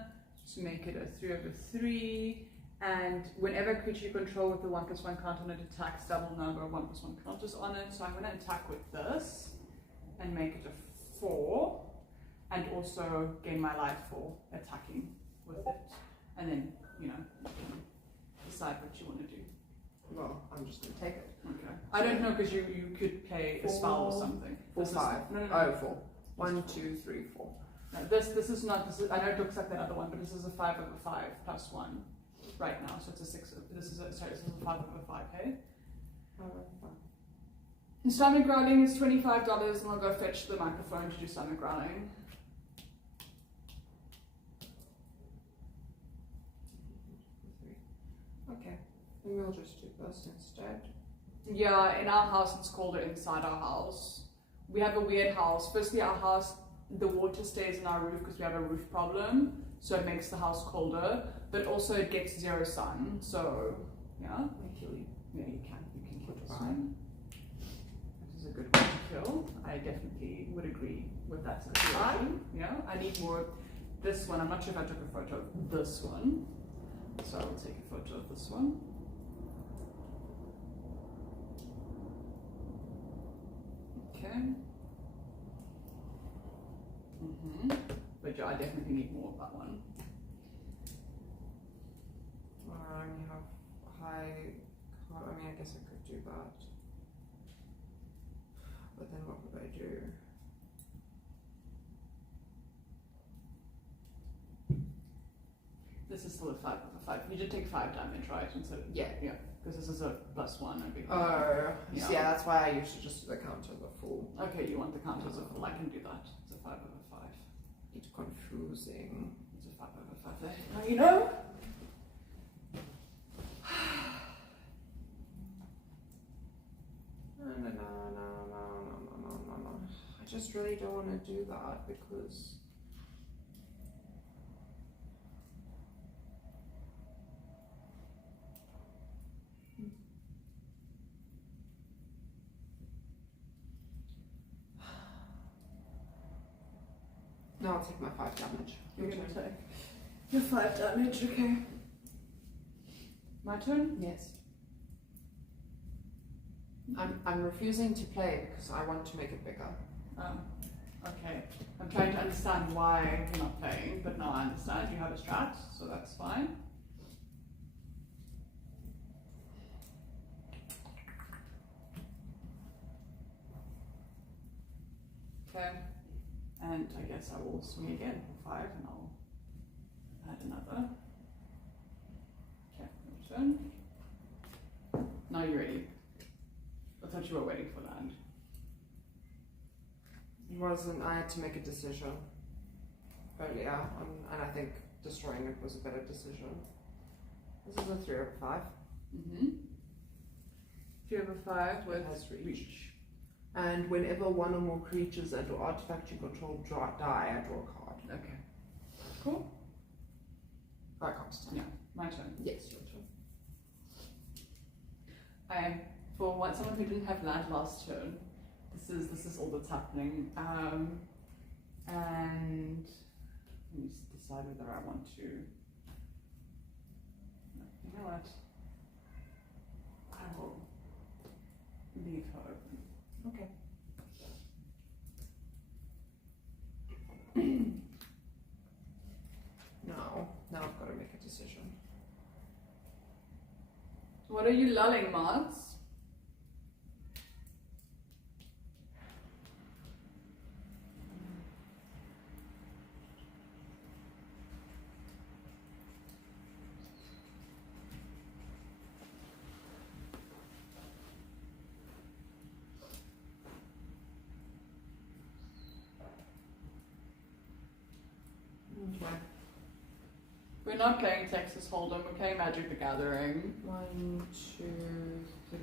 to make it a 3/3. And whenever a creature you control with the 1+1 counter on it attacks, double number of 1+1 counters on it. So I'm going to attack with this and make it a 4, and also gain my life for attacking with it. And then, you know, you can decide what you want to do. Well, I'm just going to take it. Okay. I don't know, because you could play a spell or something. 4, This is- 5. No, no, no. Oh, 4. 1, 2, 3, 4. No, this is not. This is, I know it looks like that other one, but this is a 5/5 +1 right now. So it's a 6. This is a 5/5. Hey. Stomach growling is $25, and I'll go fetch the microphone to do stomach growling. Okay. Then we'll just do this instead. Yeah, in our house it's colder inside our house. We have a weird house. Firstly, our house, the water stays in our roof because we have a roof problem, so it makes the house colder. But also it gets 0 sun, so yeah. I kill you. Yeah, you can kill this Goodbye. one. That is a good one to kill. I definitely would agree with that situation. Yeah, I need more. This one, I'm not sure if I took a photo of this one, so I will take a photo of this one. Okay. But yeah, I definitely need more of that one. I only have high. I mean, I guess I could do that. But then what would I do? This is still a 5/5. You did take 5 damage, right? Instead of, Yeah. yeah, because this is a +1 and big. Oh, Yeah. yeah, that's why I usually just do the counter the full. Okay, you want the count as a full? I can do that. It's a 5/5. It's confusing. It's a 5/5 there. Now you know. No. I just really don't want to do that because. No, I'll take my 5 damage. You're gonna take your 5 damage, okay. My turn? Yes. I'm refusing to play because I want to make it bigger. Oh, okay. I'm trying to understand why you're not playing, but now I understand. You have a strat, so that's fine. Okay. And I guess I will swing again for 5 and I'll add another. Okay, your turn. Now you're ready. I thought you were waiting for land. It wasn't. I had to make a decision. earlier, and I think destroying it was a better decision. This is a 3/5. Mm-hmm. 3/5 with It has reach. reach. And whenever one or more creatures and or artifacts you control die, I draw a card. Okay. Cool. That comes to Yeah. My turn. Yes, your turn. For someone who didn't have land last turn, this is all that's happening. And let me just decide whether I want to. You know what? I will leave her open. Okay. Now I've got to make a decision. What are you lulling, Mars? Okay. We're not playing Texas Hold'em, we're playing Magic the Gathering. 1, 2, 3,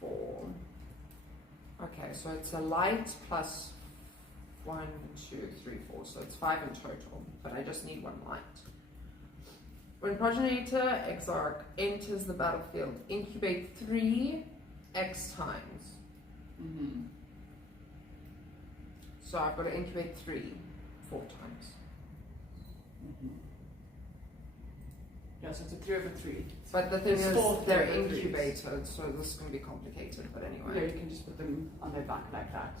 4. Okay, so it's a light plus 1, 2, 3, 4. So it's 5 in total, but I just need 1 light. When Progenitor Exarch enters the battlefield, incubate 3 X times. Mm-hmm. So I've got to incubate 3 4 times. Mm-hmm. Yeah, so it's a 3/3. But the thing It's is, 4 they're 3/3s. incubated, so this is going to be complicated. But Yeah, anyway, you can just put them on their back like that.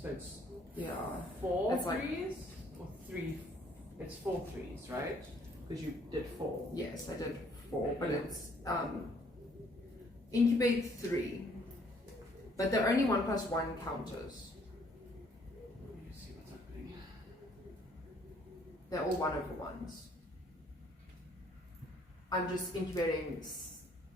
So it's yeah. 4 It's like- threes or 3. It's 4 threes, right? Because you did 4. Yes, I did 4, but it's incubate 3. But they're only 1+1 counters. Let me see what's happening. They're all 1/1s. I'm just incubating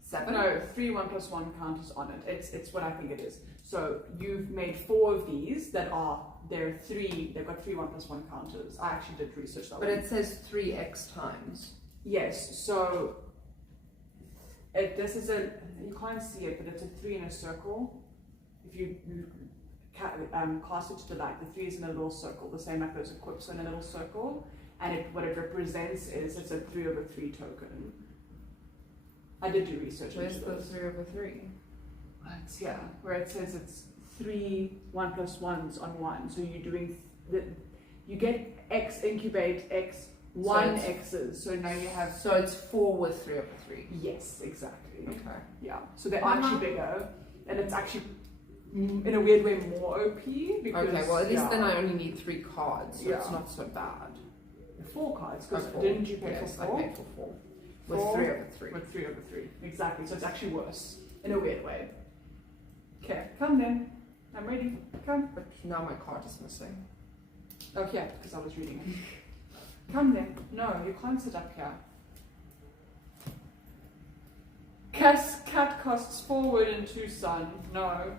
7. No, 3 1+1 counters on it. It's what I think it is. So you've made 4 of these that are they're 3. They've got 3 1+1 counters. I actually did research that. But one. it says 3x times. Yes. So this is a you can't see it, but it's a 3 in a circle. If you cast it to the light, the 3 is in a little circle, the same like those equips in a little circle, and what it represents is it's a 3/3 token. I did do research Where's into the this. 3/3? It's here, where it says it's 3 1+1s on 1. So you're doing you get X incubate X 1 it's- X's. So now you have So it's 4 with 3/3. yes, exactly. Okay. Yeah. So they are actually bigger, and it's actually in a weird way more OP because Okay, well at least yeah, then I only need 3 cards, so it's Yeah. not so bad. 4 cards. Because 4. didn't you pay Yes, for 4? I paid for 4. With 4 3/3. with 3/3. Exactly. So it's actually worse in a weird way. Okay, come then. I'm ready. Come. But now my card is missing. Oh yeah, because I was reading it. Come then. No, you can't sit up here. Cat costs 4 wood and 2 sun. No,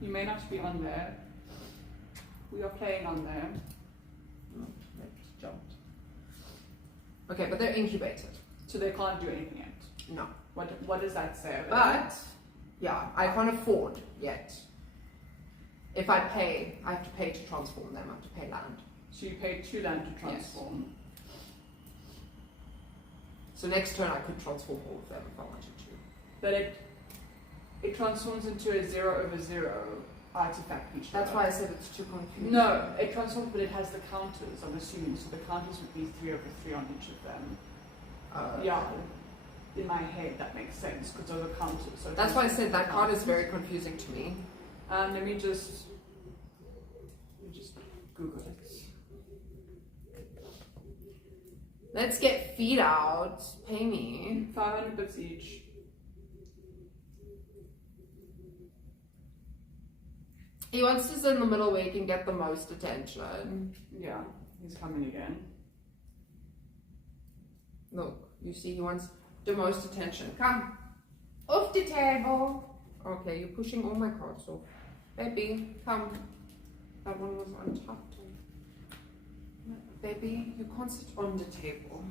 you may not be on there. We are playing on there. Oh, it just jumped. Okay, but they're incubated. So they can't do anything yet. No. What does that say? But, yeah, I can't afford yet. If I pay, I have to pay to transform them. I have to pay land. So you pay 2 land to transform. So next turn I could transform all of them if I wanted to. But it transforms into a 0/0 artifact creature. That's why I said it's too confusing. No, it transforms, but it has the counters, I'm assuming. So the counters would be 3/3 on each of them. Yeah. In my head, that makes sense because of the counters. So That's why I said that card is very confusing to me. Let me just Google it. Let's get feet out. Pay me. 500 bits each. He wants to sit in the middle where he can get the most attention. Yeah, he's coming again. Look, you see, he wants the most attention. Come. Off the table. Okay, you're pushing all my cards off. Baby, come. That one was untapped. Baby, you can't sit on the table.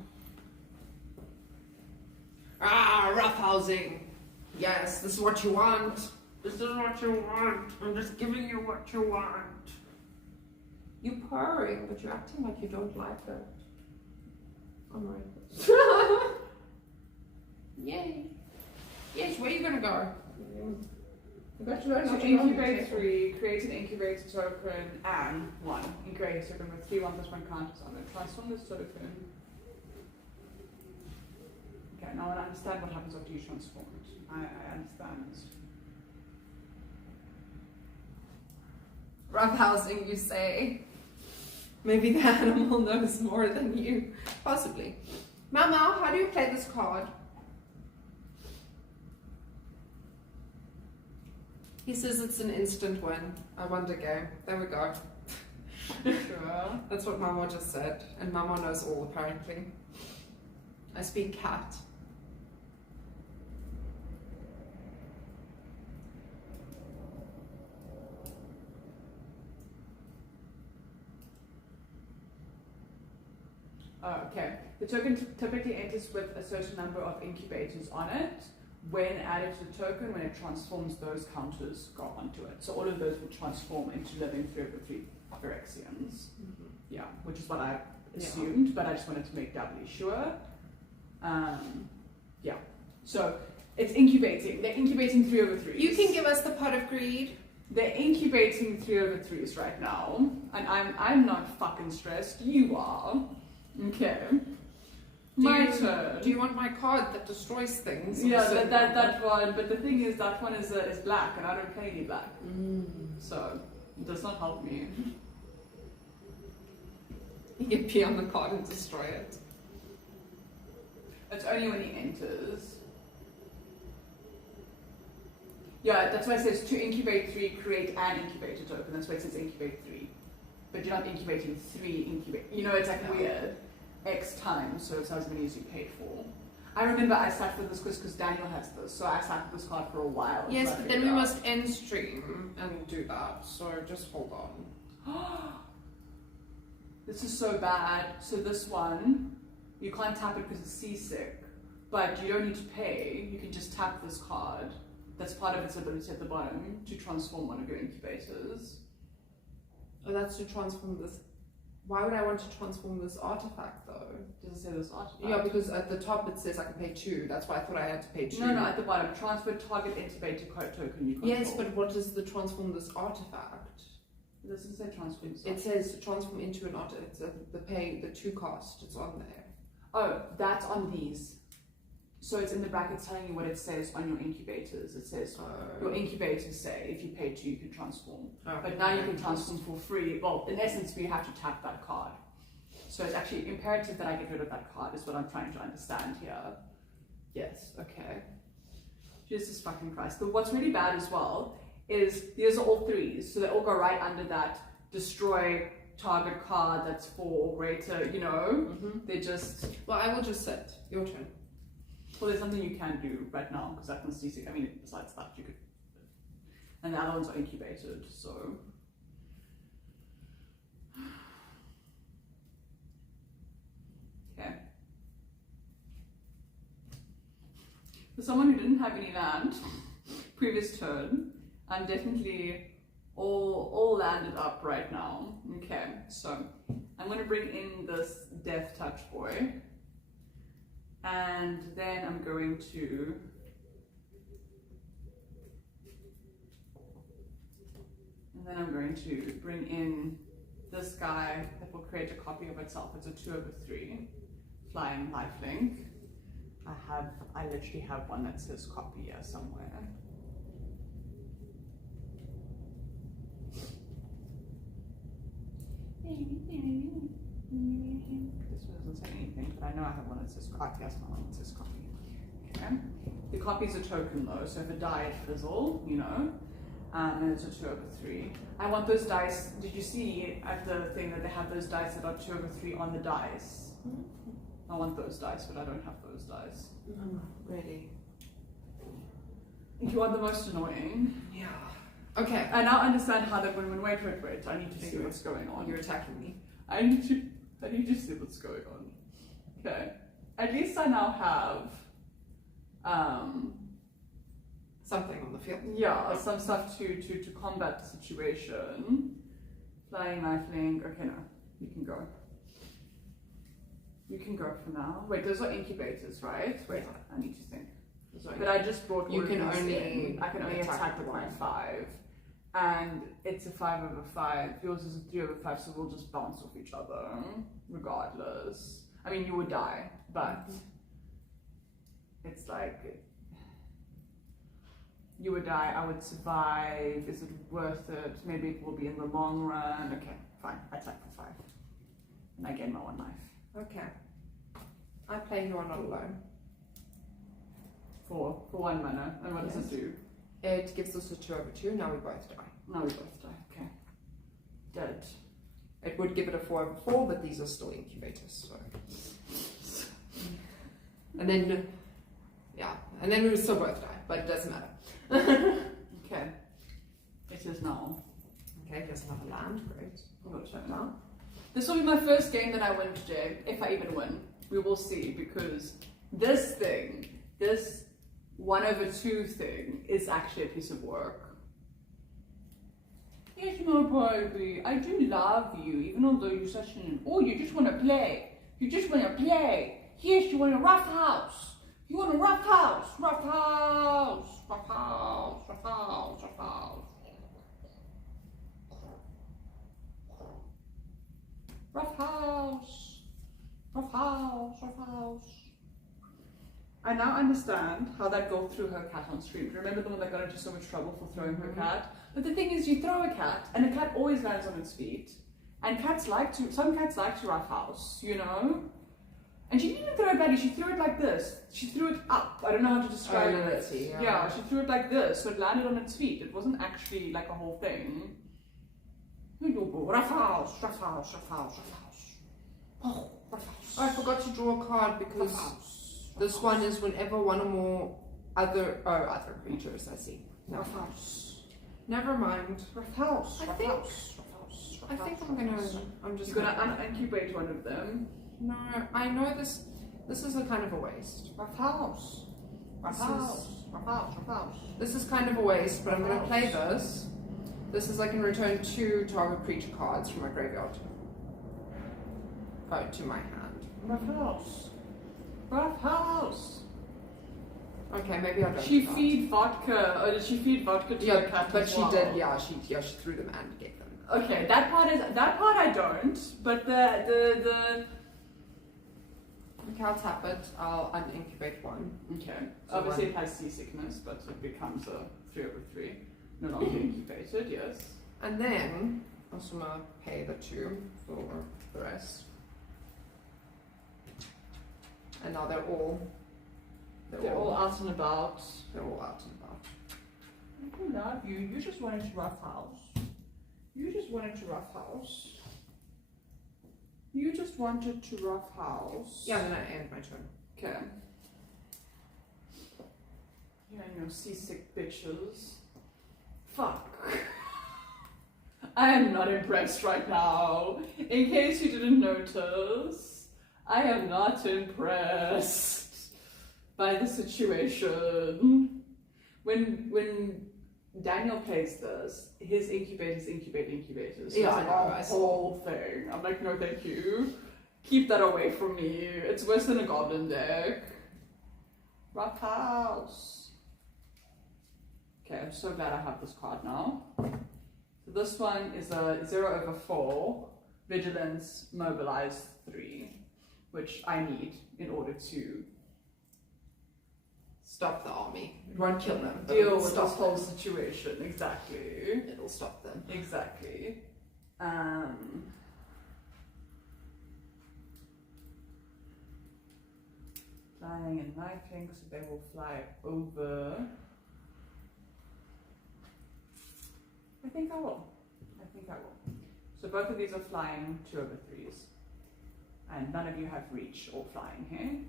Ah, roughhousing. Yes, this is what you want. This is what you want. I'm just giving you what you want. You purring, but you're acting like you don't like it. I'm right. Yay. Yes, where are you gonna go? You got to learn how So to go on the incubate table. 3, create an incubator token, and 1 incubator token with 3 1+1 counters on it. Transform this token. Okay, now I understand what happens after you transform it. I understand. Roughhousing, you say? Maybe the animal knows more than you. Possibly. Mama, how do you play this card? He says it's an instant win. I won the game. There we go. Sure. That's what Mama just said. And Mama knows all, apparently. I speak cat. Oh, okay. The token typically enters with a certain number of incubators on it. When added to the token, when it transforms, those counters go onto it. So all of those will transform into living 3/3 Phyrexians. Yeah, which is what I assumed, but I just wanted to make doubly sure. Yeah. So it's incubating. They're incubating 3/3s. You can give us the pot of greed. They're incubating 3/3s right now, and I'm not fucking stressed. You are. Okay. My turn. Do you want my card that destroys things? Yeah, that one. But the thing is, that one is black, and I don't play any black, so it does not help me. You can pee on the card and destroy it. It's only when he enters. Yeah, that's why it says to incubate 3, create an incubator token. That's why it says incubate 3. But you're not incubating 3 incubate. You know, it's like weird. X times, so it's as many as you paid for. I remember I sat for this quiz because Daniel has this, so I sat with this card for a while. Yes, so but then we must end stream and do that. So just hold on. This is so bad. So this one, you can't tap it because it's seasick, but you don't need to pay. You can just tap this card. That's part of its ability at the bottom to transform one of your incubators. Oh, that's to transform this. Why would I want to transform this artifact though? Does it say this artifact? Yeah, because at the top it says I can pay 2. That's why I thought I had to pay 2. No, at the bottom. Transfer target incubator code token you control. Yes, but what is the transform this artifact? It doesn't say transform this It says transform into an artifact. It's the 2 cost. It's on there. Oh, that's on these. So it's in the brackets telling you what it says on your incubators. It says your incubators say if you pay 2 you can transform. But now you can transform for free. Well, in essence, we have to tap that card. So it's actually imperative that I get rid of that card is what I'm trying to understand here. Yes, okay. Jesus fucking Christ. But what's really bad as well is these are all 3s. So they all go right under that destroy target card that's 4 or greater, you know. They just... Well, I will just sit. Your turn. Well, there's something you can do right now because that one's seasick. I mean, besides that, you could. And the other ones are incubated, so. Okay. For someone who didn't have any land, previous turn, I'm definitely all landed up right now. Okay, so I'm going to bring in this Death Touch boy. And then I'm going to bring in this guy that will create a copy of itself. It's a 2/3 flying lifelink. I literally have one that says copy here somewhere. This one doesn't say anything, but I know I have one that says copy. That's my one that says copy. Okay. The copy's a token though, so if it died, it fizzle, you know. And it's a 2/3. I want those dice. Did you see at the thing that they have those dice that are 2/3 on the dice? I want those dice, but I don't have those dice. Ready. You are the most annoying. Yeah. Okay. I now understand how that wait, I need to see what's going on. You're attacking me. I need to I need to see what's going on. Okay. At least I now have Something on the field. yeah, some stuff to combat the situation. Flying, lifelink. Okay, no. You can go. You can go for now. Wait, those are incubators, right? Wait, I need to think. But I just brought You all can of these only in. I can only attack with my 5. And it's a 5/5. Yours is a 3/5, so we'll just bounce off each other, regardless. I mean, you would die, but it's like you would die, I would survive. Is it worth it? Maybe it will be in the long run. Okay, fine. I attack for 5. And I gain my 1 life. Okay. I play You Are Not Alone. For 1 mana. And what does it do? It gives us a 2/2. Now we both die. Now we both die. Okay. Dead. It would give it a 4/4, but these are still incubators. So. And then, yeah, and then we would still both die, but it doesn't matter. Okay. It is now. Okay, it doesn't have a land. Great. Your turn now. This will be my first game that I win today, if I even win. We will see, because this thing, this 1/2 thing, is actually a piece of work. Yes, my baby, I do love you, even although you're such an... Oh, you just want to play. You just want to play. Yes, you want a rough house. You want a rough house. Rough house. Rough house. Rough house. Rough house. Rough house. Rough house. Rough house. I now understand how that girl threw her cat on stream. Remember the one that got into so much trouble for throwing her cat? But the thing is, you throw a cat, and a cat always lands on its feet. And cats like to, some cats like to roughhouse, you know? And she didn't even throw it badly, she threw it like this. She threw it up. I don't know how to describe it. Yeah, she threw it like this, so it landed on its feet. It wasn't actually like a whole thing. Roughhouse, roughhouse, roughhouse, roughhouse. Oh, roughhouse. I forgot to draw a card because Roughhouse. this one is whenever one or more other creatures I see. No. Roughhouse. Never mind. Roughhouse. I think- Roughhouse. I think I'm just You're gonna unincubate one of them. No, I know this. This is a kind of a waste. Roughhouse. Roughhouse. Roughhouse. Roughhouse. This is kind of a waste, but I'm gonna play this. This is I can return 2 target creature cards from my graveyard. To my hand. Roughhouse. Roughhouse. Okay, maybe I don't. She do that. feed vodka. Or did she feed vodka to the Yeah, cat but as she well? did. Yeah, she threw them and gave them. Okay, that part I don't. But the Okay, I'll tap it. I'll unincubate one. okay. So Obviously one. it has seasickness, but it becomes a 3/3. No longer incubated. Yes. And then I'm also gonna pay the 2 for the rest. And now they're all out and about. they're all out and about. I love you. You just wanted to roughhouse. You just wanted to roughhouse. You just wanted to roughhouse. Yeah, then I end my turn. Okay. You and your seasick bitches. Fuck. I am not impressed right now. In case you didn't notice, I am not impressed by the situation. When Daniel plays this, his incubators incubate incubators. So Yeah, it's I like know, a I saw. whole thing. I'm like, no thank you. Keep that away from me. It's worse than a goblin deck. Roughhouse. Okay, I'm so glad I have this card now. So this one is a 0/4, Vigilance, Mobilize 3, which I need in order to Stop the army. It won't kill them. but deal it'll with stop this whole them. situation. Exactly. It'll stop them. Exactly. Flying and knifing, so they will fly over. I think I will. So both of these are flying 2/3s. And none of you have reach or flying here.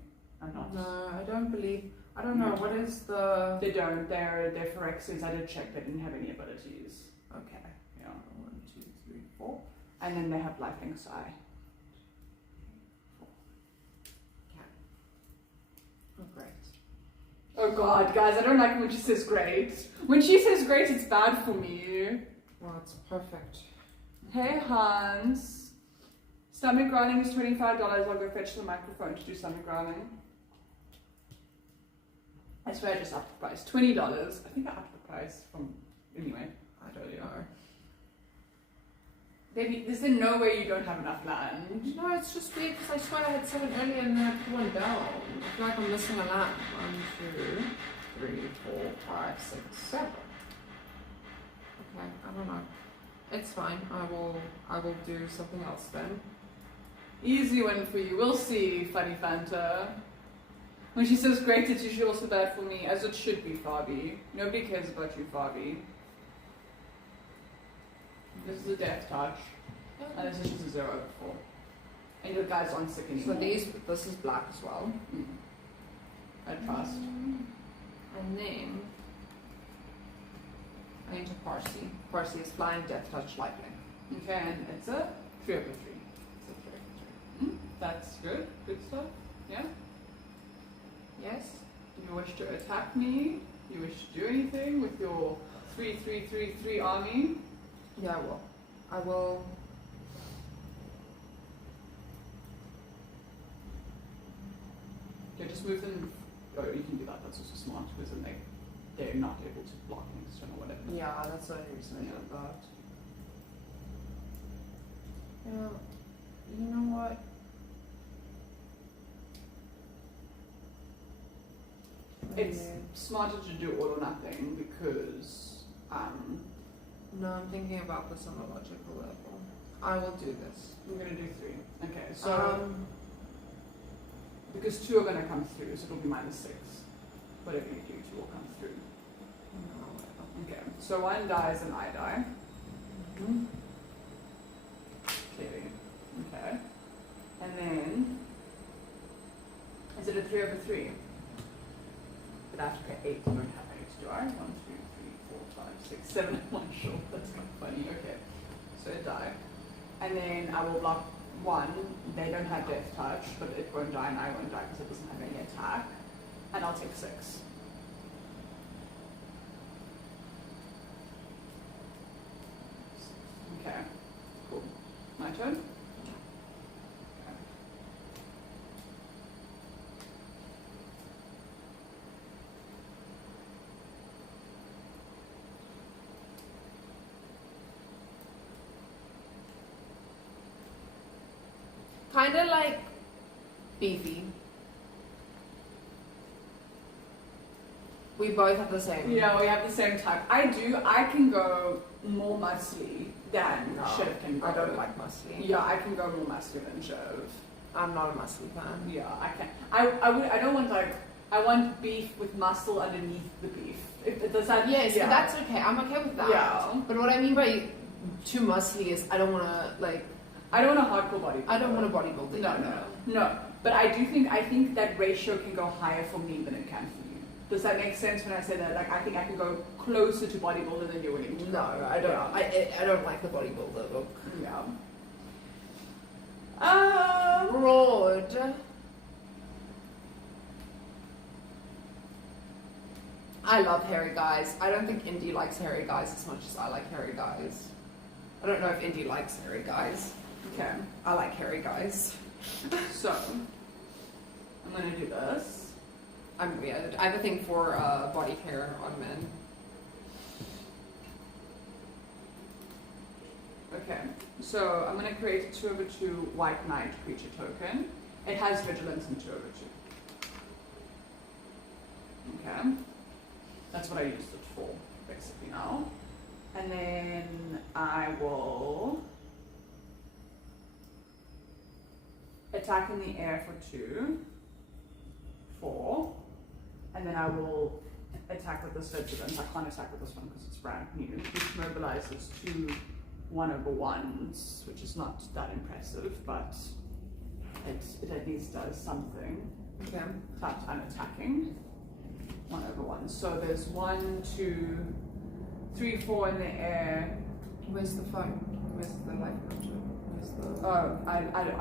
I'm not. No, I don't believe. I don't know. What is the. They don't. They're Phyrexes. I did check. They didn't have any abilities. Okay. Yeah. 1, 2, 3, 4. And then they have lifelink psi. god, guys, I don't like when she says great. When she says great, it's bad for me. Wow, it's perfect. Hey Hans. Stomach growling is $25. I'll go fetch the microphone to do stomach growling. I swear I just upped the price. $20. I think I upped the price from anyway. I don't know. Baby, is there no way you don't have enough land? No, it's just weird because I swear I had 7 earlier and then I put one down. I feel like I'm missing a lamp. 1, 2, 3, 4, 5, 6, 7. Okay, I don't know. It's fine. I will do something else then. Easy one for you. We'll see, Funny Fanta. When she says great, it's usually also bad for me, as it should be, Fabi. Nobody cares about you, Fabi. This is a death touch. And this is just a 0 before. And your guys aren't sick anymore. So this is black as well. I trust. And then I enter Parsi. Parsi is flying, death touch, lightning. Okay, and it's a 3 over 3. It's a 3. That's good. Good stuff. Yeah? Yes? Do you wish to attack me? Do you wish to do anything with your 3 army? Yeah, I will. Yeah, just move them. Oh, you can do that. That's also smart because then they're not able to block next turn or whatever. Yeah, that's the only reason I did that. Yeah, you know what? It's smarter to do all or nothing because No, I'm thinking about this on a logical level. I will do this. we're gonna do 3. Okay, so because 2 are gonna come through, so it'll be -6. Whatever you do, 2 will come through. Okay, so 1 dies and I die. Clearly. Okay. And then is it a 3 over 3? But I have to pay 8. I don't have 8, do I? 1, 2, 3, 4, 5, 6, 7 in one shot. That's kind of funny. Okay. So it die. And then I will block 1. They don't have death touch, but it won't die and I won't die because it doesn't have any attack. And I'll take 6. Okay. Cool. My turn? Okay. Kind of like beefy. We both have the same. Yeah, we have the same type. I can go more muscly than No, Shiv can go. I don't like muscly. Yeah, I can go more muscly than Shiv. I'm not a muscly fan. Yeah, I can. I don't want like, I want beef with muscle underneath the beef. Does that? Yes, yeah. but that's okay. I'm okay with that. Yeah. But what I mean by too muscly is I don't want to like. I don't want a hardcore body. I don't want a bodybuilder. No. But I think that ratio can go higher for me than it can for you. Does that make sense when I say that? Like, I think I can go closer to bodybuilder than you're willing to. No, I don't. Yeah. I don't like the bodybuilder look. Yeah. Broad. I love hairy guys. I don't think Indy likes hairy guys as much as I like hairy guys. I don't know if Indy likes hairy guys. Okay. I like hairy guys. So, I'm gonna do this. I'm weird. I have a thing for body hair on men. Okay. So, I'm gonna create a 2 over 2 white knight creature token. It has vigilance and 2 over 2. Okay. That's what I used it for, basically now. And then I will attack in the air for 2, 4, and then I will attack with this vigilance. I can't attack with this one because it's brand new, which mobilizes 2 1/1s, which is not that impressive, but it at least does something. Okay. But I'm attacking 1/1. So there's 1, 2, 3, 4 in the air. Where's the phone? Where's the light motor? Where's the... Oh,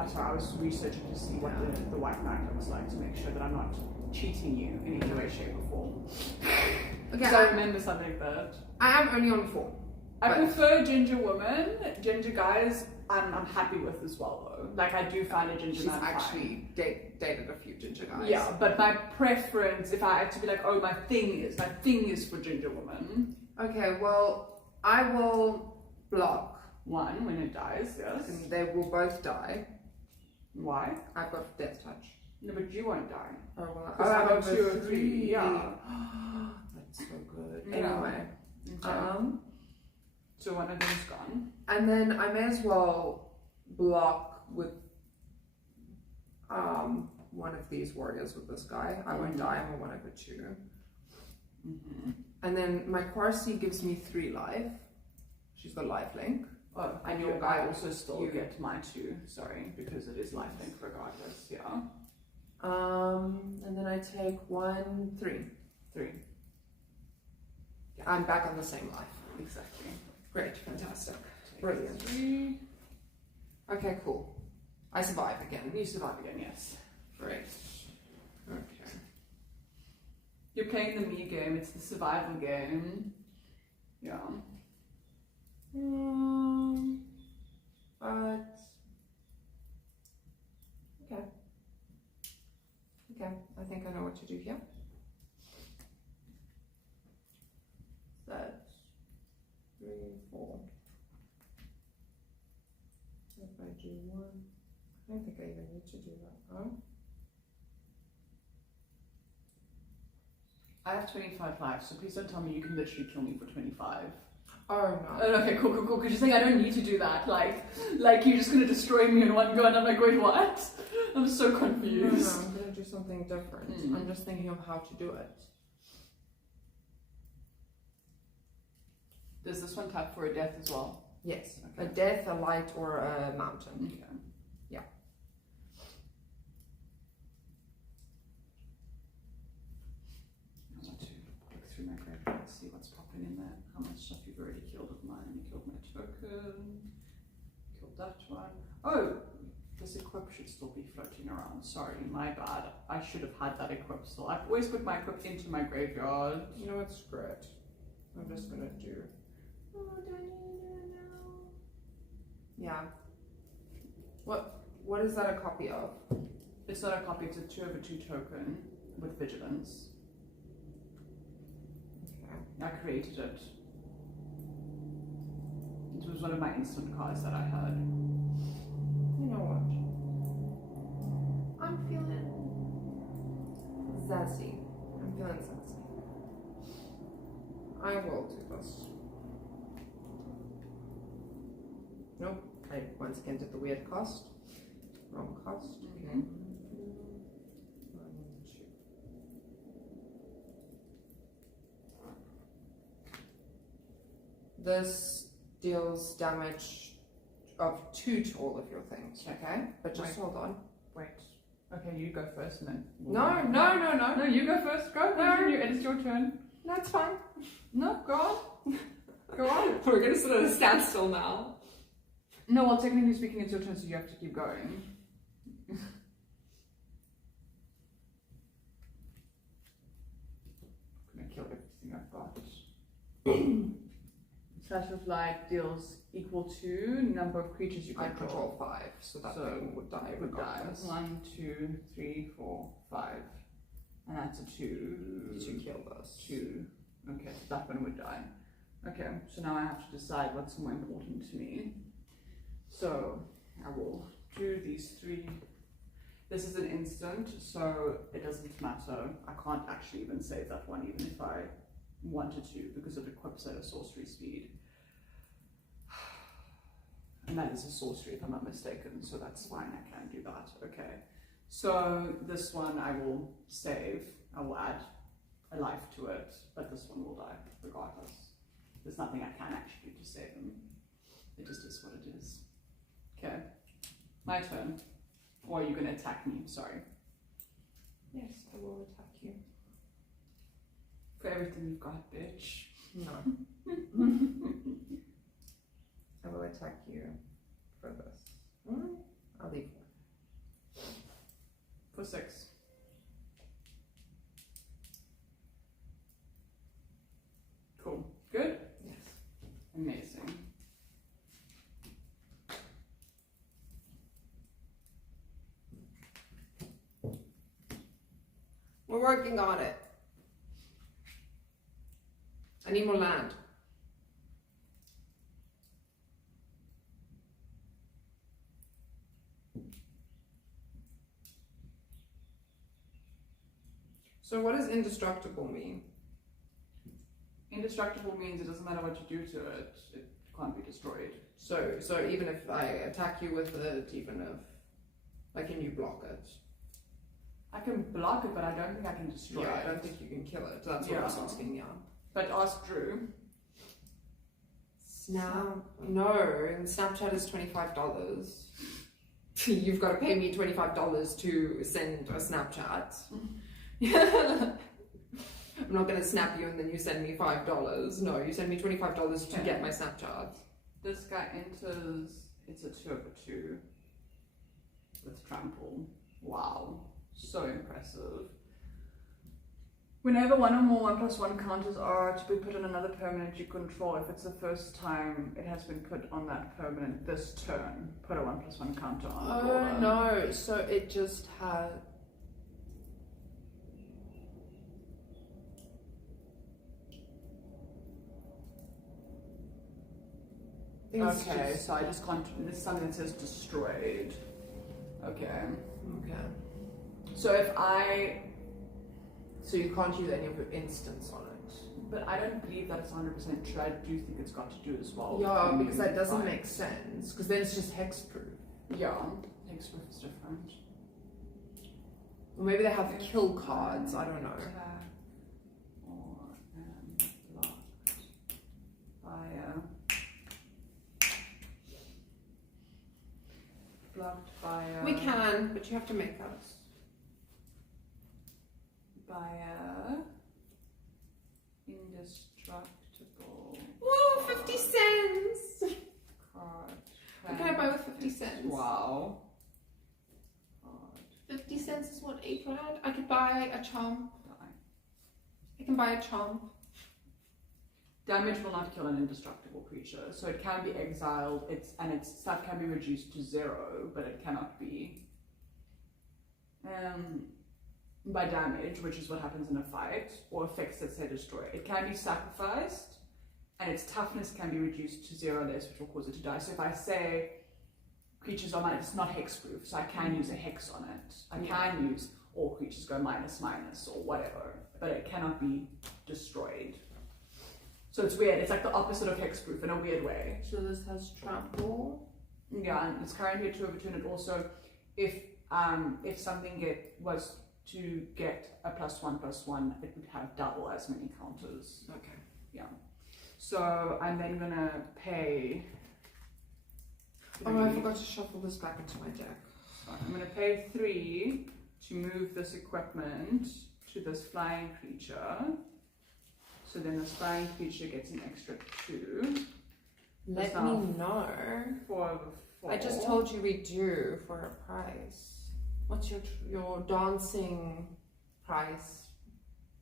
sorry, I was researching to see what the white knight looks like to make sure that I'm not cheating you in any way, shape, or form. Okay, Because I remember something like that. I am only on 4. I But- prefer ginger women. Ginger guys, I'm happy with as well though. Like I do find a ginger She's man actually dated a few ginger guys. Yeah, but my preference, if I had to be like, oh, my thing is for ginger woman. Okay, well, I will block, One, when it dies, yes. and they will both die. Why? I've got death touch. No, but you won't die. Oh, well, Because I I'm got over 2 or 3, yeah. That's so good. Yeah. Anyway, Okay. So one of them's gone. and then I may as well block with one of these warriors with this guy. I won't die. I'm a 1 over 2. Mm-hmm. And then my Quarcy gives me 3 life. She's got life link. Oh, And your your guy guy- also still you- get my 2, sorry, because it is life link regardless, yeah. And then I take 1, 3. 3, I'm back on the same life. exactly. Great, fantastic. Take Brilliant. 3. Okay, cool. I survive again. You survive again, yes. Great. Okay. You're playing the me game, it's the survival game. Yeah. But okay. Okay, I think I know what to do here. That's 3, 4. If I do 1, I don't think I even need to do that. Oh. I have 25 lives, so please don't tell me you can literally kill me for 25. Oh no. Okay, cool. Because you're saying I don't need to do that. Like you're just gonna destroy me in one go, and I'm like, wait, what? I'm so No, confused. I'm gonna do something different. Mm. I'm just thinking of how to do it. Does this one tap for a death as well? Yes. Okay. A death, a light, or a mountain. Okay. Yeah. I want to look through my graveyard and see what's popping in there. How much stuff you've already killed of mine. You killed my token. Killed that one. Oh, this equip should still be floating around. Sorry, my bad. I should have had that equip still. I've always put my equip into my graveyard. You know what's great? I'm just gonna do. Oh, do I need to do it now? Yeah. What is that a copy of? It's not a copy, it's a 2 over 2 token with vigilance. Okay. I created it. It was one of my instant cards that I had. You know what? I'm feeling zazzy. I'm feeling zazzy. I will do this. Nope. I once again did the weird cost. Wrong cost. Okay. 1, 2. This deals damage of 2 to all of your things, okay? But just Right. hold on. Wait. Okay, you go first and then. No. No, you go first. Go. No. Continue. It's your turn. No, it's fine. No, go on. Go on. We're gonna sit at a standstill now. No, well, technically speaking, it's your turn, so you have to keep going. I'm gonna kill everything I've got. Slash of light deals equal to number of creatures you I control. control 5, so that So thing would die Would die. regardless. 1, 2, 3, 4, 5. And that's a 2. To kill this. 2. Okay, so that one would die. Okay, so now I have to decide what's more important to me. So I will do these 3. This is an instant, so it doesn't matter. I can't actually even save that one, even if I wanted to, because it equips at a sorcery speed. And that is a sorcery, if I'm not mistaken, so that's fine, I can do that. Okay, so this one I will save. I will add a life to it, but this one will die regardless. There's nothing I can actually do to save them. It just is what it is. Okay, my turn. Or are you going to attack me? Sorry. Yes, I will attack you. For everything you've got, bitch. No. I will attack you for this. Alright, I'll leave. For 6. We're working on it. I need more land. So what does indestructible mean? Indestructible means it doesn't matter what you do to it, it can't be destroyed. So even if I attack you with it, even if, like, can you block it? I can block it, but I don't think I can destroy Yeah, it. I don't think you can kill it. That's what I was asking, yeah. But ask Drew. Snap? No, and Snapchat is $25. You've got to pay me $25 to send a Snapchat. I'm not going to snap you and then you send me $5. No, you send me $25 to get my Snapchat. This guy enters, it's a 2/2 with trample. Wow, so impressive. Whenever one or more 1+1 counters are to be put on another permanent you control, if it's the first time it has been put on that permanent this turn, put a 1+1 counter on the border. Oh no, so it just had... Okay, so I just can't, this is something that says destroyed. Okay. Okay. So if I, So you can't use any of your instance on it. but I don't believe that it's 100% true. I do think it's got to do as well. Yeah, because that doesn't Right. make sense. Because then it's just hexproof. Yeah, hexproof is different. Or maybe they have kill cards. I don't know. Attack or blocked by a blocked by a We can, but you have to make us. by a indestructible Woo, 50 cents! card. What can I buy with 50 cents? Wow. Card 50 cents is what, 8 rand? I could buy a chomp. die. I can buy a chomp. Damage will not kill an indestructible creature, so it can be exiled. Its stat can be reduced to 0, but it cannot be by damage, which is what happens in a fight, or effects that say destroy. It can be sacrificed, and its toughness can be reduced to 0 or less, which will cause it to die. So if I say creatures are minus, it's not hexproof, so I can use a hex on it. I can use all creatures go minus or whatever, but it cannot be destroyed. So it's weird. It's like the opposite of hexproof in a weird way. So this has trample. Yeah, and it's currently a 2/2, and it also, if something was to get a +1/+1, it would have double as many counters. Okay. Yeah. So I'm then gonna pay. Oh, I forgot to shuffle this back into my deck. I'm gonna pay 3 to move this equipment to this flying creature. So then this flying creature gets an extra 2. Let That's me not- know. 4/4. I just told you we do for a price. What's your dancing price?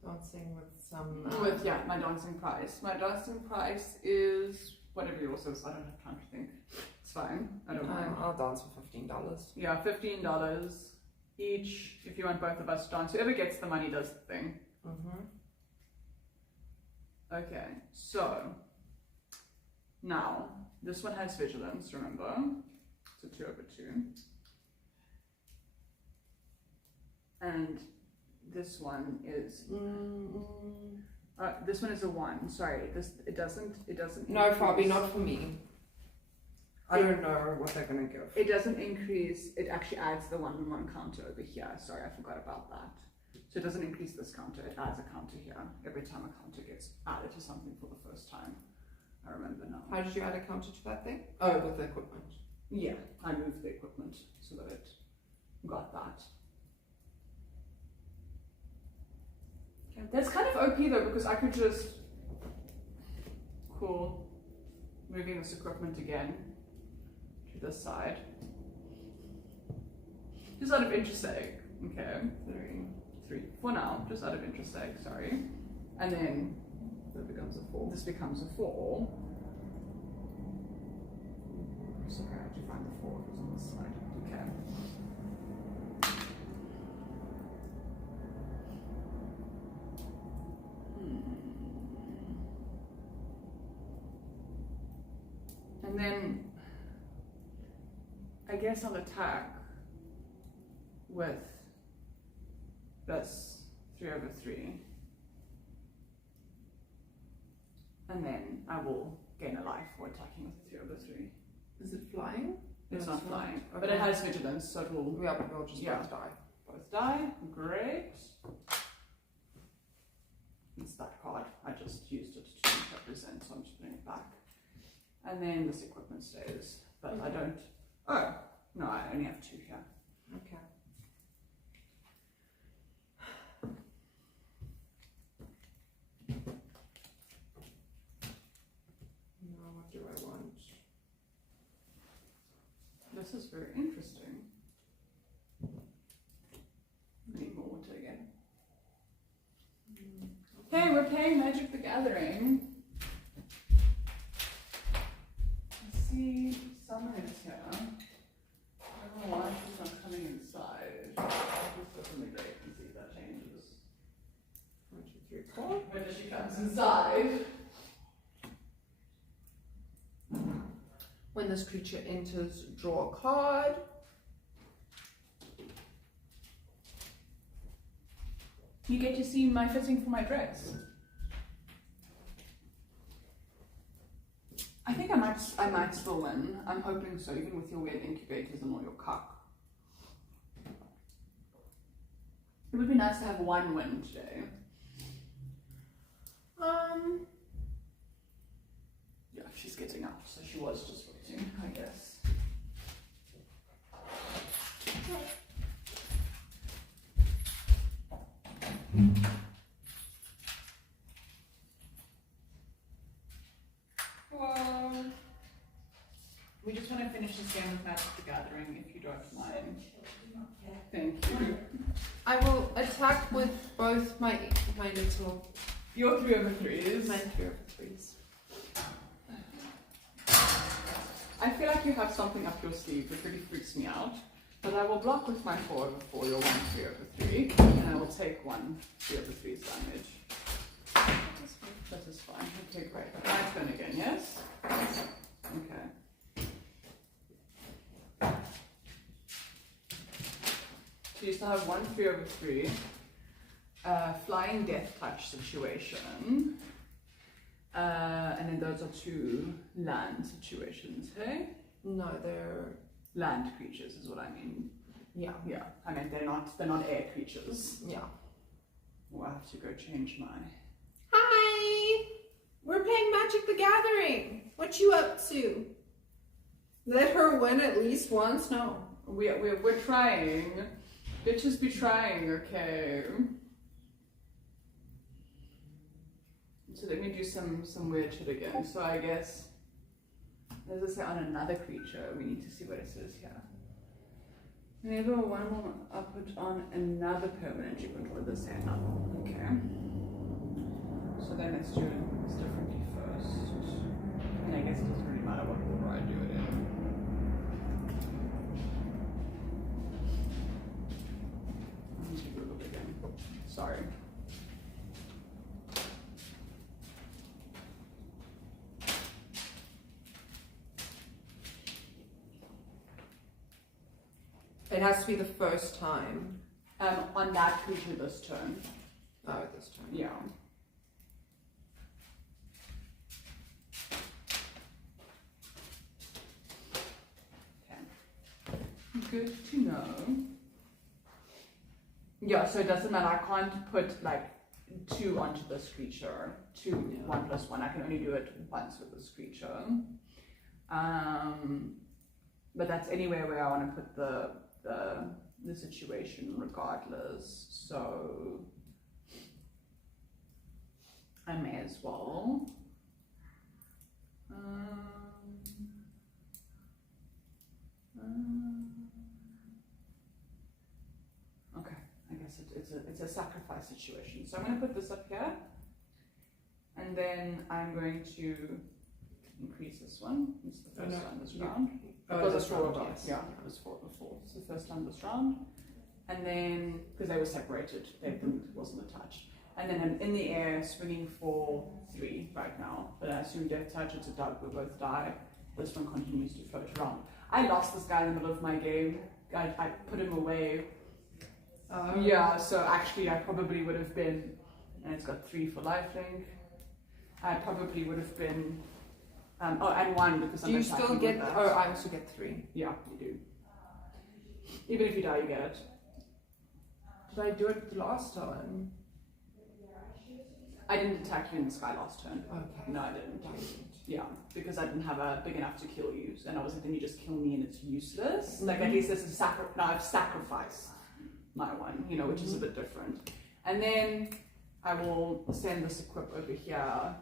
Dancing with some... With my dancing price. My dancing price is whatever yours is. I don't have time to think. It's fine. I don't mind. I'll dance for $15. Yeah, $15 each. If you want both of us to dance, whoever gets the money does the thing. Mm-hmm. Okay, so now this one has vigilance. Remember, it's a 2/2, and this one is this one is a 1. Sorry, it doesn't. No, increase. Fabi, not for me. I don't know what they're gonna give. It doesn't increase. It actually adds the 1/1 counter over here. Sorry, I forgot about that. So it doesn't increase this counter, it adds a counter here every time a counter gets added to something for the first time. I remember now. How did you add a counter to that thing? Oh, with the equipment. Yeah, I moved the equipment so that it got that. Okay. That's kind of OP though, because I could just... Cool. Moving this equipment again to this side. Just out of interest sake. Okay. 3 for now, just out of interest sake, sorry. And then That becomes a 4. this becomes a 4. Sorry, I had to find the 4, it was on this side. Okay. And then I guess I'll attack with this 3/3. And then I will gain a life for attacking with 3/3. Is it flying? It's No, not it's flying, not. but Okay. it has vigilance, so it will Yeah, but we'll just Yeah. both die. both die. Great. It's that card. I just used it to represent, so I'm just putting it back. And then this equipment stays, but I don't. Oh, no, I only have 2 here. Okay. Now what do I want? This is very interesting. I need more water again. Hey, we're playing Magic the Gathering. I see someone is here. I don't know why she's not coming inside. Let's open the gate and see if that changes. 1, 2, 3, 4. Whether she comes inside. When this creature enters, draw a card. You get to see my fitting for my dress. I think I might still win. I'm hoping so, even with your weird incubators and all your cock. It would be nice to have 1 win today. Yeah, she's getting up, so she was just waiting, I guess. Hello. We just want to finish this game with Magic the Gathering, if you don't mind. Thank you. I will attack with both my little Your 3/3s. my 3/3s. I feel like you have something up your sleeve that really freaks me out. But I will block with my 4/4, your 1 3/3, and I will take 1 3/3's damage. That is fine. Okay, great. My turn again, yes? Okay. So you still have 1 3/3. Flying death touch situation. And then those are 2 land situations, hey? No, they're Land creatures is what I mean. yeah. Yeah, I mean they're not air creatures. Yeah. We'll have to go change my. Hi! We're playing Magic the Gathering. What you up to? Let her win at least once? No. We're trying. Bitches be trying, okay. So let me do some weird shit again. So I guess, as I say, on another creature, we need to see what it says here. Whenever one more I put on another permanent, you control this hand up. Okay. So then let's do this differently first. And I guess it doesn't really matter what order I do it in. Let me do a look again. Sorry. It has to be the first time. On that creature this turn. Oh, this time. Yeah. Okay. Good to know. Yeah, so it doesn't matter. I can't put like 2 onto this creature. 2, Yeah. 1 plus 1. I can only do it once with this creature. But that's anywhere where I want to put the situation regardless. So I may as well. Okay, I guess it's a sacrifice situation. So I'm going to put this up here, and then I'm going to increase this one. It's the first time this round. Oh, Because it's round, 4, yes. yeah, it was 4 before. So the first time this round, and then because they were separated, they wasn't attached. And then I'm in the air, swinging for 3 right now. But I assume death touch, it's a dog, we both die. this one continues to float around. I lost this guy in the middle of my game. I put him away. Yeah, so actually I probably would have been, and it's got 3 for lifelink. I probably would have been, and 1 because Do I'm you attacking still with get? that. Oh, I also get 3. Yeah, you do. Even if you die, you get it. Did I do it last time? I didn't attack you in the sky last turn. Okay. No, I didn't. Dang it. Yeah, because I didn't have a big enough to kill you, and I was like, then you just kill me and it's useless. Like at least this is now I've sacrificed my one, you know, which is a bit different. And then I will send this equip over here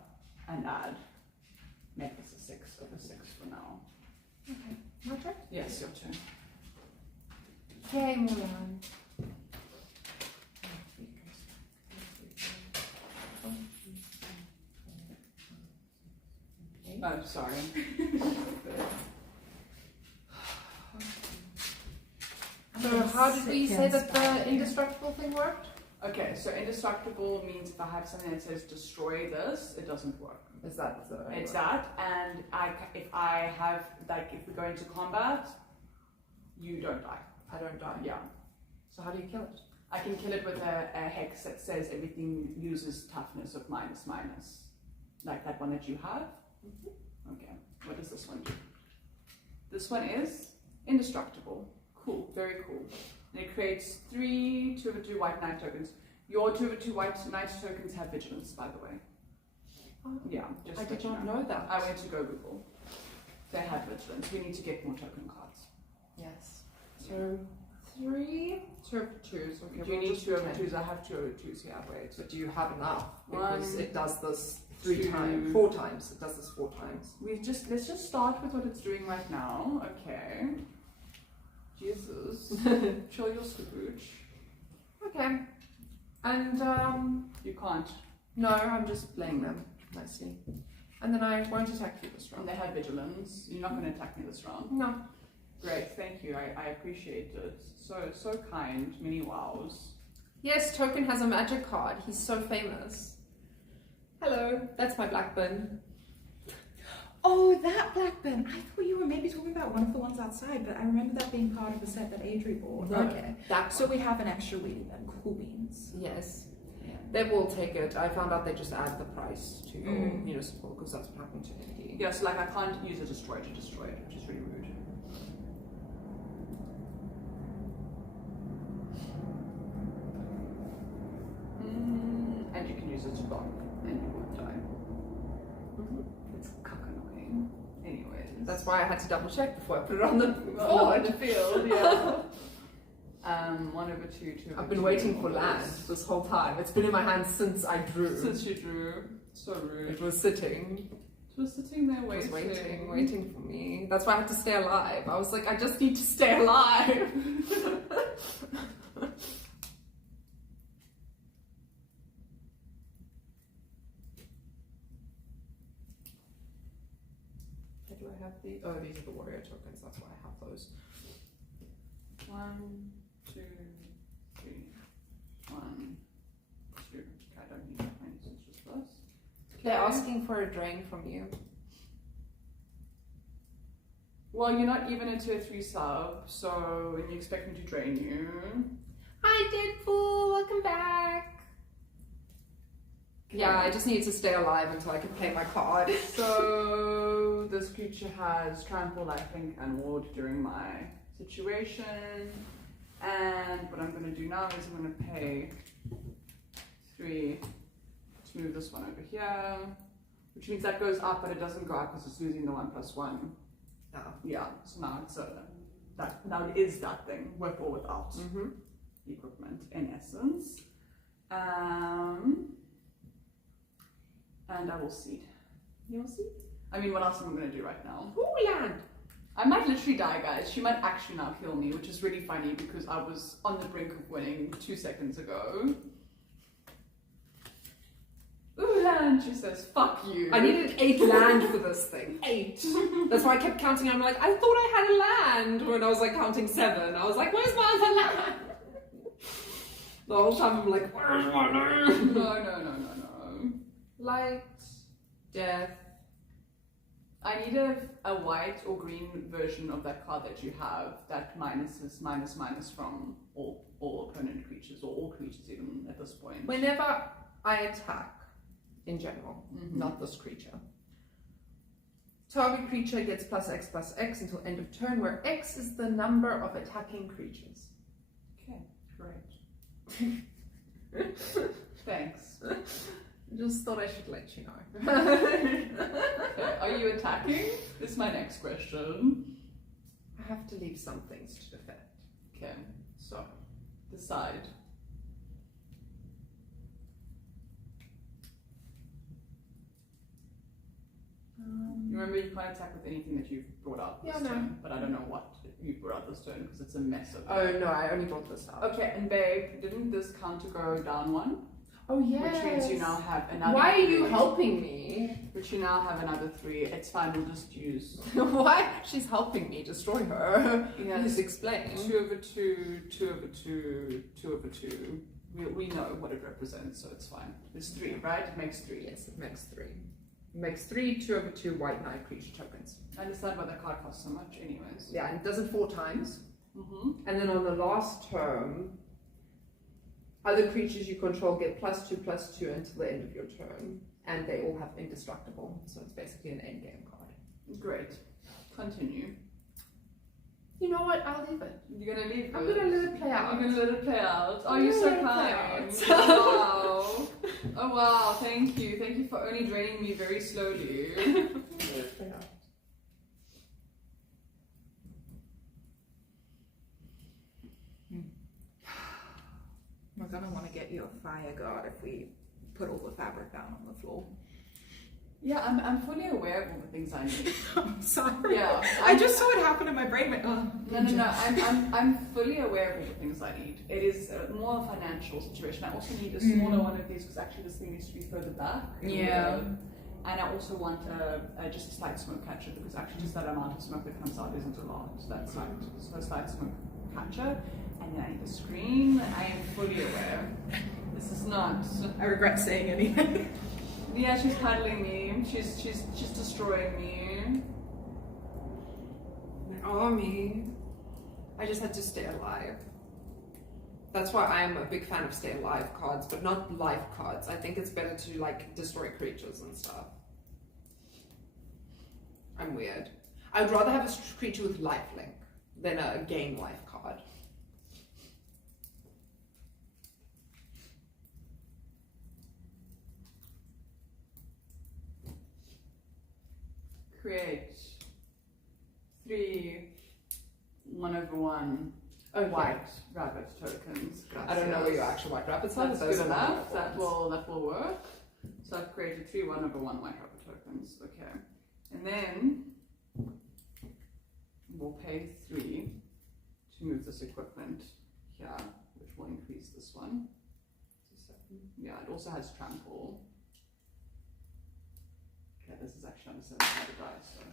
and add. Make this a 6 over 6 for now. Okay. My turn. Yes, your turn. Okay, Mulan. Oh, sorry. So how did we say that the indestructible thing worked? Okay, so indestructible means if I have something that says destroy this, it doesn't work. Is that the? It's that, and if I have, like, if we go into combat, you don't die. I don't die. Yeah. So how do you kill it? I can kill it with a hex that says everything uses toughness of -, like that one that you have. Okay, what does this one do? This one is indestructible. Cool, very cool. And it creates 3 2/2 white knight tokens. Your 2/2 white knight tokens have vigilance, by the way. Oh, Yeah, just I to did let you not know that. I went to go Google. They have vigilance. We need to get more token cards. Yes. So 3 2/2s. Okay. Do you we'll need just pretend. 2/2s? I have 2/2s. Yeah, wait. But do you have enough? Because 1, it does this 3 2. times, 4 times. It does this 4 times. Let's just start with what it's doing right now. Okay. Jesus. Show your scooch. Okay. And You can't. no, I'm just playing them nicely. And then I won't attack you this And round. they have vigilance. You're not going to attack me this round. No. Great, thank you. I appreciate it. So kind. Many wows. Yes, Token has a magic card. He's so famous. Hello, that's my Blackburn. Oh, that Blackburn. I thought you were maybe talking about one of the ones outside, but I remember that being part of the set that Adri bought. No, Okay. That So we have an extra wheelie then. Cool beans. yes. They will take it. I found out they just add the price to your Mm. municipal because that's what happened to Indy. Yeah, so like I can't use a destroy to destroy it, which is really rude. And you can use it to block, and you won't die. It's cock annoying. Anyways. That's why I had to double check before I put it on the Oh, in board. the field, yeah. 1/2, 2/2. I've been waiting for land this whole time. It's been in my hand since I drew. Since you drew. So rude. It was sitting. It was sitting there It was waiting. waiting for me. That's why I had to stay alive. I was like, I just need to stay alive. Where do I have the? Oh, these are the warrior tokens. That's why I have those. 1, 2, 3. 1, 2. Okay, I don't need that many, so it's just this. They're asking for a drain from you. Well, you're not even a tier 3 sub, so and you expect me to drain you. Hi, Deadpool. Welcome back. Yeah, I just need to stay alive until I can play my card. So this creature has trample, lifelink, and ward during my situation. And what I'm going to do now is I'm going to pay 3 to move this one over here, which means that goes up, but it doesn't go up because it's losing the 1+1. Oh. Yeah, so now it's now it is that thing, with or without Mm-hmm. equipment in essence. And I will seed. You'll see. I mean, what else am I going to do right now? Ooh, land. I might literally die, guys. She might actually now kill me, which is really funny because I was on the brink of winning 2 seconds ago. Ooh, land, she says, fuck you. I needed 8 land for this thing. 8. That's why I kept counting. I'm like, I thought I had a land when I was like counting 7. I was like, where's my other land? The whole time I'm like, where's my land? No. Light, death, I need a white or green version of that card that you have that minuses minus from all opponent creatures or all creatures even at this point. Whenever I attack, in general, Mhm. not this creature, target creature gets +X until end of turn, where X is the number of attacking creatures. Okay, great. Thanks. Just thought I should let you know. Okay, are you attacking? This is my next question. I have to leave some things to defend. Okay, so decide. Remember, you can't attack with anything that you've brought out this Yeah, I know. turn, but I don't know what you brought out this turn because it's a mess of. Oh no, I only brought this out. Okay, and babe, didn't this counter go down one? Oh yes. Which means you now have another. Why are you 3, helping me? Which you now have another 3. It's fine. We'll just use. Why? She's helping me destroy her. Yeah, Please explain. 2 over 2, 2 over 2, 2 over 2. We know what it represents, so it's fine. It's 3, right? It makes 3. Yes, it makes 3. It makes 3 2 over 2 white knight creature tokens. I understand why the card costs so much, anyways. Yeah, and it does it 4 times. Mm-hmm. And then on the last term, other creatures you control get +2/+2 until the end of your turn, and they all have indestructible. So it's basically an end game card. Great. Continue. You know what? I'll leave it. You're gonna leave. I'm it? gonna let it play out. You're gonna let it play out. Oh, I'm you're gonna so let it play kind. out. Wow. Oh wow. Thank you. Thank you for only draining me very slowly. We're gonna want to get you a fire guard if we put all the fabric down on the floor. Yeah, I'm fully aware of all the things I need. I'm sorry. Yeah. I just saw it happen in my brain. Like, oh, No. I'm fully aware of all the things I need. It is more a financial situation. I also need a smaller one of these because actually this thing needs to be further back. Yeah. And I also want just a slight smoke catcher because actually just that amount of smoke that comes out isn't a lot. So that's like so a slight smoke catcher. And then I need a screen. I am fully aware. This is not. I regret saying anything. Yeah, she's cuddling me. She's destroying me. Oh, me. I just had to stay alive. That's why I'm a big fan of stay alive cards, but not life cards. I think it's better to like destroy creatures and stuff. I'm weird. I'd rather have a creature with lifelink than a gain life card. Create 3 1/1 Okay. white rabbit tokens. I don't know where your actual white rabbits are. That's but those good are my enough. rabbit That will work. So I've created 3 1/1 white rabbit tokens. Okay, and then we'll pay 3 to move this equipment here, which will increase this one. Yeah, it also has trample. Okay, this is actually on a 7-sided dice, so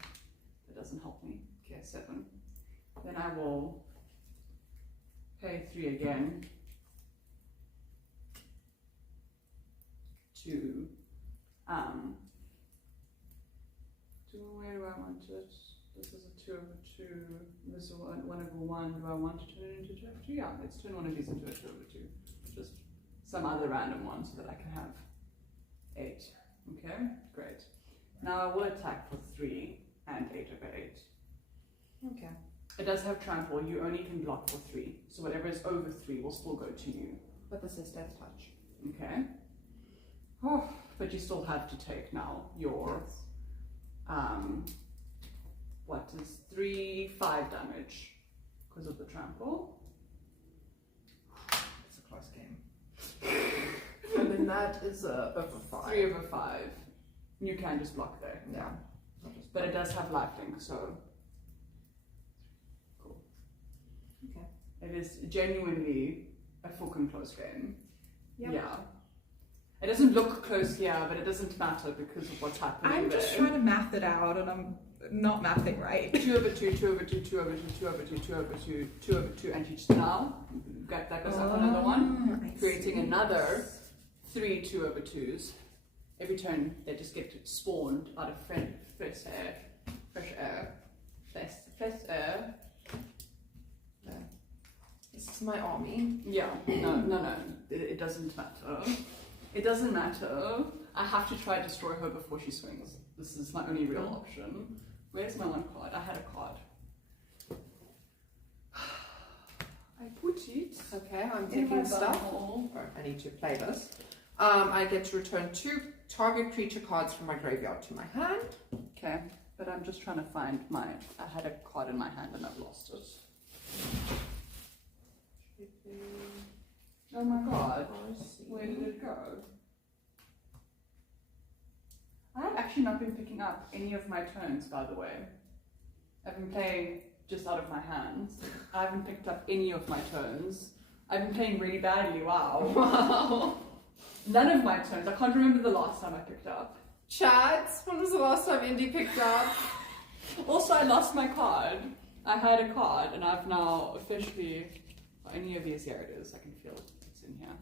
that doesn't help me. Okay, 7. Then I will pay 3 again to where do I want it? This is a 2 over 2. This is 1/1. Do I want to turn it into 2 over 2? Yeah, let's turn one of these into a 2 over 2. Just some other random one so that I can have 8. Okay, great. Now I will attack for 3 and 8 over 8. Okay. It does have trample. You only can block for 3. So whatever is over 3 will still go to you. But this is death touch. Okay. Oh, but you still have to take now your what is 3/5 damage because of the trample. It's a close game. And then that is over 5. 3 over 5. You can just block there. Yeah. But it does have lifelink, so cool. Okay. It is genuinely a fucking close game. Yep. Yeah. It doesn't look close here, but it doesn't matter because of what's happening I'm there. just trying to math it out, and I'm not mathing right. 2 over 2, 2 over 2, 2 over 2, 2 over 2, 2 over 2, 2 over 2, and each now that goes up another one, I creating see. another 3 2 over 2s. Every turn they just get spawned out of fresh air fresh air, fresh air. This is my army. Yeah, no, it doesn't matter. It doesn't matter. I have to try to destroy her before she swings. This is my only real option. Where's my one card? I had a card. I put it Okay, I'm in my taking stuff. butthole. Oh, I need to play this. I get to return 2 target creature cards from my graveyard to my hand. Okay, but I'm just trying to find my. I had a card in my hand and I've lost it. Oh my god, where did it go? I have actually not been picking up any of my turns, by the way. I've been playing just out of my hands. I haven't picked up any of my turns. I've been playing really badly, wow. Wow. None of my turns. I can't remember the last time I picked up. Chats, when was the last time Indy picked up? Also, I lost my card. I had a card and I've now officially... Any of these, here it is. I can feel it's in here.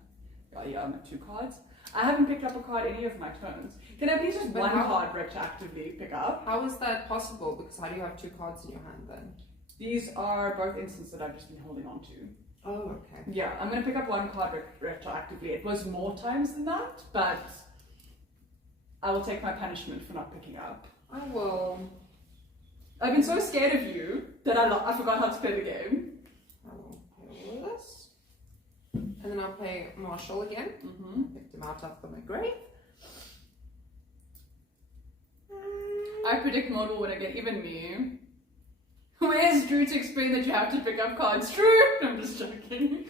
Yeah, I'm at 2 cards. I haven't picked up a card any of my turns. Can I please just But one how- card retroactively pick up? How is that possible? Because how do you have 2 cards in your hand then? These are both instances that I've just been holding on to. Oh, okay. Yeah, I'm going to pick up one card retroactively. It was more times than that, but I will take my punishment for not picking up. I will. I've been so scared of you that I forgot how to play the game. I will play this. And then I'll play Marshall again. Mm-hmm. Picked him out of my grave. I predict Model when I get even me. Where's Drew to explain that you have to pick up cards? Drew! I'm just joking.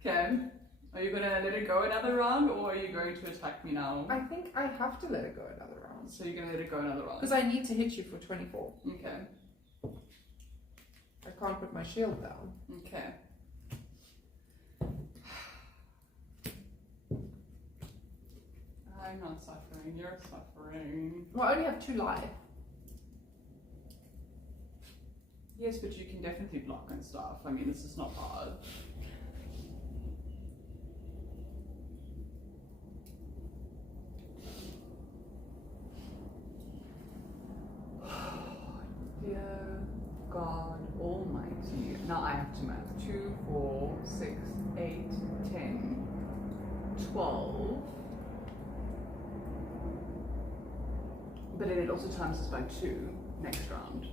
Okay. Are you gonna let it go another round or are you going to attack me now? I think I have to let it go another round. So you're gonna let it go another round? Because I need to hit you for 24. Okay. I can't put my shield down. Okay. I'm not suffering, you're suffering. Well, I only have 2 life. Yes, but you can definitely block and stuff. I mean, this is not hard. Dear God Almighty. Now I have to math. 2, 4, 6, 8, 10, 12. But then it also times us by 2 next round.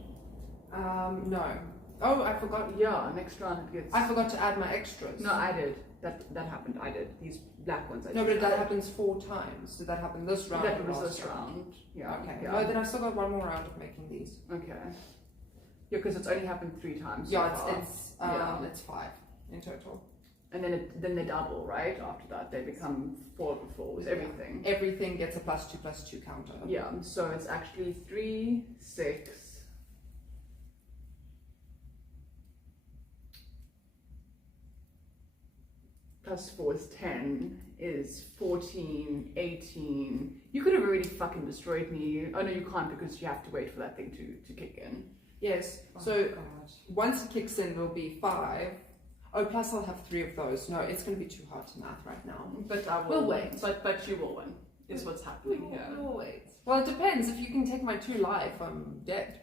No. Oh, I forgot. Yeah, next round it gets. I forgot to add my extras. No, I did. That happened. I did. These black ones. No, but that happens 4 times. Did that happen this round? That or was last this round. Yeah. Okay. Yeah. No, then I've still got 1 more round of making these. Okay. Yeah, because it's only happened 3 times. So Yeah, far. it's 5 in total. And then they double, right? After that, they become 4 over 4s. Everything. Everything gets a +2/+2 counter. Yeah. So it's actually 3, 6. Plus 4 is 10, is 14, 18. You could have already fucking destroyed me. Oh no, you can't because you have to wait for that thing to kick in. Yes. Oh, So God. once it kicks in, there'll be 5. Oh, plus I'll have 3 of those. No, it's going to be too hard to math right now. But I will We'll wait. But you will win, is what's happening here. We'll wait. Well, it depends. If you can take my 2 life, I'm dead.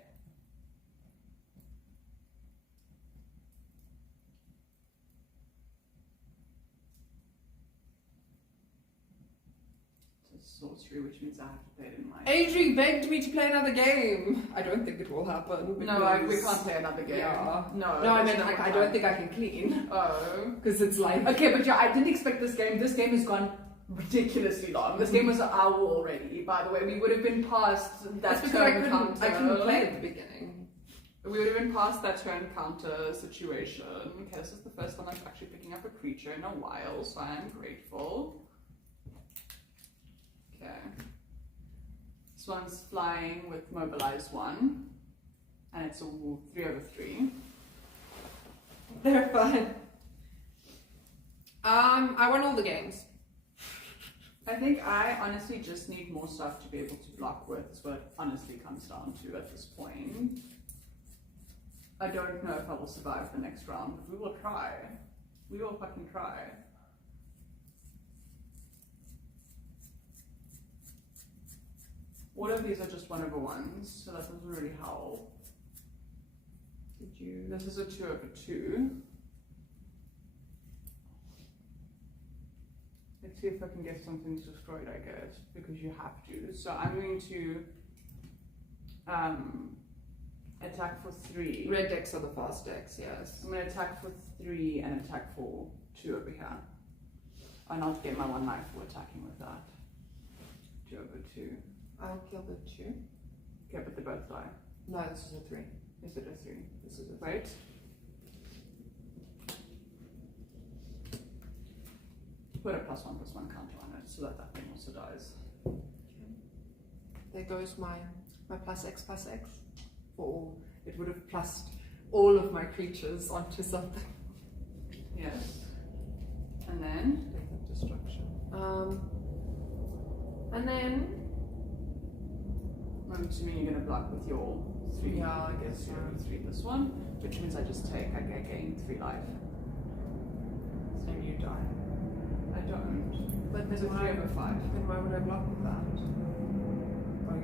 It's a sorcery, which means I have to play it in my... Adri begged me to play another game. I don't think it will happen. No, we because- can't play another game. Yeah. No, No, I there's mean, no like, I time. don't think I can clean. Oh. Because it's like... Okay, but yeah, I didn't expect this game. This game has gone ridiculously long. This game was an hour already, by the way. We would have been past that That's because I turn couldn't counter. play at the beginning. We would have been past that turn counter situation. Okay, this is the first time I'm actually picking up a creature in a while, so I am grateful. Okay. This one's flying with mobilize 1, and it's a 3 over 3. They're fine. I won all the games. I think I honestly just need more stuff to be able to block with, is what it honestly comes down to at this point. I don't know if I will survive the next round, but we will try. We will fucking try. All of these are just 1/1s, so that doesn't really help. This is a 2/2. Let's see if I can get something destroyed, I guess, because you have to. So I'm going to attack for 3. Red decks are the fast decks, yes. I'm going to attack for 3 and attack for 2 over here. And I'll get my 1 life for attacking with that. 2/2. I'll kill the 2. Okay, but they both die. No, this is a 3. Is it a 3? This is a 3. Wait. Put a +1/+1 counter on it so that that thing also dies. There goes my +X. For all. It would have plussed all of my creatures onto something. Yes. And then? Death and destruction. And then I'm assuming you're going to block with your 3. Yeah, I guess so. 3 this one, which means I just take, I gain 3 life. and you die. I don't. But There's a then 3/5. Then why would I block with that? Oh,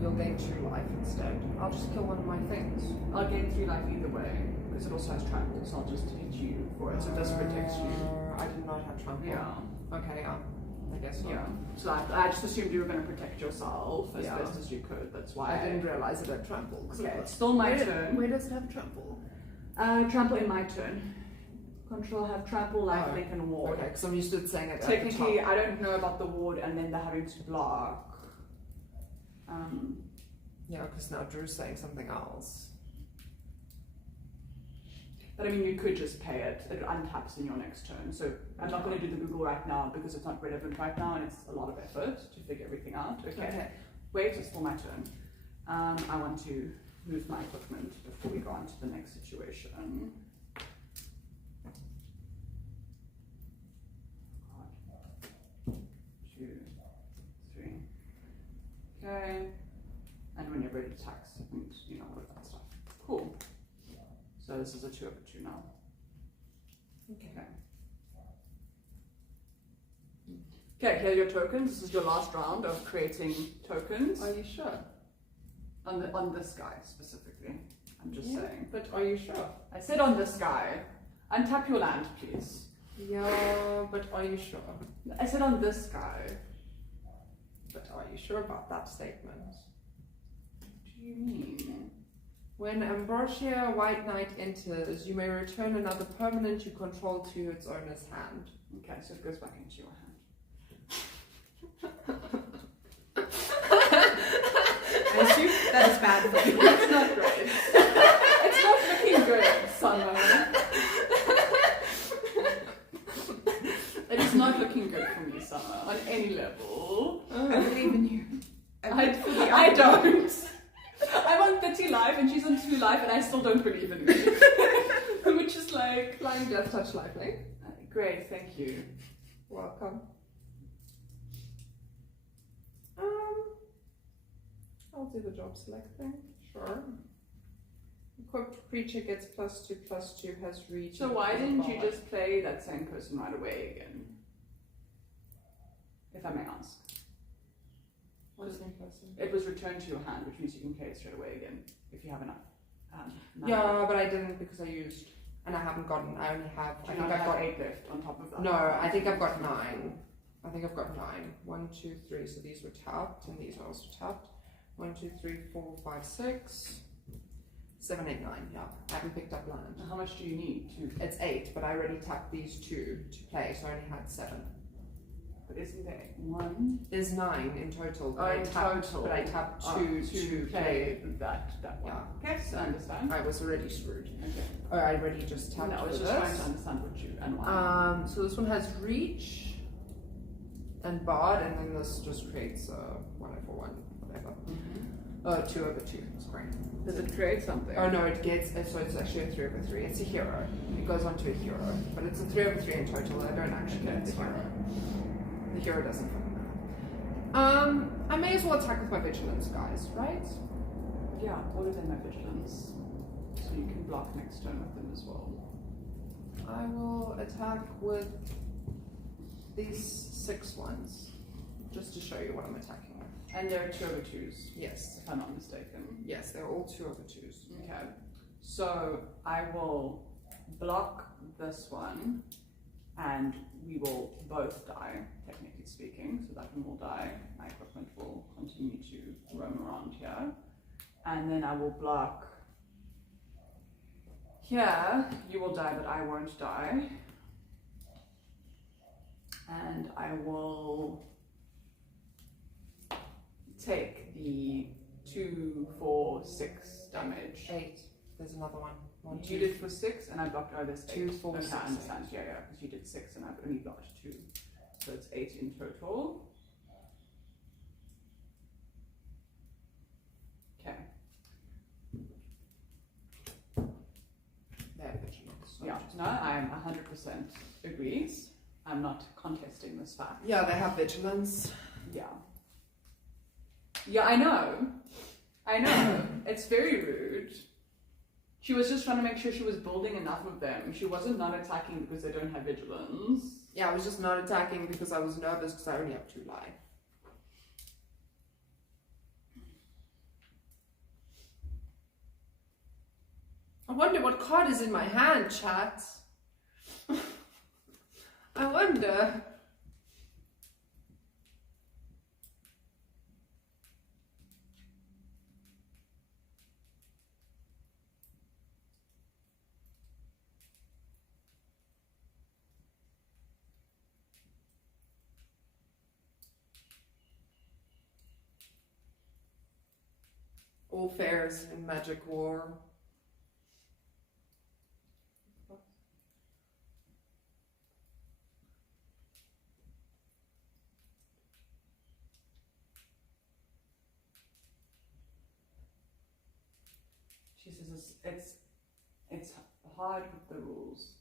you'll gain 2 life instead. I'll just kill one of my things. I'll gain 3 life either way, because it also has trample, so I'll just hit you for it, so it does protect you. I did not have trample. Yeah. Okay, yeah. I guess so. Yeah. So I just assumed you were going to protect yourself as Yeah. best as you could. That's why I didn't realize it had trample. Okay, it's still my Where turn. Where does it have trample? Trample in my turn. Control have trample, life, Oh, link, and ward. Okay, because I'm used to it saying it at the Technically, top. I don't know about the ward and then they're having to block. Yeah, because now Drew's saying something else. But I mean, you could just pay it. It untaps in your next turn. So I'm not going to do the Google right now because it's not relevant right now and it's a lot of effort to figure everything out. Okay. Wait, it's still my turn. I want to move my equipment before we go on to the next situation. 2, 3. Okay. And when you're ready to tax, and you know, all of that stuff. Cool. So this is a 2/2 now. Okay. Okay, here are your tokens. This is your last round of creating tokens. Are you sure? On this guy specifically. I'm just saying. But are you sure? I said on this guy. Untap your land, please. Yeah, but are you sure? I said on this guy. But are you sure about that statement? What do you mean? When Ambrosia White Knight enters, you may return another permanent you control to its owner's hand. Okay, so it goes back into your hand. I assume that is bad for you. It's not great. It's not looking good, Summer. It is not looking good for me, Summer, on any level. I believe in you. I don't. I'm on 30 life and she's on 2 life and I still don't believe in me. Which is like... Flying Death Touch Lifelink. Great, thank you. Welcome. I'll do the job select thing. Sure. Equipped creature gets +2/+2, has reach. So why didn't you just play that same person right away again? If I may ask. What is one person? It was returned to your hand, which means you can play it straight away again if you have enough. Yeah, but I didn't because I used, and I haven't gotten. I only have. I think I've got 8 left on top of that. No, I think I've got 9. I think I've got 9. 1, 2, 3. So these were tapped, and these are also tapped. 1, 2, 3, 4, 5, 6, 7, 8, 9. Yeah, I haven't picked up land. How much do you need to? It's 8, but I already tapped these 2 to play, so I only had 7. But isn't there 1? There's 9 in total. But Oh, I in tapped, total. But I tapped 2 to play. that one. Yeah. Okay, so I understand. I was already screwed. Okay. Or I already just tapped. No, I was for just trying to this. understand what you and why. So this one has reach and bard, and then this just creates a 1/1, whatever. 2/2. It's great. Does it create something? Oh no, it gets. So it's actually a 3/3. It's a hero. It goes on to a hero, but it's a 3/3 in total. I don't actually get the hero. The hero doesn't fucking matter. I may as well attack with my vigilance, guys. Right? Yeah, all of them are vigilance. So you can block next turn with them as well. I will attack with these 6 ones, just to show you what I'm attacking with. And there are 2 over 2s, Yes. if I'm not mistaken. Yes, they're all 2 over 2s. Okay. So I will block this one, and we will both die, technically speaking. So that one will die. My equipment will continue to roam around here. And then I will block here. You will die, but I won't die. And I will take the 2, 4, 6 damage. 8. There's another one. One, You 2. did for 6, and I blocked. Oh, there's 2, 8. 4, Okay, 6, I understand. Yeah, because you did 6, and I've only blocked 2, so it's 8 in total. Okay. They're vigilant. So Yeah. just- No, I'm 100% agrees. I'm not contesting this fact. Yeah, they have vigilance. Yeah. Yeah, I know. I know. It's very rude. She was just trying to make sure she was building enough of them. She wasn't not attacking because they don't have vigilance. Yeah, I was just not attacking because I was nervous because I only have 2 life. I wonder what card is in my hand, chat. I wonder. All fairs in Magic War. She says it's hard with the rules.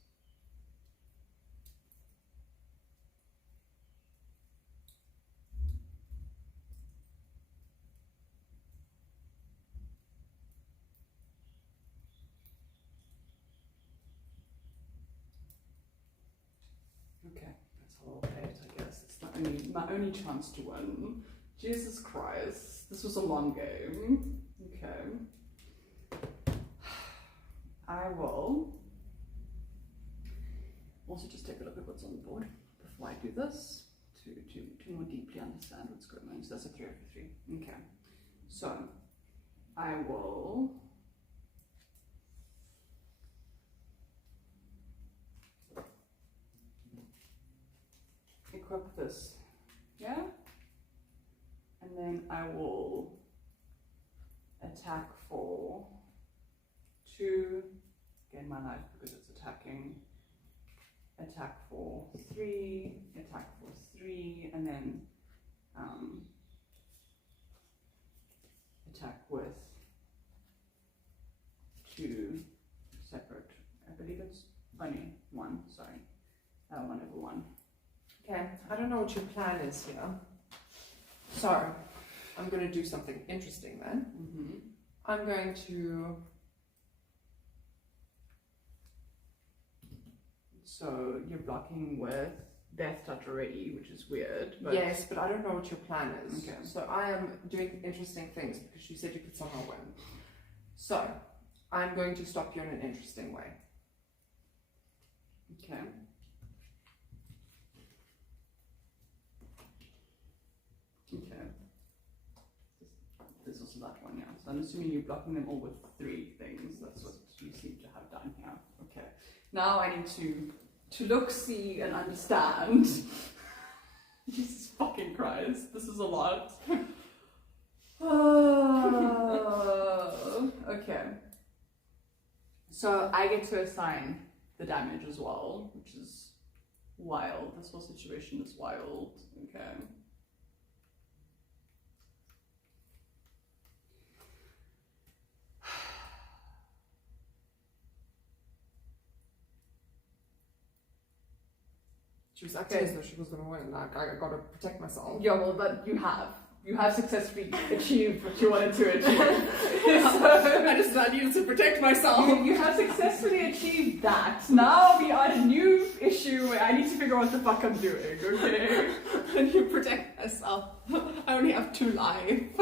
Okay, that's how I'll play it, I guess. It's my only chance to win. Jesus Christ, this was a long game. Okay. I will also just take a look at what's on the board before I do this to more deeply understand what's going on. So that's a 3 over 3. Okay. So I will equip this, yeah? And then I will attack for 2, gain my life because it's attacking, attack for 3, attack for 3, and then attack with 2 separate, I believe it's only 1, sorry, 1 over 1. Okay, I don't know what your plan is here. So, I'm going to do something interesting then. Mm-hmm. I'm going to... So you're blocking with Death Touch already, which is weird. But Yes, but I don't know what your plan is. Okay. So I am doing interesting things because you said you could somehow win. So, I'm going to stop you in an interesting way. Okay. Okay. There's also that one, yeah. So I'm assuming you're blocking them all with 3 things. That's what you seem to have done here. Okay. Now I need to look, see, and understand. Jesus fucking Christ. This is a lot. Okay. So I get to assign the damage as well, which is wild. This whole situation is wild. Okay. She was acting as though she was going to win. Like, I got to protect myself. Yeah, well, but you have successfully achieved what you wanted to achieve. So, I just needed to protect myself. you have successfully achieved that. Now we are at a new issue where I need to figure out what the fuck I'm doing, okay? I need to protect myself. I only have 2 life.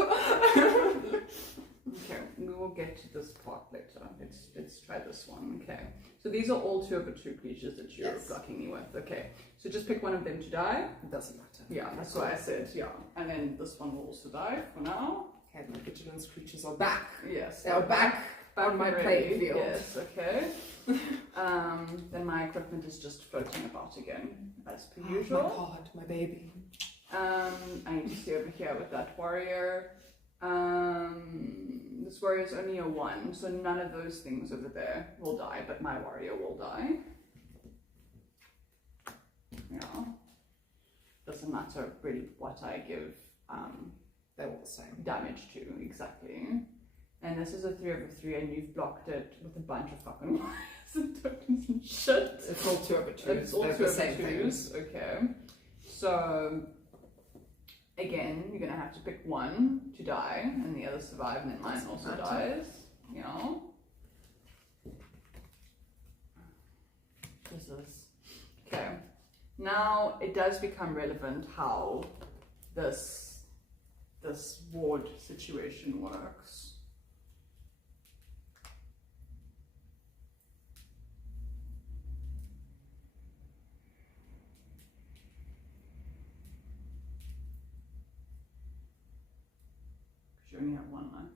Okay, we will get to this part later. Let's try this one. Okay, so these are all 2 over 2 creatures that you're Yes. blocking me with. Okay, so just pick one of them to die. It doesn't matter. Yeah, that's what I said. Yeah, and then this one will also die for now. Okay, my vigilance creatures are back. Yes, They're back on my and playing ready. field. Yes, okay. Then my equipment is just floating about again, as per My usual. pod, my baby. I need to stay over here with that warrior. This warrior is only a 1, so none of those things over there will die, but my warrior will die. Yeah. Doesn't matter really what I give They're all the same. damage to, exactly. And this is a 3 over 3, and you've blocked it with a bunch of fucking wires and tokens and shit. It's all 2 over 2s. It's all They're 2 the over same 2s. Okay. So again, you're gonna have to pick one to die, and the other survive, and then mine Doesn't also matter. dies. You know. This is okay. Now it does become relevant how this ward situation works. Because you only have 1 life.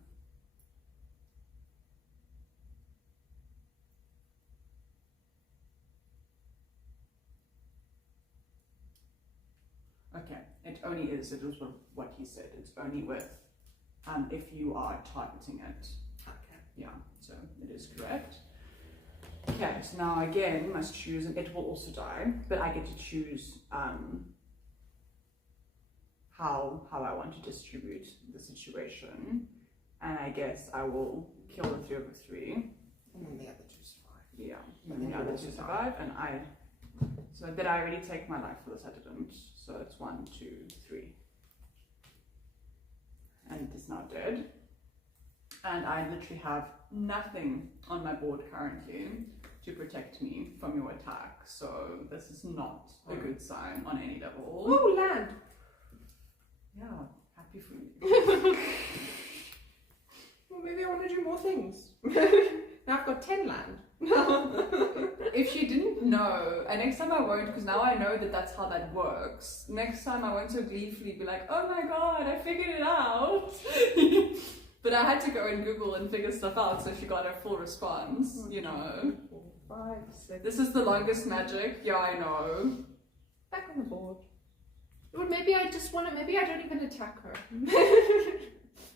Okay, it only is, it was what he said, it's only with, if you are targeting it. Okay. Yeah, so it is correct. Okay, so now again, must choose, and it will also die, but I get to choose how I want to distribute the situation, and I guess I will kill the 3 over 3. And then the other 2 survive. Yeah, And and then the you other also 2 die. survive, and so did I already take my life for this? I didn't, so it's 1, 2, 3. And it is now dead. And I literally have nothing on my board currently to protect me from your attack, so this is not a good sign on any level. Oh, land! Yeah, happy for you. Well, maybe I want to do more things. Now I've got 10 land. If you didn't know, and next time I won't, because now I know that that's how that works. Next time I won't so gleefully be like, oh my god, I figured it out. But I had to go and Google and figure stuff out, so she got her full response, you know. 4, 5, 6. This is the longest magic, yeah, I know. Back on the board. Well, maybe I just want to. Maybe I don't even attack her.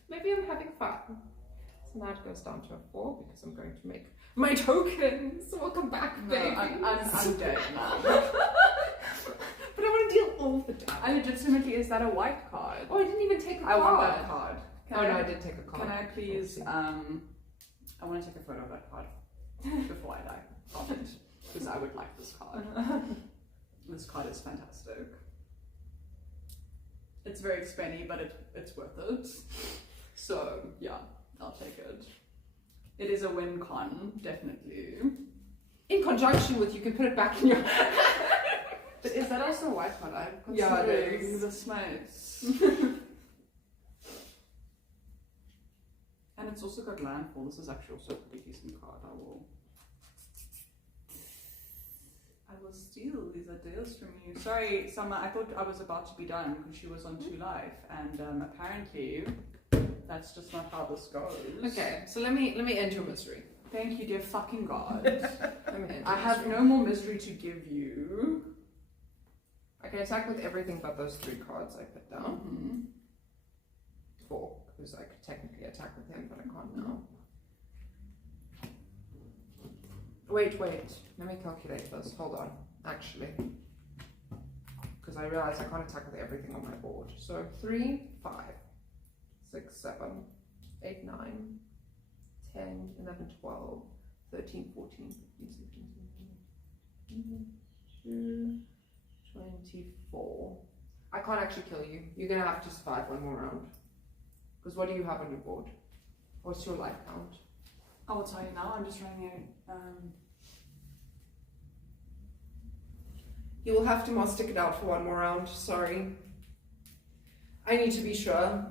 Maybe I'm having fun. So now it goes down to a 4 because I'm going to make my tokens. Welcome back, No, baby. I'm dead now. But I want to deal all the damage. I legitimately, is that a white card? Oh, I didn't even take a I card. want that card. Can Oh no, I did take a card. Can I please, I want to take a photo of that card before I die of it, because I would like this card. This card is fantastic. It's very expensive, but it's worth it. So yeah, I'll take it. It is a win con, definitely. In conjunction with, you can put it back in your. But is that also a white card? I'm Yeah, it considering is. the smites. And it's also got landfall. This is actually also a pretty decent card. I will steal these ideas from you. Sorry, Summer, I thought I was about to be done because she was on 2 life, and apparently that's just not how this goes. Okay, so let me end your misery. Thank you, dear fucking God. Let me end I your have misery. no more misery to give you. I can attack with everything but those 3 cards I put down. Mhm. 4, because I could technically attack with him, but I can't now. Wait. Let me calculate this. Hold on. Actually. Because I realize I can't attack with everything on my board. So 3, 5, 6, 7, 8, 9, 10, 11, 12, 13, 14, 15, 16, 17, 24. I can't actually kill you. You're gonna have to survive 1 more round. Because what do you have on your board? What's your life count? I will tell you now. I'm just running out. You will have to stick it out for 1 more round. Sorry. I need to be sure.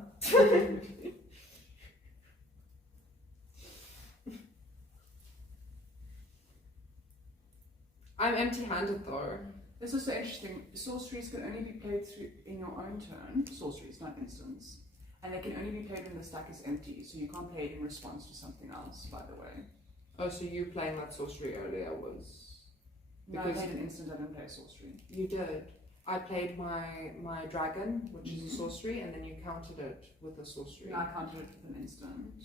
I'm empty-handed though. This is so interesting. Sorceries can only be played through in your own turn. Sorceries, not instants. And they can only be played when the stack is empty, so you can't play it in response to something else, by the way. Oh, so you playing that sorcery earlier was... No, I Because- played an instant, I didn't play a sorcery. You did. I played my dragon, which is a sorcery, and then you countered it with a sorcery. No, I counted it with an instant.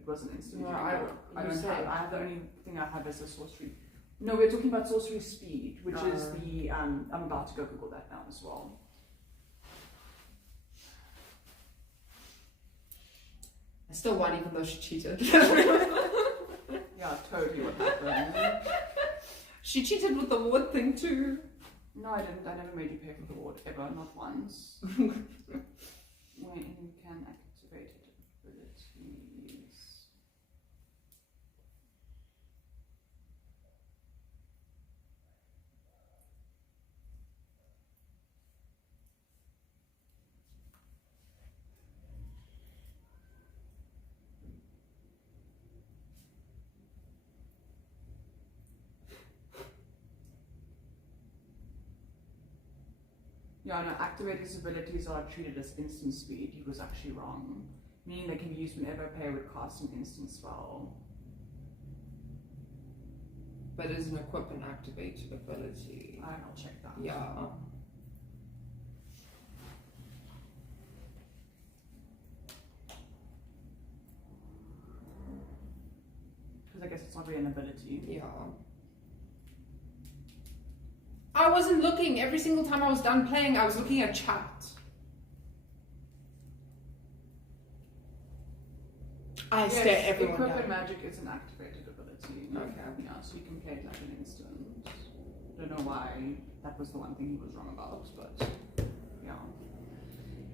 It was an instant. No, You I- know, I you don't said- have. I have the only thing I have is a sorcery. No, we're talking about sorcery speed, which is the. I'm about to go Google that now as well. I still won, even though she cheated. Yeah, totally what happened. She cheated with the ward thing too. No, I didn't. I never made you pay for the ward ever, not once. When you can activate abilities. Yeah, no, activated abilities are treated as instant speed. He was actually wrong. Meaning they can be used whenever a player would cast an instant spell. But it is an equip and activate ability. I'll check that. Yeah. Because I guess it's not really an ability. Yeah. I wasn't looking. Every single time I was done playing, I was looking at chat. I stare at everyone Equip down. and magic is an activated ability. Okay. Yeah, so you can play it like an instant. Don't know why that was the one thing he was wrong about, but yeah.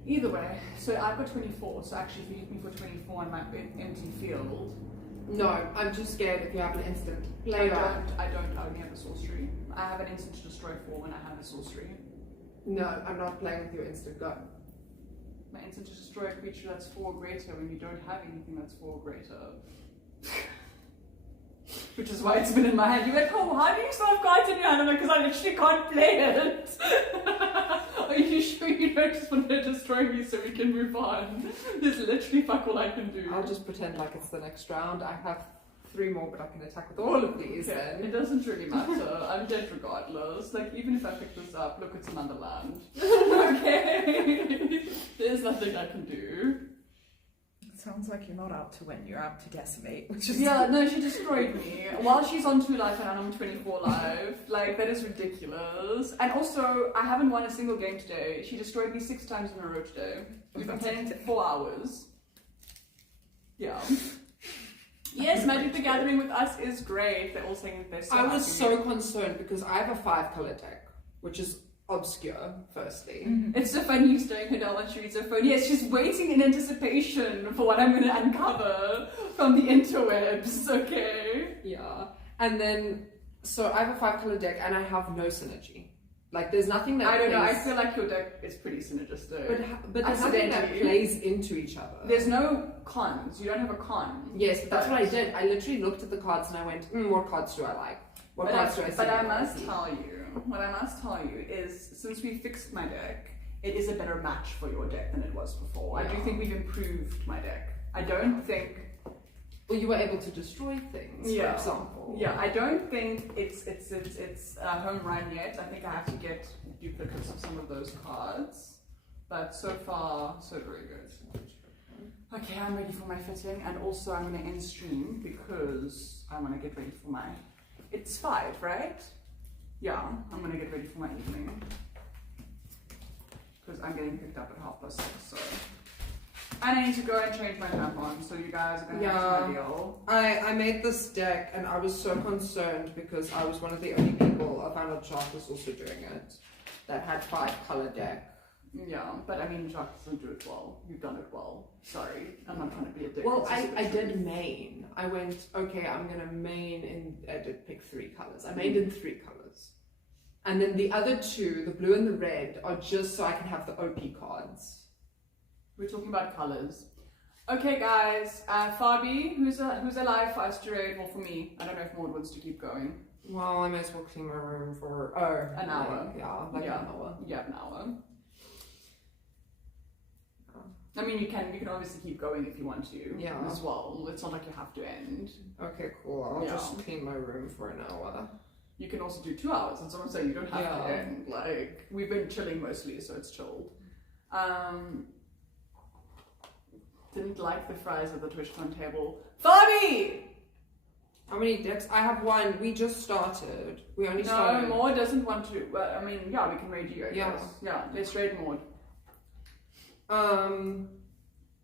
Either way, so I've got 24, so actually if you hit me for 24 on my empty field. No, I'm too scared if you have an instant. I Play that. don't, I only have a sorcery. I have an instant to destroy 4 when I have a sorcery. No, I'm not playing with your instant. Go. My instant to destroy a creature that's 4 or greater when you don't have anything that's 4 or greater. Which is why it's been in my hand. You went, oh, how do you still have cards in your hand? I'm like, because I literally can't play it. Are you sure you don't just want to destroy me so we can move on? There's literally fuck all I can do. I'll just pretend like it's the next round. I have 3 more, but I can attack with all of these Okay, then. it doesn't really matter. I'm dead regardless. Like, even if I pick this up, look, it's another land. Okay? There's nothing I can do. Sounds like you're not out to win, you're out to decimate, which is... Yeah, no, she destroyed me. While she's on 2 life and I'm 24 life. Like, that is ridiculous. And also, I haven't won a single game today. She destroyed me 6 times in a row today. We've been playing for 4 hours. Yeah. Yes, Magic the Gathering with us is great. They're all saying they're so I was happy. so concerned because I have a 5-color deck, which is obscure, firstly. It's so funny you staring her down like she reads her phone. Yes, she's waiting in anticipation for what I'm going to uncover from the interwebs, okay? Yeah. And then, so I have a 5-color deck and I have no synergy. Like, there's nothing that I don't know, I plays- feel like your deck is pretty synergistic. But there's nothing that Accidentally. plays into each other. There's no cons. You don't have a con. Yes, but that's what I did. I literally looked at the cards and I went, what cards do I like? What cards do I see? But I must tell you, what I must tell you is, since we fixed my deck, it is a better match for your deck than it was before. I do Yeah. think we've improved my deck. I don't think... Well, you were able to destroy things, Yeah. for example. Yeah, I don't think it's home run yet. I think I have to get duplicates of some of those cards. But so far, so very good. Okay, I'm ready for my fitting, and also I'm going to end stream because I want to get ready for my... It's 5, right? Yeah, I'm going to get ready for my evening. Because I'm getting picked up at 6:30, so... And I need to go and change my tampon, so you guys are going to have to deal. I made this deck and I was so concerned because I was one of the only people, I found out Jacques was also doing it, that had 5-color deck. Yeah, but I mean, Jacques doesn't do it well. You've done it well. Sorry, I'm not trying to be a dick. Well, It's just I the truth. did main. I went, okay, I'm going to main in, I did pick 3 colors. I mained in 3 colors. And then the other 2, the blue and the red, are just so I can have the OP cards. We're talking about colors. Okay, guys. Fabi, who's alive for us to raid? Well, for me, I don't know if Maud wants to keep going. Well, I might as well clean my room for An hour. Like Yeah. an hour. Yeah, an hour. I mean, you can obviously keep going if you want to. Yeah. As well. It's not like you have to end. Okay, cool. I'll Yeah. just clean my room for an hour. You can also do 2 hours. That's what I'm saying. You don't have to Yeah. end. Like, we've been chilling mostly, so it's chilled. Didn't like the fries at the TwitchCon table. Fabi! How many decks? I have one. We just started. We only No, started. Maud doesn't want to. Well, I mean, yeah, we can raid you, I Yeah. guess. Yeah, let's raid Maud.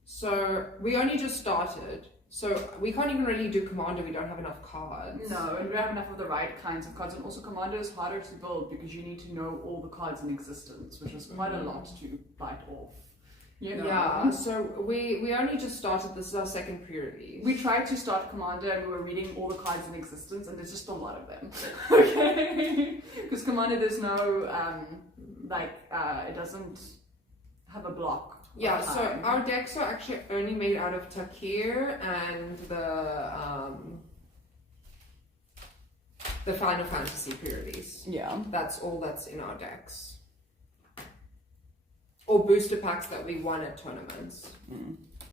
So we only just started. So we can't even really do Commander. We don't have enough cards. No, and we don't have enough of the right kinds of cards. And also, Commander is harder to build because you need to know all the cards in existence, which is quite a lot to bite off. You know? Yeah. So we only just started. This is our second pre-release. We tried to start Commander and we were reading all the cards in existence, and there's just a lot of them. Okay? Because Commander, there's no, it doesn't have a block. Yeah, of so time. our decks are actually only made out of Takir and the Final Fantasy pre-release. Yeah. That's all that's in our decks. Or booster packs that we won at tournaments. Mm.